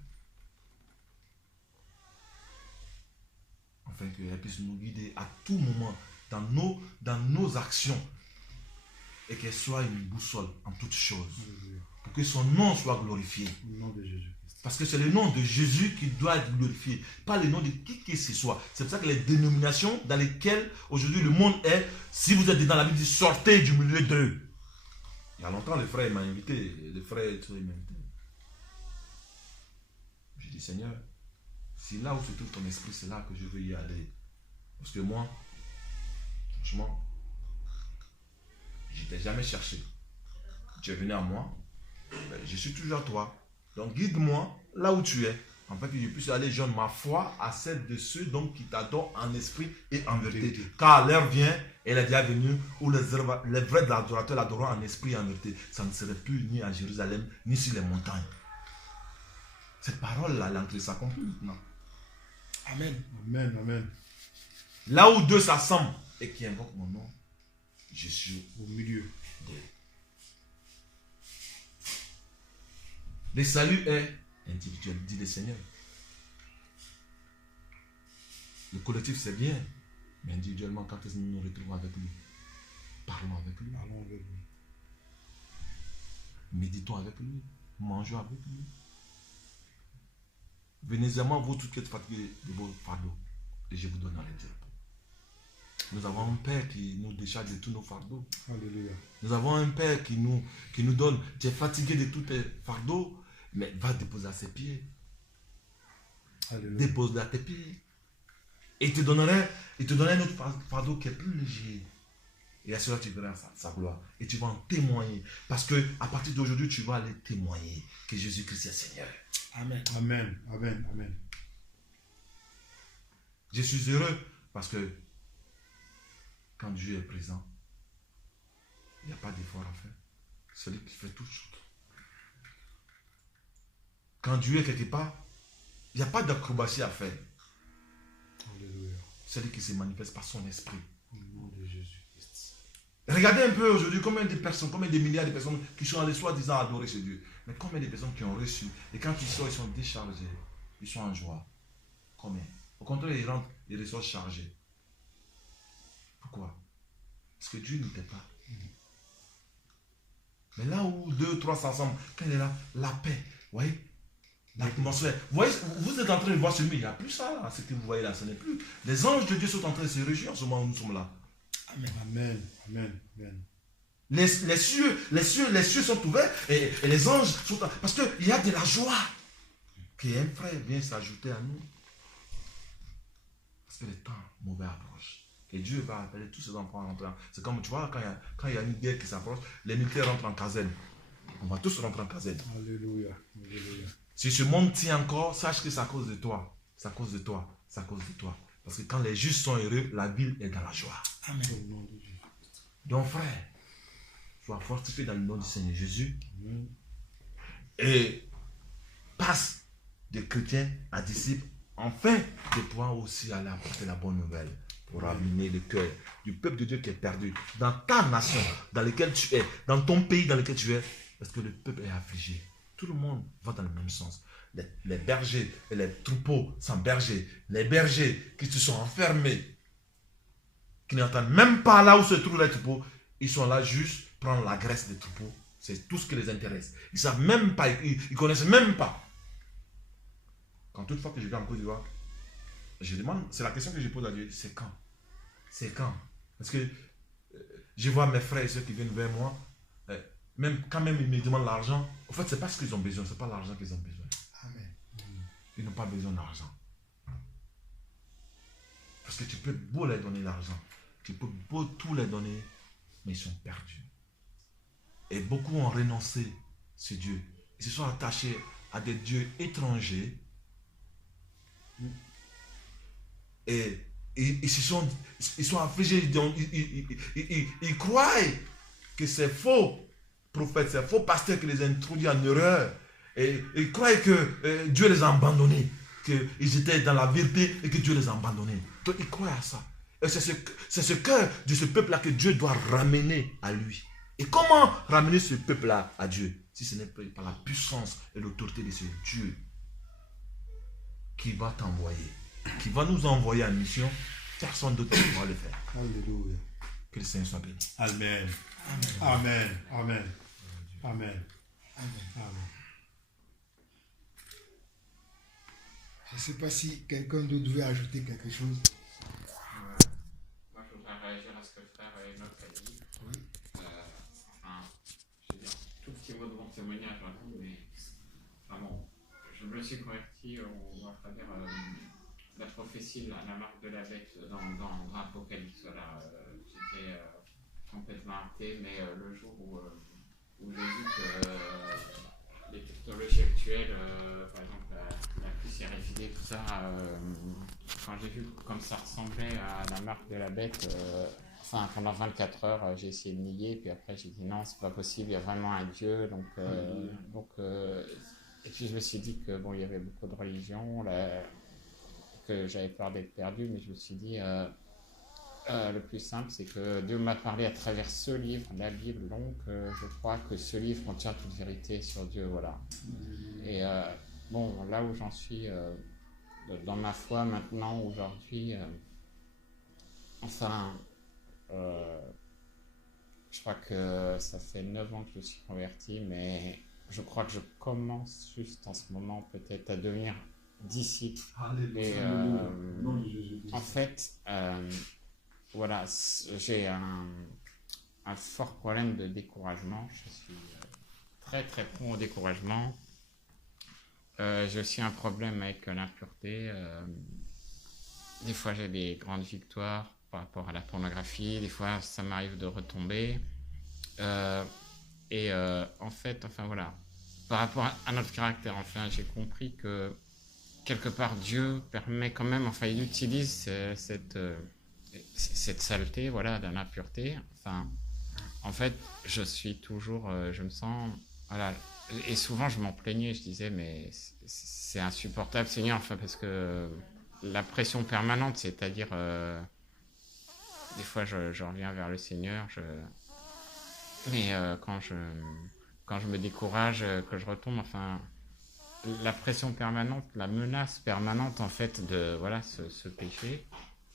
Afin qu'elle puisse nous guider à tout moment dans nos actions. Et qu'elle soit une boussole en toutes choses. Pour que son nom soit glorifié. Au nom de Jésus. Parce que c'est le nom de Jésus qui doit être glorifié, pas le nom de qui que ce soit. C'est pour ça que les dénominations dans lesquelles aujourd'hui le monde est, si vous êtes dans la Bible, dit sortez du milieu d'eux. Il y a longtemps, le frère m'a invité, le frère m'a invité. J'ai dit, Seigneur, si là où se trouve ton esprit, c'est là que je veux y aller. Parce que moi, franchement, je ne t'ai jamais cherché. Tu es venu à moi, je suis toujours à toi. Donc guide-moi là où tu es, afin que je puisse aller joindre ma foi à celle de ceux donc qui t'adorent en esprit et en vérité. Car l'heure vient, elle est déjà venue, où les vrais adorateurs l'adoreront en esprit et en vérité. Ça ne serait plus ni à Jérusalem, ni sur les montagnes. Cette parole-là, l'entrée s'accomplit maintenant. Amen. Amen, amen. Là où deux s'assemblent et qui invoquent mon nom, je suis Au milieu. d'eux. Le salut est individuel, dit le Seigneur. Le collectif c'est bien, mais individuellement, quand nous nous retrouvons avec lui, parlons avec lui, Allons avec lui. méditons avec lui, mangeons avec lui. Venez à moi, vous toutes qui êtes fatigués de vos fardeaux, et je vous donnerai du repos. Nous avons un Père qui nous décharge de tous nos fardeaux. Alléluia. Nous avons un Père qui nous donne, tu es fatigué de tous tes fardeaux, mais va déposer à ses pieds. Alléluia. Dépose-le à tes pieds. Et il te donnerait un autre fardeau qui est plus léger. Et à cela, tu verras sa gloire. Et tu vas en témoigner. Parce que à partir d'aujourd'hui, tu vas aller témoigner que Jésus-Christ est Seigneur. Amen. Amen, amen, amen. Je suis heureux parce que quand Dieu est présent, il n'y a pas d'effort à faire. C'est lui qui fait tout. Quand Dieu est quelque part, il n'y a pas d'acrobatie à faire. Alléluia. C'est lui qui se manifeste par son esprit. Au nom de Jésus-Christ. Regardez un peu aujourd'hui combien de personnes, combien de milliards de personnes qui sont allées soi-disant adorer ce Dieu. Mais combien de personnes qui ont reçu. Et quand ils sortent, ils sont déchargés. Ils sont en joie. Combien? Au contraire, ils rentrent, ils ressortent chargés. Pourquoi? Parce que Dieu n'était pas. Mais là où 2, 3 s'ensemble, quand il est là, la paix, vous voyez, l'atmosphère. Vous voyez, vous êtes en train de voir ce milieu, il n'y a plus ça là, ce que vous voyez là, ce n'est plus. Les anges de Dieu sont en train de se réjouir en ce moment où nous sommes là. Amen, amen, amen. Les cieux sont ouverts et les anges sont... Parce qu'il y a de la joie. Qu'un frère vient s'ajouter à nous. Parce que les temps mauvais approchent. Et Dieu va appeler tous ses enfants à rentrer. C'est comme, tu vois, quand il y a une guerre qui s'approche, les militaires rentrent en caserne. On va tous rentrer en caserne. Alléluia, alléluia. Si ce monde tient encore, sache que c'est à cause de toi. C'est à cause de toi. C'est à cause de toi. Parce que quand les justes sont heureux, la ville est dans la joie. Amen. Au nom de Jésus. Donc frère, sois fortifié dans le nom du Seigneur Jésus. Amen. Et passe de chrétien à disciple, afin de pouvoir aussi aller apporter la bonne nouvelle pour amener le cœur du peuple de Dieu qui est perdu dans ta nation dans laquelle tu es, dans ton pays dans lequel tu es, parce que le peuple est affligé. Tout le monde va dans le même sens. Les bergers et les troupeaux sans bergers, les bergers qui se sont enfermés, qui n'entendent même pas là où se trouvent les troupeaux, ils sont là juste prendre la graisse des troupeaux. C'est tout ce qui les intéresse. Ils ne savent même pas, ils ne connaissent même pas. Quand toutefois que je viens en Côte d'Ivoire, je demande, c'est la question que je pose à Dieu, c'est quand? C'est quand? Parce que je vois mes frères et ceux qui viennent vers moi, même quand même ils me demandent l'argent, en fait c'est pas ce qu'ils ont besoin, c'est pas l'argent qu'ils ont besoin. Amen. Ils n'ont pas besoin d'argent. Parce que tu peux beau les donner l'argent, tu peux beau tout les donner, mais ils sont perdus. Et beaucoup ont renoncé ce Dieu. Ils se sont attachés à des dieux étrangers. Et ils sont affligés. Ils croient que c'est faux prophètes, c'est faux pasteurs qui les introduisent en erreur. Et ils croient que Dieu les a abandonnés, qu'ils étaient dans la vérité et que Dieu les a abandonnés. Donc ils croient à ça. Et c'est ce cœur de ce peuple-là que Dieu doit ramener à lui. Et comment ramener ce peuple-là à Dieu si ce n'est pas par la puissance et l'autorité de ce Dieu qui va t'envoyer, qui va nous envoyer en mission? Personne d'autre ne pourra le faire. Alléluia. Que le Seigneur soit béni. Amen. Amen. Amen. Amen. Amen. Je ne sais pas si quelqu'un d'autre veut ajouter quelque chose. Moi, je voudrais réagir à ce que le frère Enoch a dit. Oui. Je veux dire, tout petit mot de mon témoignage, mais vraiment, je me suis converti à travers la prophétie, la marque de la bête dans Apocalypse. Voilà, j'étais complètement athée, mais le jour où j'ai vu que les technologies actuelles, par exemple la puce RFID, tout ça, quand j'ai vu comme ça ressemblait à la marque de la bête, pendant 24 heures, j'ai essayé de nier, puis après j'ai dit non, c'est pas possible, il y a vraiment un Dieu, et puis je me suis dit que bon, il y avait beaucoup de religions, que j'avais peur d'être perdu, mais je me suis dit le plus simple, c'est que Dieu m'a parlé à travers ce livre, la Bible, donc je crois que ce livre contient toute vérité sur Dieu, voilà. Et bon, là où j'en suis dans ma foi maintenant, aujourd'hui, je crois que ça fait 9 ans que je suis converti, mais je crois que je commence juste en ce moment peut-être à devenir disciple. Et en fait, voilà, j'ai un fort problème de découragement. Je suis très très prompt au découragement. J'ai aussi un problème avec l'impureté. Des fois j'ai des grandes victoires par rapport à la pornographie. Des fois ça m'arrive de retomber. En fait, voilà, par rapport à notre caractère, j'ai compris que quelque part Dieu permet quand même, il utilise cette saleté, voilà, de l'impureté. En fait, je suis toujours, je me sens, voilà, et souvent je m'en plaignais, je disais mais c'est insupportable, Seigneur, parce que la pression permanente, c'est-à-dire des fois je reviens vers le Seigneur, mais quand je me décourage, que je retombe, la pression permanente, la menace permanente en fait de voilà ce péché,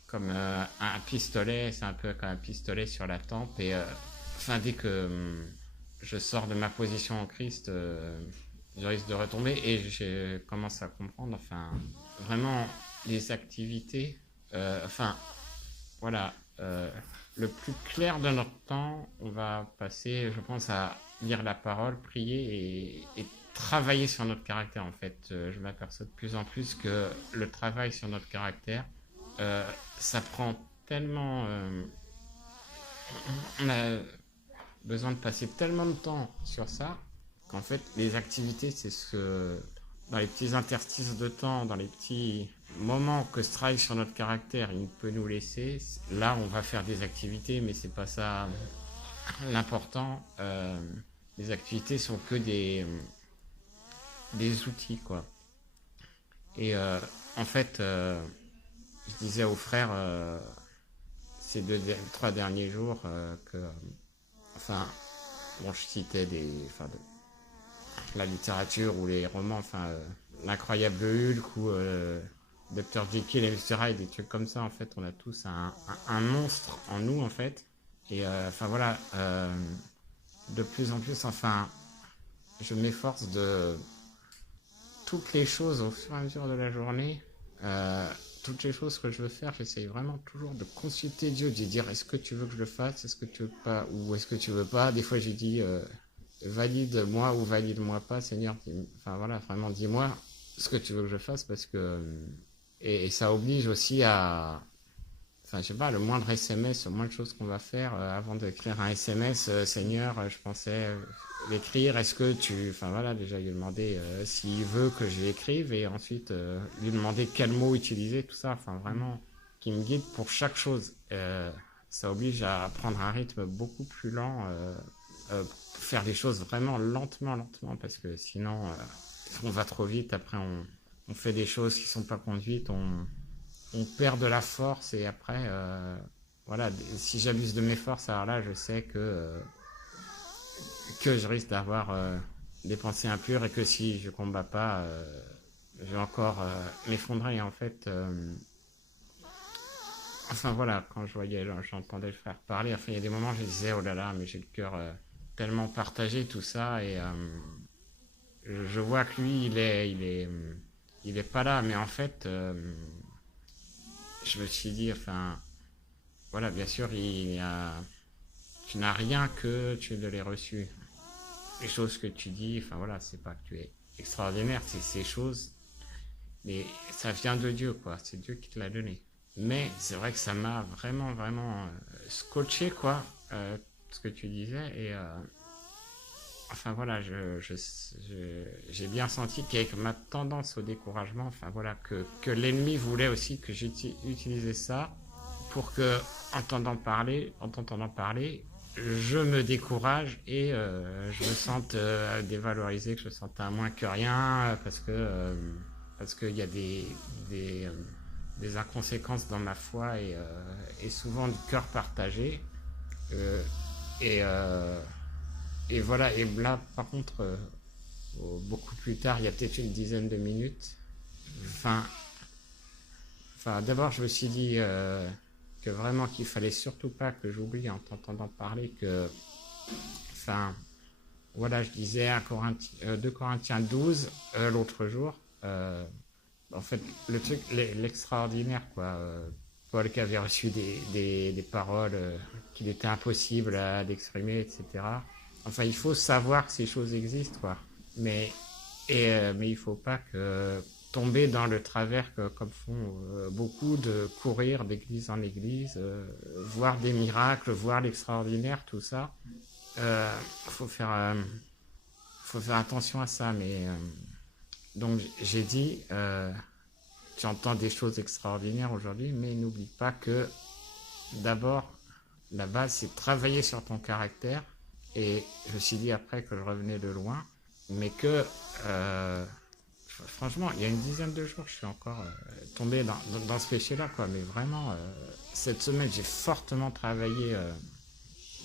comme un pistolet, c'est un peu comme un pistolet sur la tempe, et dès que je sors de ma position en Christ, je risque de retomber, et je commence à comprendre, vraiment les activités, voilà, le plus clair de notre temps, on va passer, je pense, à lire la parole, prier et travailler sur notre caractère, en fait. Je m'aperçois de plus en plus que le travail sur notre caractère, ça prend tellement... on a besoin de passer tellement de temps sur ça qu'en fait, les activités, c'est ce que... Dans les petits interstices de temps, dans les petits moments que ce travail sur notre caractère, il peut nous laisser, là, on va faire des activités, mais c'est pas ça l'important. Les activités sont que des outils, quoi. Et en fait, je disais aux frères ces 3 derniers jours que, je citais la littérature ou les romans, l'incroyable Hulk ou Dr. Jekyll et Mr. Hyde, des trucs comme ça. En fait, on a tous un monstre en nous, en fait. Et voilà, de plus en plus, je m'efforce de toutes les choses au fur et à mesure de la journée, toutes les choses que je veux faire, j'essaye vraiment toujours de consulter Dieu, de dire est-ce que tu veux que je le fasse, est-ce que tu veux pas, ou est-ce que tu veux pas. Des fois j'ai dit valide-moi ou valide-moi pas, Seigneur. Voilà, vraiment dis-moi ce que tu veux que je fasse, parce que et ça oblige aussi à enfin, je sais pas, le moindre SMS, le moindre chose qu'on va faire, avant d'écrire un SMS, Seigneur, je pensais l'écrire, est-ce que tu... Enfin voilà, déjà lui demander s'il veut que je l'écrive, et ensuite lui demander quel mot utiliser, tout ça, enfin vraiment, qui me guide pour chaque chose. Ça oblige à prendre un rythme beaucoup plus lent, faire les choses vraiment lentement, parce que sinon, on va trop vite, après on fait des choses qui sont pas conduites, on perd de la force, et après, voilà, si j'abuse de mes forces, alors là, je sais que je risque d'avoir des pensées impures, et que si je combats pas, je vais encore m'effondrer, en fait. Enfin voilà, quand j'entendais le frère parler, enfin il y a des moments où je disais, oh là là, mais j'ai le cœur tellement partagé, tout ça, et je vois que lui, il est pas là, mais en fait, je me suis dit, enfin, voilà, bien sûr, tu n'as rien que tu ne l'aies reçu. Les choses que tu dis, enfin voilà, c'est pas que tu es extraordinaire, c'est ces choses, mais ça vient de Dieu, quoi, c'est Dieu qui te l'a donné. Mais c'est vrai que ça m'a vraiment scotché, quoi, ce que tu disais, et enfin voilà, j'ai bien senti qu'avec ma tendance au découragement, enfin voilà, que l'ennemi voulait aussi que j'utilisais ça pour que, en t'entendant parler, je me décourage, et je me sente dévalorisé, que je me sente un moins que rien, parce qu'il y a des inconséquences dans ma foi, et souvent du cœur partagé, et voilà. Et là par contre, beaucoup plus tard, il y a peut-être une dizaine de minutes, enfin d'abord je me suis dit que vraiment qu'il fallait surtout pas que j'oublie, en t'entendant parler, que enfin voilà, je disais 2 Corinthiens 12 l'autre jour, en fait, le truc, l'extraordinaire, quoi. Paul qui avait reçu des paroles qu'il était impossible d'exprimer, etc. Enfin, il faut savoir que ces choses existent, quoi. Mais il faut pas tomber dans le travers, comme font beaucoup, de courir d'église en église, voir des miracles, voir l'extraordinaire, tout ça. Faut faire attention à ça, mais... Donc j'ai dit, tu entends des choses extraordinaires aujourd'hui, mais n'oublie pas que d'abord, la base, c'est travailler sur ton caractère. Et je me suis dit après que je revenais de loin, mais que franchement, il y a une dizaine de jours, je suis encore tombé dans ce péché-là, quoi. Mais vraiment, cette semaine, j'ai fortement travaillé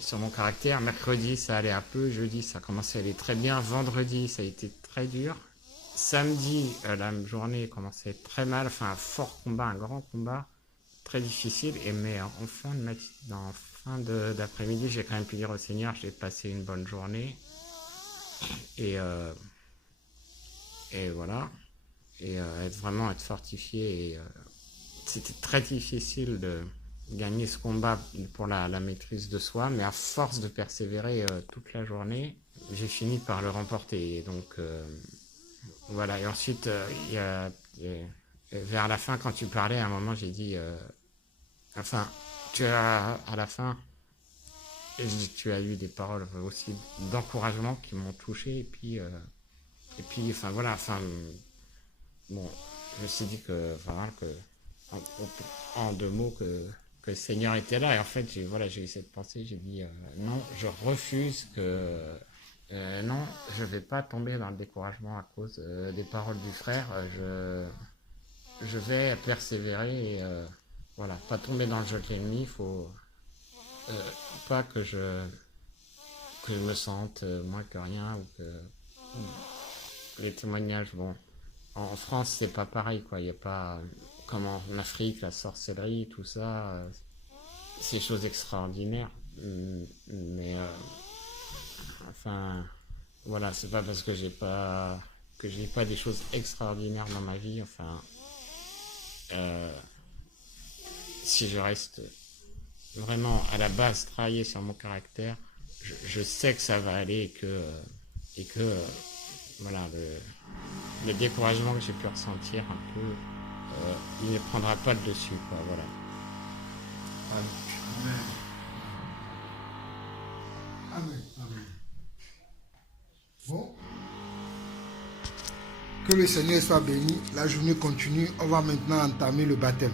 sur mon caractère. Mercredi, ça allait un peu. Jeudi, ça a commencé à aller très bien. Vendredi, ça a été très dur. Samedi, la journée commençait à être très mal, enfin un fort combat, un grand combat, très difficile, mais en fin d'après-midi, j'ai quand même pu dire au Seigneur, j'ai passé une bonne journée, et voilà, et être fortifié, et c'était très difficile de gagner ce combat pour la maîtrise de soi, mais à force de persévérer toute la journée, j'ai fini par le remporter, et donc... Voilà, et ensuite, vers la fin, quand tu parlais, à un moment, j'ai dit, enfin, à la fin, tu as eu des paroles aussi d'encouragement qui m'ont touché, et puis, enfin, voilà, enfin, bon, je me suis dit que, voilà, en 2 mots, que le Seigneur était là, et en fait, j'ai eu cette pensée, j'ai dit, non, je refuse que... non, je vais pas tomber dans le découragement à cause des paroles du frère. Je vais persévérer, et voilà, pas tomber dans le jeu de l'ennemi. Il faut pas que je me sente moins que rien, ou que les témoignages, bon, en France c'est pas pareil, quoi. Il y a pas, comme en Afrique, la sorcellerie, tout ça, c'est des choses extraordinaires, mais enfin, voilà, c'est pas parce que j'ai pas des choses extraordinaires dans ma vie, enfin, si je reste vraiment à la base, travailler sur mon caractère, je sais que ça va aller, et que voilà, le découragement que j'ai pu ressentir un peu, il ne prendra pas le dessus, quoi, voilà. Amen. Amen. Amen. Bon. Que le Seigneur soit béni. La journée continue. On va maintenant entamer le baptême.